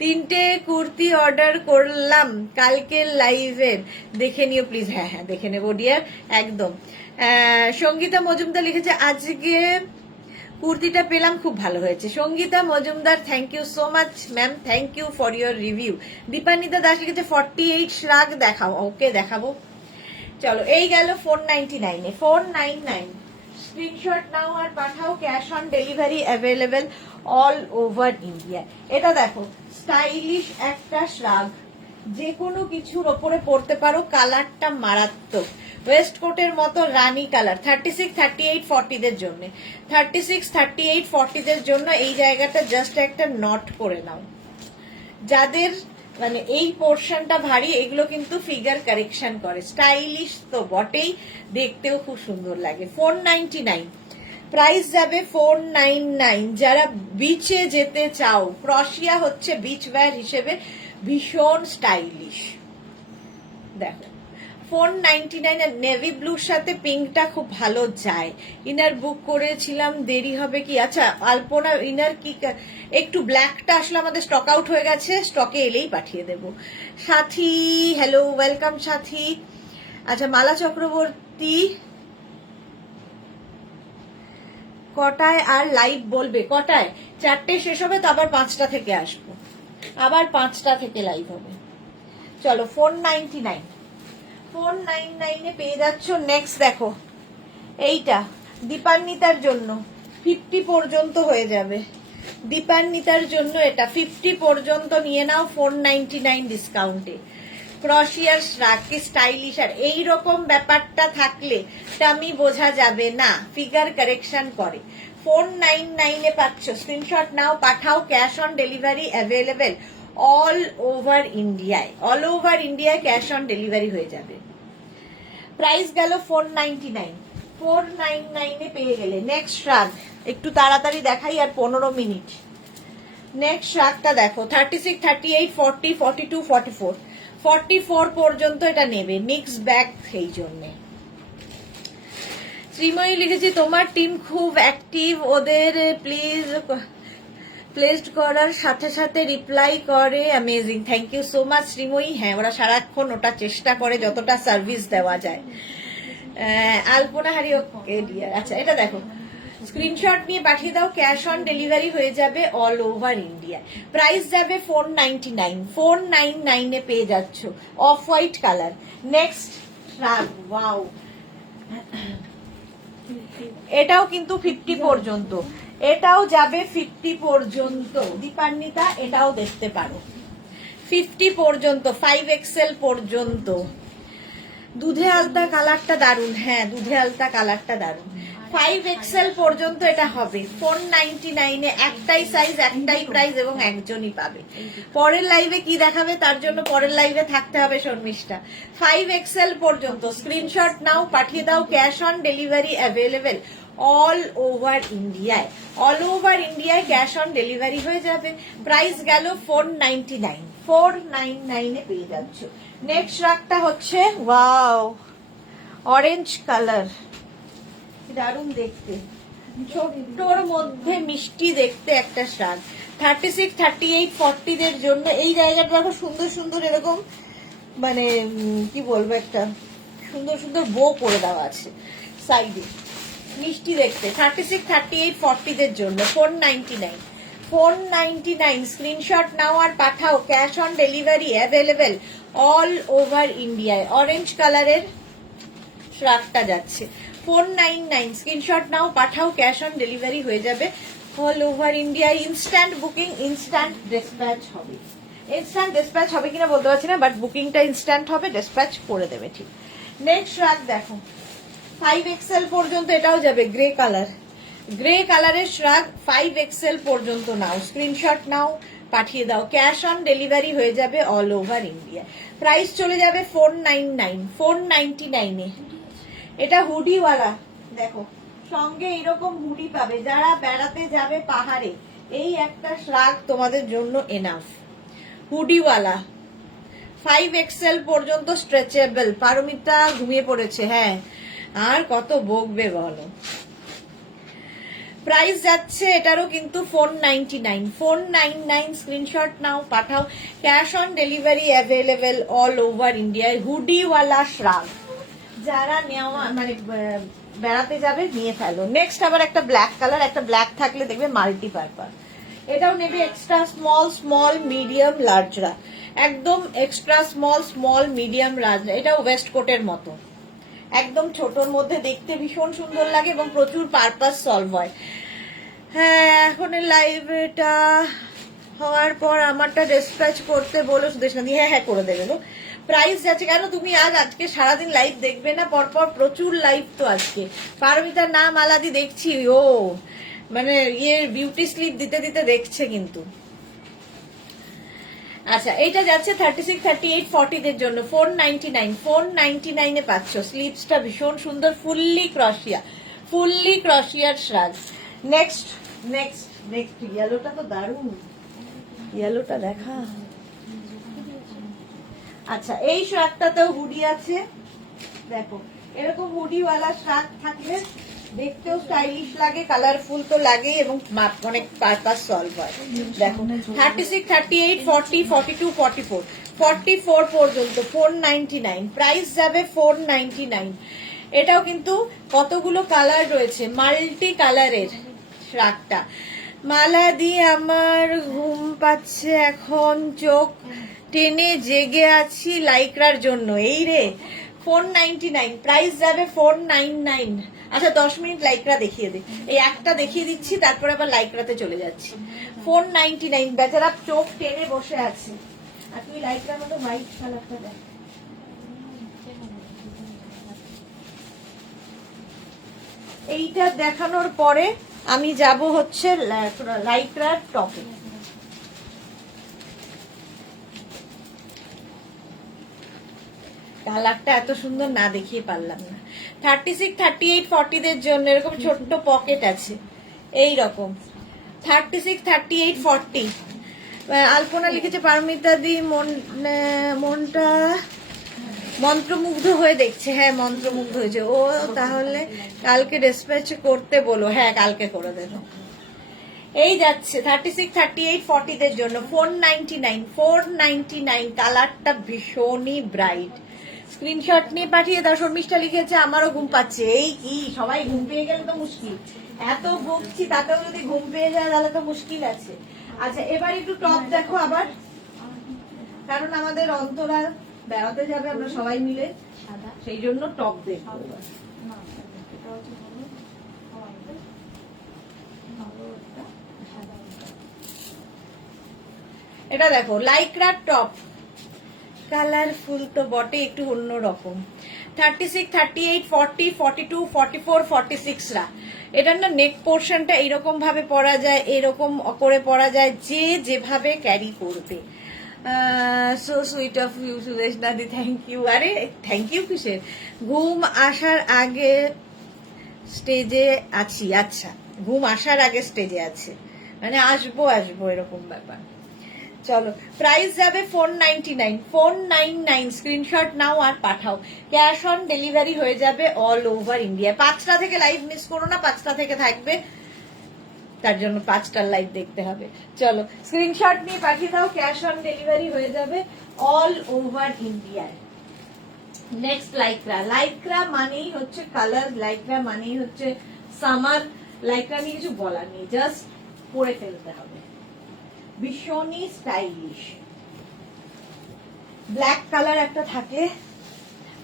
3টে কুর্তি অর্ডার করলাম কালকের লাইভের, দেখে নিও প্লিজ। হ্যাঁ হ্যাঁ দেখে নেবো ডিয়ার, একদম। সঙ্গীতা মজুমদার লিখেছে আজকে কুর্তিটা পেলাম, খুব ভালো হয়েছে। Sangeeta Majumdar, thank you so much ma'am, thank you for your review. Dipanwita Das লিখেছে 48 শ্রাগ দেখাও, ওকে দেখাবো। চলো এই গেল 499 এ। 499 স্ক্রিনশট নাও আর পাঠাও, cash on delivery available all over India. এটা দেখো স্টাইলিশ একটা শ্রাগ, যে কোনো কিছুর ওপরে পরতে পারো, কালারটা মারাত্মক, ওয়েস্ট কোটের মতো রানী কালার। 36, 38, 40 দের জন্য, 36, 38, 40 দের জন্য এই জায়গাটা জাস্ট একটা নট করে নাও। যাদের মানে এই পোর্শনটা ভারী, এগুলো কিন্তু ফিগার কারেকশন করে, স্টাইলিশ তো বটেই, দেখতেও খুব সুন্দর লাগে। 499 প্রাইস যাবে 499। যারা বিচে যেতে চাও, ক্রশিয়া হচ্ছে বিচ ওয়্যার হিসেবে ভীষণ স্টাইলিশ। দেখো 499 আর নেভি ব্লুর সাথে পিঙ্কটা খুব ভালো যায়। ইনার বুক করেছিলাম, দেরি হবে কি? আচ্ছা আলপনা ইনার কি একটু ব্ল্যাকটা আসলে আমাদের স্টক আউট হয়ে গেছে, স্টকে এলেই পাঠিয়ে দেব। সাথী হ্যালো, ওয়েলকাম সাথী। আচ্ছা মালা চক্রবর্তী, কটায় আর লাইভ বলবে? কটায়? 4টে শেষ হবে তো আবার 5টা থেকে আসবো, আবার 5টা থেকে লাইভ হবে। চলো 499, 499 এ পেয়ে যাচ্ছ। নেক্সট দেখো এইটা দীপান্বিতার জন্য 50 পর্যন্ত হয়ে যাবে। দীপান্বিতার জন্য এটা 50 পর্যন্ত নিয়ে নাও 499 ডিসকাউন্টে। ক্রশিয়ার শ্রাগ কি স্টাইলিশ, আর এইরকম ব্যাপারটা থাকলে টামি বোঝা যাবে না, ফিগার কারেকশন করে। 499 এ পাচ্ছ, স্ক্রিনশট নাও, পাঠাও, cash on delivery available all over ইন্ডিয়ায়। অল ওভার ইন্ডিয়ায় ক্যাশ অন ডেলিভারি হয়ে যাবে। প্রাইস গেল 499, 499 এ পেয়ে গেলে। নেক্সট শ্রাগ একটু তাড়াতাড়ি দেখাই, আর 15 মিনিট। নেক্সট শ্রাগটা দেখো 36, 38, 40, 42, 44, 44 পর্যন্ত এটা নেবে, মিক্স ব্যাগ সেই জন্যে। শ্রীময়ী লিখেছি তোমার টিম খুব অ্যাক্টিভ, ওদের প্লেসড করার সাথে সাথে রিপ্লাই করে, amazing, thank you so much Shreemoyee. হ্যাঁ ওরা সারাক্ষণ ওটা চেষ্টা করে যতটা সার্ভিস দেওয়া যায়। আলপনা হারি, ওকে ডিয়ার। আচ্ছা এটা দেখো স্ক্রিনশট নিয়ে পাঠিয়ে দাও, ক্যাশ অন ডেলিভারি হয়ে যাবে অল ওভার ইন্ডিয়া। প্রাইস যাবে 499, 499 এ পেয়ে যাচ্ছ, off white colour. Next শ্রাগ, wow, এটাও কিন্তু 50 পর্যন্ত, এটাও যাবে 50 পর্যন্ত। দীপান্বিতা এটাও দেখতে পারো 50 পর্যন্ত, 5XL পর্যন্ত। দুধে আলতা কালারটা দারুন, হ্যাঁ দুধে আলতা কালারটা দারুন। 5XL পর্যন্ত এটা হবে 499 এ, একটাই সাইজ, একটাই প্রাইস এবং একজনই পাবে। পরের লাইভে কি দেখাবে তার জন্য পরের লাইভে থাকতে হবে শর্মিষ্ঠা। 5XL পর্যন্ত স্ক্রিনশট নাও, পাঠিয়ে দাও, cash on delivery available all over ইন্ডিয়ায়। অল ওভার ইন্ডিয়ায় ক্যাশ অন ডেলিভারি হয়ে যাবে। প্রাইস গেল 499, 499 এ পেয়ে যাচ্ছ। নেক্সট রাগটা হচ্ছে ওয়াও, অরেঞ্জ কালার, দারুণ দেখতে, ছোট্টর মধ্যে মিষ্টি দেখতে একটা শ্রাগ। 36, 38, 40 দের জন্য এই জায়গাটা দেখো সুন্দর সুন্দর এরকম, মানে কি বলবো, একটা সুন্দর সুন্দর বো করে দেওয়া আছে সাইডে, মিষ্টি দেখতে। 36, 38, 40 দের জন্য 499, 499 স্ক্রিনশট নাও আর পাঠাও, cash on delivery available all over ইন্ডিয়ায়। অরেঞ্জ কালারের শ্রাগটা যাচ্ছে 499, স্ক্রিনশট নাও, পাঠাও, ক্যাশ অন ডেলিভারি হয়ে যাবে অল ওভার ইন্ডিয়ায়। ইনস্ট্যান্ট বুকিং, ইনস্ট্যান্ট ডিসপ্যাচ হবে। ইনস্ট্যান্ট ডিসপ্যাচ হবে কিনা বলতে পারছি না, বাট বুকিংটা ইনস্ট্যান্ট হবে, ডিসপ্যাচ করে দেবে ঠিক। নেক্সট শ্রাগ দেখো 5XL পর্যন্ত, এটাও যাবে গ্রে কালার, গ্রে কালারের শ্রাগ 5XL পর্যন্ত নাও, স্ক্রিনশট নাও, পাঠিয়ে দাও। ক্যাশ অন ডেলিভারি হয়ে যাবে অল ওভার ইন্ডিয়া। প্রাইস চলে যাবে 499, 499 এ। এটা হুডিওয়ালা, দেখো সঙ্গে এরকম হুডি পাবে। যারা বেড়াতে যাবে পাহাড়ে, এই একটা শ্রাগ তোমাদের জন্য এনাফ। হুডিওয়ালা 5XL পর্যন্ত স্ট্রেচেবল। পারমিতা ঘুমিয়ে পড়েছে, হ্যাঁ আর কত বকবে বলো। প্রাইস যাচ্ছে এটারও কিন্তু 499, 499। স্ক্রিনশট নাও, পাঠাও। Cash on delivery available all over ইন্ডিয়ায়। হুডিওয়ালা শ্রাগ যারা নেওয়া মানে বেড়াতে যাবে নিয়ে ফেলো। নেক্সট আবার একটা ব্ল্যাক কালার, একটা ব্ল্যাক থাকলে দেখবে মাল্টিপারপাস। এটাও নেবে এক্সট্রা স্মল, স্মল, মিডিয়াম, লার্জরা। একদম এক্সট্রা স্মল, স্মল, মিডিয়াম, লার্জরা। এটাও ওয়েস্ট কোটের মতো, একদম ছোটর মধ্যে দেখতে ভীষণ সুন্দর লাগে এবং প্রচুর পারপাস সলভ হয়। হ্যাঁ এখন লাইভ এটা হওয়ার পর আমারটা ডিসপ্যাচ করতে বলো সুদেশনাদি। হ্যাঁ হ্যাঁ করে দেবে। প্রাইস যাচ্ছে কেন, তুমি আজকে সারাদিন লাইভ দেখবে না? পরপর প্রচুর লাইভ তো আজকে। পারমিতার নাম আলাদি দেখছি, ও মানে বিউটি স্লিপ দিতে দিতে দেখছে কিন্তু। আচ্ছা এইটা যাচ্ছে 36, 38, 40 দের জন্য 499, 499 এ পাচ্ছ। স্লিপসটা ভীষণ সুন্দর, ফুললি ক্রশিয়া, ফুললি ক্রশিয়ার শ্রাগ। নেক্সট নেক্সট নেক্সট ইয়েলোটা তো দারুণ, ইয়েলোটা দেখা। আচ্ছা এই শ্রাগটাতেও হুডি আছে, দেখো এরকম হুডিওয়ালা শ্রাগ থাকলে দেখতেও স্টাইলিশ লাগে, কালারফুল তো লাগে এবং অনেক পারপাস সলভ হয়। দেখো 36, 38, 40, 42, 44, 44 পর্যন্ত 499। প্রাইস যাবে 499। এটাও কিন্তু কতগুলো কালার রয়েছে, মাল্টি কালারের শ্রাগটা। মালা দিয়ে আমার ঘুম পাচ্ছে এখন, চোখ টেনে জেগে আছি লাইকরার জন্য। এই রে 499, প্রাইস যাবে 499। আচ্ছা 10 মিনিট লাইকরা দেখিয়ে দে, এই একটা দেখিয়ে দিচ্ছি তারপরে আবার লাইকরাতে চলে যাচ্ছি। 499, বেচারা চোখ টেনে বসে আছে। আর তুই লাইকরার মতো হোয়াইট কালারটা দেখ। এইটা দেখানোর পরে আমি যাব হচ্ছে লাইকরার টপে। কালারটা এত সুন্দর না দেখিয়ে পারলাম না। 36, 38, 40 দের জন্য এরকম ছোট্ট পকেট আছে এই রকম। 36, 38, 40। আলপনা লিখেছে পারমিতা দি মনটা মন্ত্রমুগ্ধ হয়ে দেখছে। হ্যাঁ মন্ত্রমুগ্ধ হয়েছে ও। তাহলে কালকে ডিসপ্যাচ করতে বলো। হ্যাঁ কালকে করে দেবো। এই যাচ্ছে 36, 38, 40 দের জন্য 499, 499। কালারটা ভীষণই ব্রাইট। স্ক্রিনশট নিয়ে পাঠিয়ে দাও। শর্মিষ্ঠা লিখেছে আমারও ঘুম পাচ্ছে। এই কি সবাই ঘুম পেয়ে গেলে তো মুশকিল, এত বকছি তাতেও যদি ঘুম পেয়ে যায় তাহলে তো মুশকিল আছে। আচ্ছা এবার একটু টপ দেখো আবার, কারণ আমাদের অন্তরা বেড়াতে যাবে আমরা সবাই মিলে, সেই জন্য টপ দেখবো। এটা দেখো লাইক্রা টপ, কালারফুল তো বটে, একটু অন্যরকম। 36, 38, 40, 42, 44, 46 রা। এটার না নেক পোর্শনটা এইরকম ভাবে পরা যায়, এরকম করে পরা যায়, যে যেভাবে ক্যারি করবে। So sweet of you Sudesh দাদি, থ্যাংক ইউ। আরে থ্যাংক ইউ কিসের, ঘুম আসার আগে স্টেজে আছি। আচ্ছা ঘুম আসার আগে স্টেজে আছে মানে আসবো আসবো এরকম ব্যাপার। চলো প্রাইস যাবে 499, 499। স্ক্রিনশট নাও আর পাঠাও। ক্যাশ অন ডেলিভারি হয়ে যাবে অল ওভার ইন্ডিয়া। 5টা থেকে লাইভ মিস করো না, 5টা থেকে থাকবে, তার জন্য 5টার লাইভ দেখতে হবে। চলো স্ক্রিনশট নিয়ে পাঠিয়ে দাও, ক্যাশ অন ডেলিভারি হয়ে যাবে অল ওভার ইন্ডিয়ায়। Next Lycra. লাইক্রা মানেই হচ্ছে কালার, লাইক্রা মানেই হচ্ছে সামার। লাইক্রা নিয়ে কিছু বলার নেই, জাস্ট পরে ফেলতে হবে, ভীষণই স্টাইলিশ। ব্ল্যাক কালার একটা থাকে,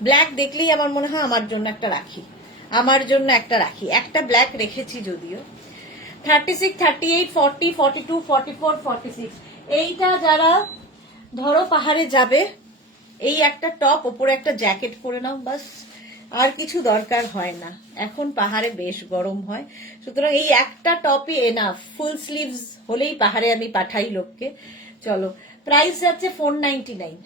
ব্ল্যাক দেখলেই আমার মনে হয় আমার জন্য একটা রাখি, আমার জন্য একটা রাখি। একটা ব্ল্যাক রেখেছি যদিও। 36, 38, 40, 42, 44, 46। এইটা যারা ধরো পাহাড়ে যাবে, এই একটা টপ ওপরে একটা জ্যাকেট পরে নাও, বাস আর কিছু দরকার হয় না। এখন পাহাড়ে বেশ গরম হয়, সুতরাং এই একটা টপই এনাফ। ফুল স্লিভস হলেই পাহাড়ে আমি পাঠাই লোককে। চলো, প্রাইস যাচ্ছে 499।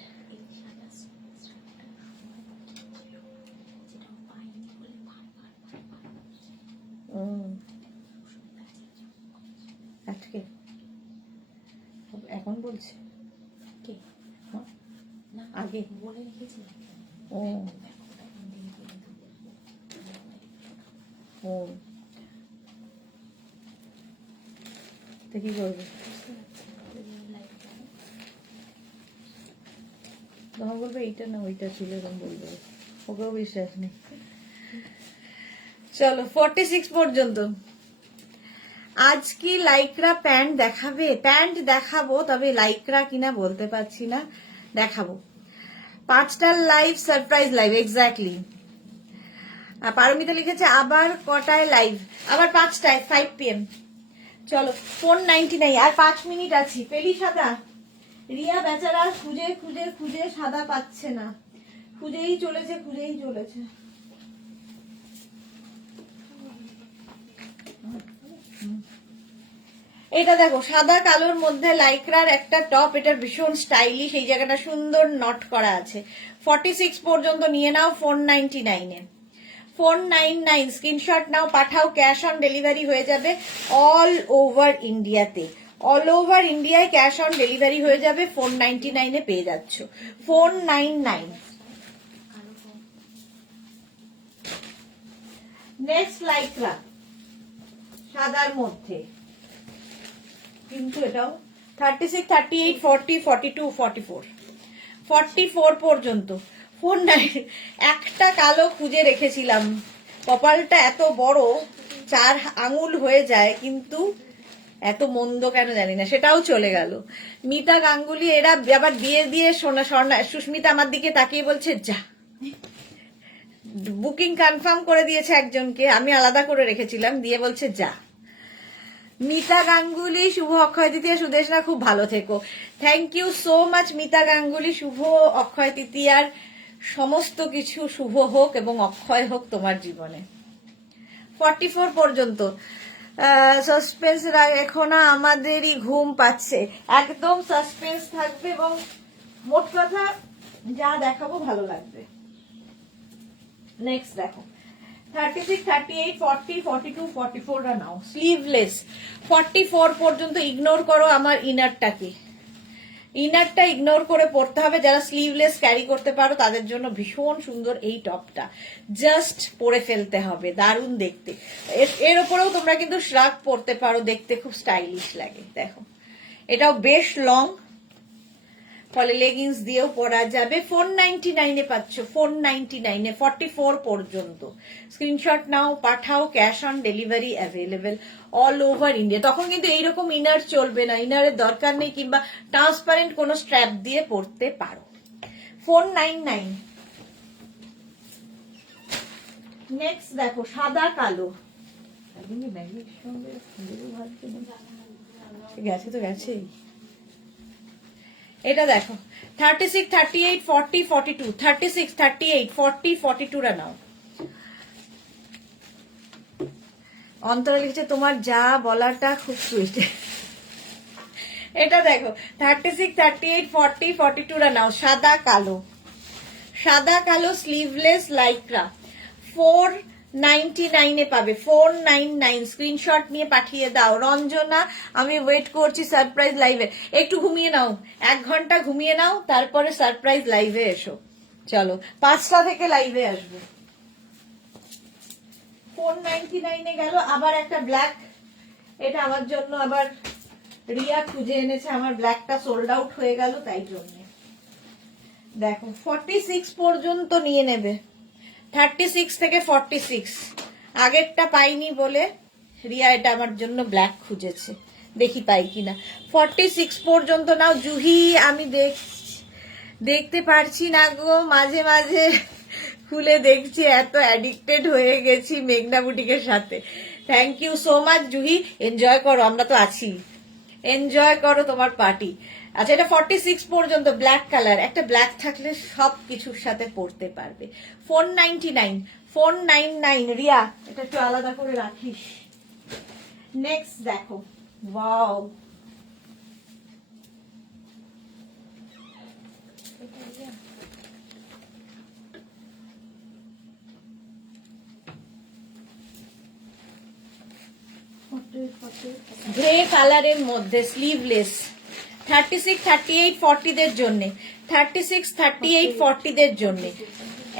আজকে এখন বলছে কে? হ্যাঁ, না, আগে বলে রেখেছিলাম। ও ও তো কি করবে? তখন বলবে এইটা না ওইটা ছিল, এরকম বলবে। ওকেও বিশ্বাস নেই। চলো 46 পর্যন্ত। আজ কি লাইক্রা প্যান্ট দেখাবে? প্যান্ট দেখাবো, তবে লাইক্রা কিনা বলতে পারছি না। দেখাবো। 5টার live, surprise live, exactly. Paramita লিখেছে আবার কটায় লাইভ? আবার 5টায়, 5 PM। চলো 499, আর 5 মিনিট আছি। পেলি সাদা? রিয়া বেচারা খুঁজে খুঁজে খুঁজে সাদা পাচ্ছে না, খুঁজেই চলেছে খুঁজেই চলেছে। এটা দেখো, সাদা কালোর মধ্যে লাইক্রার একটা টপ, এটার ভীষণ স্টাইলিশ, এই জায়গাটা সুন্দর নট করা আছে। 46 পর্যন্ত নিয়ে নাও 499 এ। 499 স্ক্রিনশট নাও, পাঠাও, ক্যাশ অন ডেলিভারি হয়ে যাবে অল ওভার ইন্ডিয়াতে। অল ওভার ইন্ডিয়ায় ক্যাশ অন ডেলিভারি হয়ে যাবে, 499 এ পেয়ে যাচ্ছ। 499। নেক্সট লাইক্রা সাদার মধ্যে, কিন্তু এটাও 36, 38, 40, 42, 44, 44 পর্যন্ত। 49। একটা কালো খুঁজে রেখেছিলাম, কপালটা এত বড় 4 আঙুল হয়ে যায়, কিন্তু এত মন্দ কেন জানি না, সেটাও চলে গেল। মিতা গাঙ্গুলি এরা আবার দিয়ে দিয়ে সুস্মিতা আমার দিকে তাকিয়ে বলছে যা। বুকিং কনফার্ম করে দিয়েছে একজনকে, আমি আলাদা করে রেখেছিলাম, দিয়ে বলছে যা। মিতা গাঙ্গুলি, শুভ অক্ষয় তৃতীয়া, সুদেশনা খুব ভালো থেকো। Thank you so much Mita Ganguly. শুভ অক্ষয় তৃতীয়ার সমস্ত কিছু শুভ হোক এবং অক্ষয় হোক তোমার জীবনে। 44 পর্যন্ত সাসপেন্স এখন আমাদেরই ঘুম পাচ্ছে। একদম সাসপেন্স থাকবে এবং মোট কথা যা দেখাবো ভালো লাগবে। নেক্সট দেখো 36, 38, 40, 42, 44 রা নাও। স্লিভলেস 44 পর্যন্ত ইগনোর করো আমার ইনারটাকে। ইনারটা ইগনোর করে পড়তে হবে। যারা স্লিভলেস ক্যারি করতে পারো তাদের জন্য ভীষণ সুন্দর এই টপটা, জাস্ট পরে ফেলতে হবে, দারুণ দেখতে। এর উপরেও তোমরা কিন্তু শ্রাগ পরতে পারো, দেখতে খুব স্টাইলিশ লাগে। দেখো এটাও বেশ লং, ফলে লেগিংস দিয়েও পরা যাবে। 499 এ পাচ্ছ, 499 এ 44 পর্যন্ত। স্ক্রিনশট নাও, পাঠাও, cash on delivery available all over India. তখন কিন্তু এইরকম ইনার চলবে না, ইনারের দরকার নেই, কিংবা ট্রান্সপারেন্ট কোনো স্ট্র্যাপ দিয়ে পরতে পারো। 499। নেক্সট দেখো সাদা কালো। গেছে তো গেছেই। এটা দেখো 36, 38, 40, 42, 36, 38, 40, 42 রা নাও। অন্তরা লিখছে তোমার যা বলাটা খুব সুইট। এটা দেখো 36, 38, 40, 42 রা নাও। সাদা কালো, সাদা কালো স্লিভলেস লাইক্রা 499 এ পাবে। 499 স্ক্রিনশট নিয়ে পাঠিয়ে দাও। রঞ্জনা আমি ওয়েট করছি সারপ্রাইজ লাইভে। একটু ঘুমিয়ে নাও, 1 ঘন্টা ঘুমিয়ে নাও, তারপরে সারপ্রাইজ লাইভে এসো। চলো 5টা থেকে লাইভে আসবে। 499 এ গেল। আবার একটা ব্ল্যাক, এটা আমার জন্য আবার রিয়া খুঁজে এনেছে, আমার ব্ল্যাকটা সোল্ড আউট হয়ে গেল, তাই জন্য। দেখো 46 পর্যন্ত নিয়ে নেবে। 36 থেকে 46, আগেরটা পাইনি বলে রিয়া এটা আমার জন্য ব্ল্যাক খুঁজেছে, দেখি পাই কিনা। 46 পর্যন্ত নাও। জুহি আমি দেখতে পারছি না গো, মাঝে মাঝে খুলে দেখছি, এত অ্যাডিক্টেড হয়ে গেছি মেঘনা বুটিকের সাথে। Thank you so much Juhi, enjoy করো, আমরা তো আছি, এনজয় করো তোমার পার্টি। আচ্ছা, এটা 46 পর্যন্ত ব্ল্যাক কালার, একটা ব্ল্যাক থাকলে সব কিছুর সাথে পরতে পারবে। 499, 499 রিয়া, এটা একটু আলাদা করে রাখিস। নেক্সট দেখো, ওয়াও, গ্রে কালারের মধ্যে স্লিভলেস, 36, 38, 40 দের জন্য, 36, 38, 40 দের জন্য।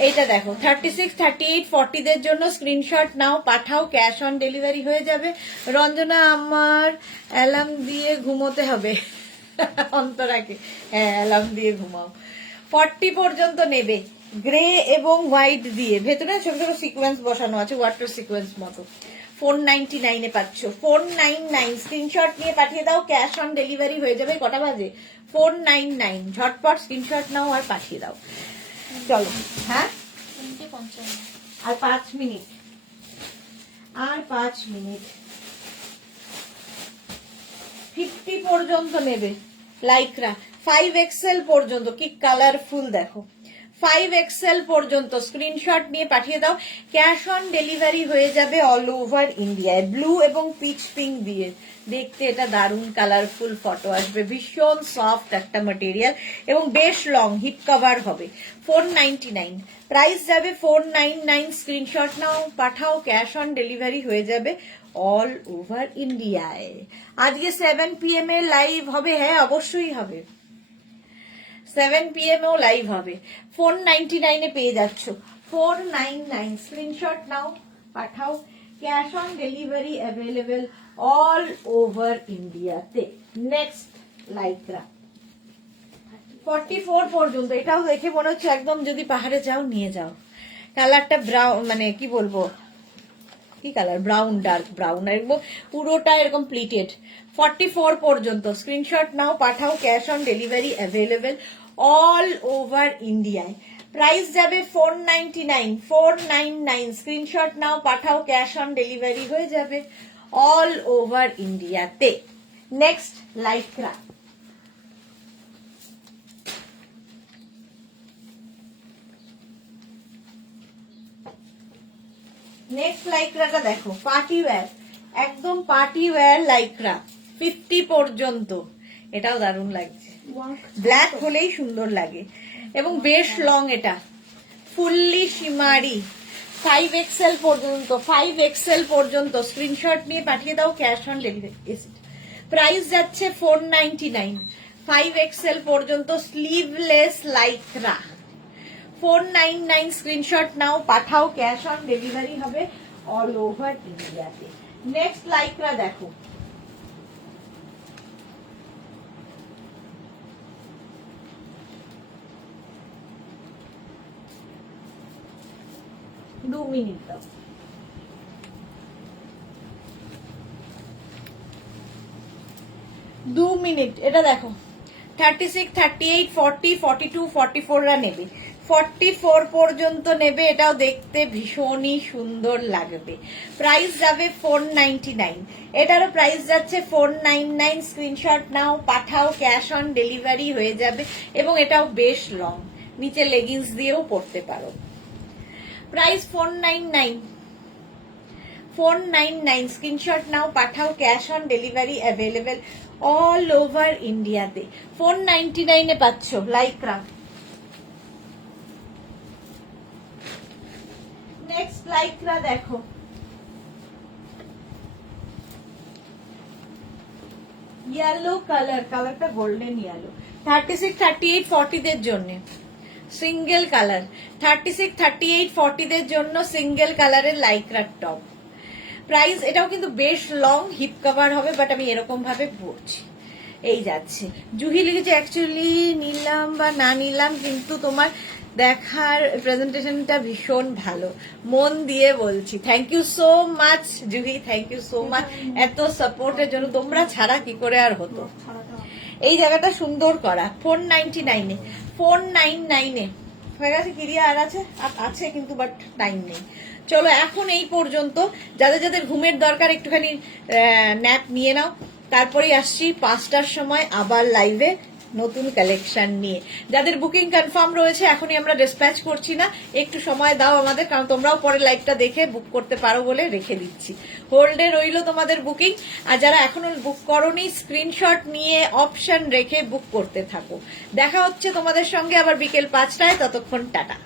এইটা দেখো 36, 38, 40 দের জন্য স্ক্রিনশট নাও, পাঠাও, ক্যাশ অন ডেলিভারি হয়ে যাবে। রঞ্জনা, আমার অ্যালার্ম দিয়ে ঘুমোতে হবে। অন্তরাকে, হ্যাঁ অ্যালার্ম দিয়ে ঘুমাও। 40 পর্যন্ত নেবে, গ্রে এবং হোয়াইট দিয়ে, ভেতরে ছোট ছোট সিকোয়েন্স বসানো আছে, ওয়াটার সিকোয়েন্স মতো। 499 এ পাচ্ছ, 499 স্ক্রিনশট নিয়ে পাঠিয়ে দাও, ক্যাশ অন ডেলিভারি হয়ে যাবে। কটা বাজে? 499, ঝটপট স্ক্রিনশট নাও আর পাঠিয়ে দাও। চলো, হ্যাঁ 3:55 আর 5 মিনিট, আর 5 মিনিট। 50 পর্যন্ত নেবে লাইকরা, 5XL পর্যন্ত, কি কালারফুল দেখো, 5XL পর্যন্ত স্ক্রিনশট নিয়ে পাঠিয়ে দাও, ক্যাশ অন ডেলিভারি হয়ে যাবে অল ওভার ইন্ডিয়ায়। ব্লু এবং পিচ পিঙ্ক দিয়ে, দেখতে এটা দারুণ কালারফুল ফটো আসবে, ভীষণ সফট একটা ম্যাটেরিয়াল এবং বেশ লং, হিপ কভার হবে। 499 প্রাইস যাবে, 499 স্ক্রিনশট নাও, পাঠাও, ক্যাশ অন ডেলিভারি হয়ে যাবে অল ওভার ইন্ডিয়ায়। আজকে 7 PM এ লাইভ হবে, হ্যাঁ অবশ্যই হবে, 7 PM এও লাইভ হবে। 499 এ পেয়ে যাচ্ছ, 499 স্ক্রিনশট নাও, পাঠাও, cash on delivery available all over ইন্ডিয়াতে। নেক্সট লাইকরা 44 পর্যন্ত, এটাও দেখে মনে হচ্ছে একদম যদি পাহাড়ে যাও নিয়ে যাও। কালারটা ব্রাউন, মানে কি বলবো, কি কালার, ব্রাউন, ডার্ক ব্রাউন, একদম পুরোটা এরকম প্লিটেড। 44 পর্যন্ত স্ক্রিনশট নাও, পাঠাও, cash on delivery available all over ইন্ডিয়ায়। প্রাইস যাবে 499, 499 স্ক্রিনশট নাও, পাঠাও, ক্যাশ অন ডেলিভারি হয়ে যাবে অল ওভার ইন্ডিয়াতে। নেক্সট লাইকরা নেক্সট লাইকরাটা দেখো, পার্টি ওয়্যার, একদম পার্টি ওয়্যার লাইকরা, 50 পর্যন্ত, এটাও দারুণ লাগছে, ব্ল্যাক হলেই সুন্দর লাগে এবং বেশ লং, এটা ফুললি শিমারি। 5XL পর্যন্ত, 5XL পর্যন্ত স্ক্রিনশট নিয়ে পাঠিয়ে দাও, ক্যাশ অন ডেলিভারি। প্রাইস যাচ্ছে 499, 5XL পর্যন্ত স্লিভলেস লাইকরা, 499 স্ক্রিনশট নাও, পাঠাও, ক্যাশ অন ডেলিভারি হবে অল ওভার ইন্ডিয়াতে। নেক্সট লাইকরা দেখো, দু মিনিট দাও। দু মিনিট, এটা দেখো 36, 38, 40, 42, 44 রা নেবে, 44 পর্যন্ত নেবে, এটাও দেখতে ভীষণই সুন্দর লাগবে। প্রাইস যাবে 499, এটারও প্রাইস যাচ্ছে 499, স্ক্রিনশট নাও, পাঠাও, ক্যাশ অন ডেলিভারি হয়ে যাবে এবং এটাও বেশ লং, নিচে লেগিংস দিয়েও পরতে পারো। প্রাইস 499, 499 স্ক্রিনশট নাও, পাঠাও, cash on delivery available all over ইন্ডিয়াতে। 499 এ পাচ্ছ লাইকরা। নেক্সট লাইকরা দেখো, ইয়েলো কালার, কালারটা গোল্ডেন ইয়েলো, 36, 38, 40 দের জন্য সিঙ্গেল কালার, 36, 38, 40 দের জন্য সিঙ্গেল কালারের লাইকরা টপ। প্রাইস, এটাও কিন্তু বেশ লং, হিপ কভার হবে, বাট আমি এরকম ভাবে পরছি, এই যাচ্ছে। জুহি লিখেছে অ্যাকচুয়ালি নিলাম বা না নিলাম, কিন্তু তোমার দেখার প্রেজেন্টেশনটা ভীষণ ভালো, মন দিয়ে বলছি। Thank you so much Juhi, thank you so much এত সাপোর্টের জন্য, তোমরা ছাড়া কি করে আর হতো। এই জায়গাটা সুন্দর করা। 499 এ, 499 এ হয়ে গেছে। কিরিয়া আর আছে? আছে কিন্তু বাট টাইম নেই। চলো এখন এই পর্যন্ত। যাদের যাদের ঘুমের দরকার একটুখানি ন্যাপ নিয়ে নাও, তারপরেই আসছি 5টার সময় আবার লাইভে। নতুন কালেকশন নিয়ে। যাদের বুকিং কনফার্ম রয়েছে এখনই আমরা ডিসপ্যাচ করছি না, একটু সময় দাও আমাদের, কারণ তোমরাও পরে লাইভটা দেখে বুক করতে পারো বলে রেখে দিচ্ছি। হোল্ডে রইলো তোমাদের বুকিং, আর যারা এখনো বুক করোনি স্ক্রিনশট নিয়ে অপশন রেখে বুক করতে থাকো। দেখা হচ্ছে তোমাদের সঙ্গে আবার বিকেল 5টায়, ততক্ষণ টাটা।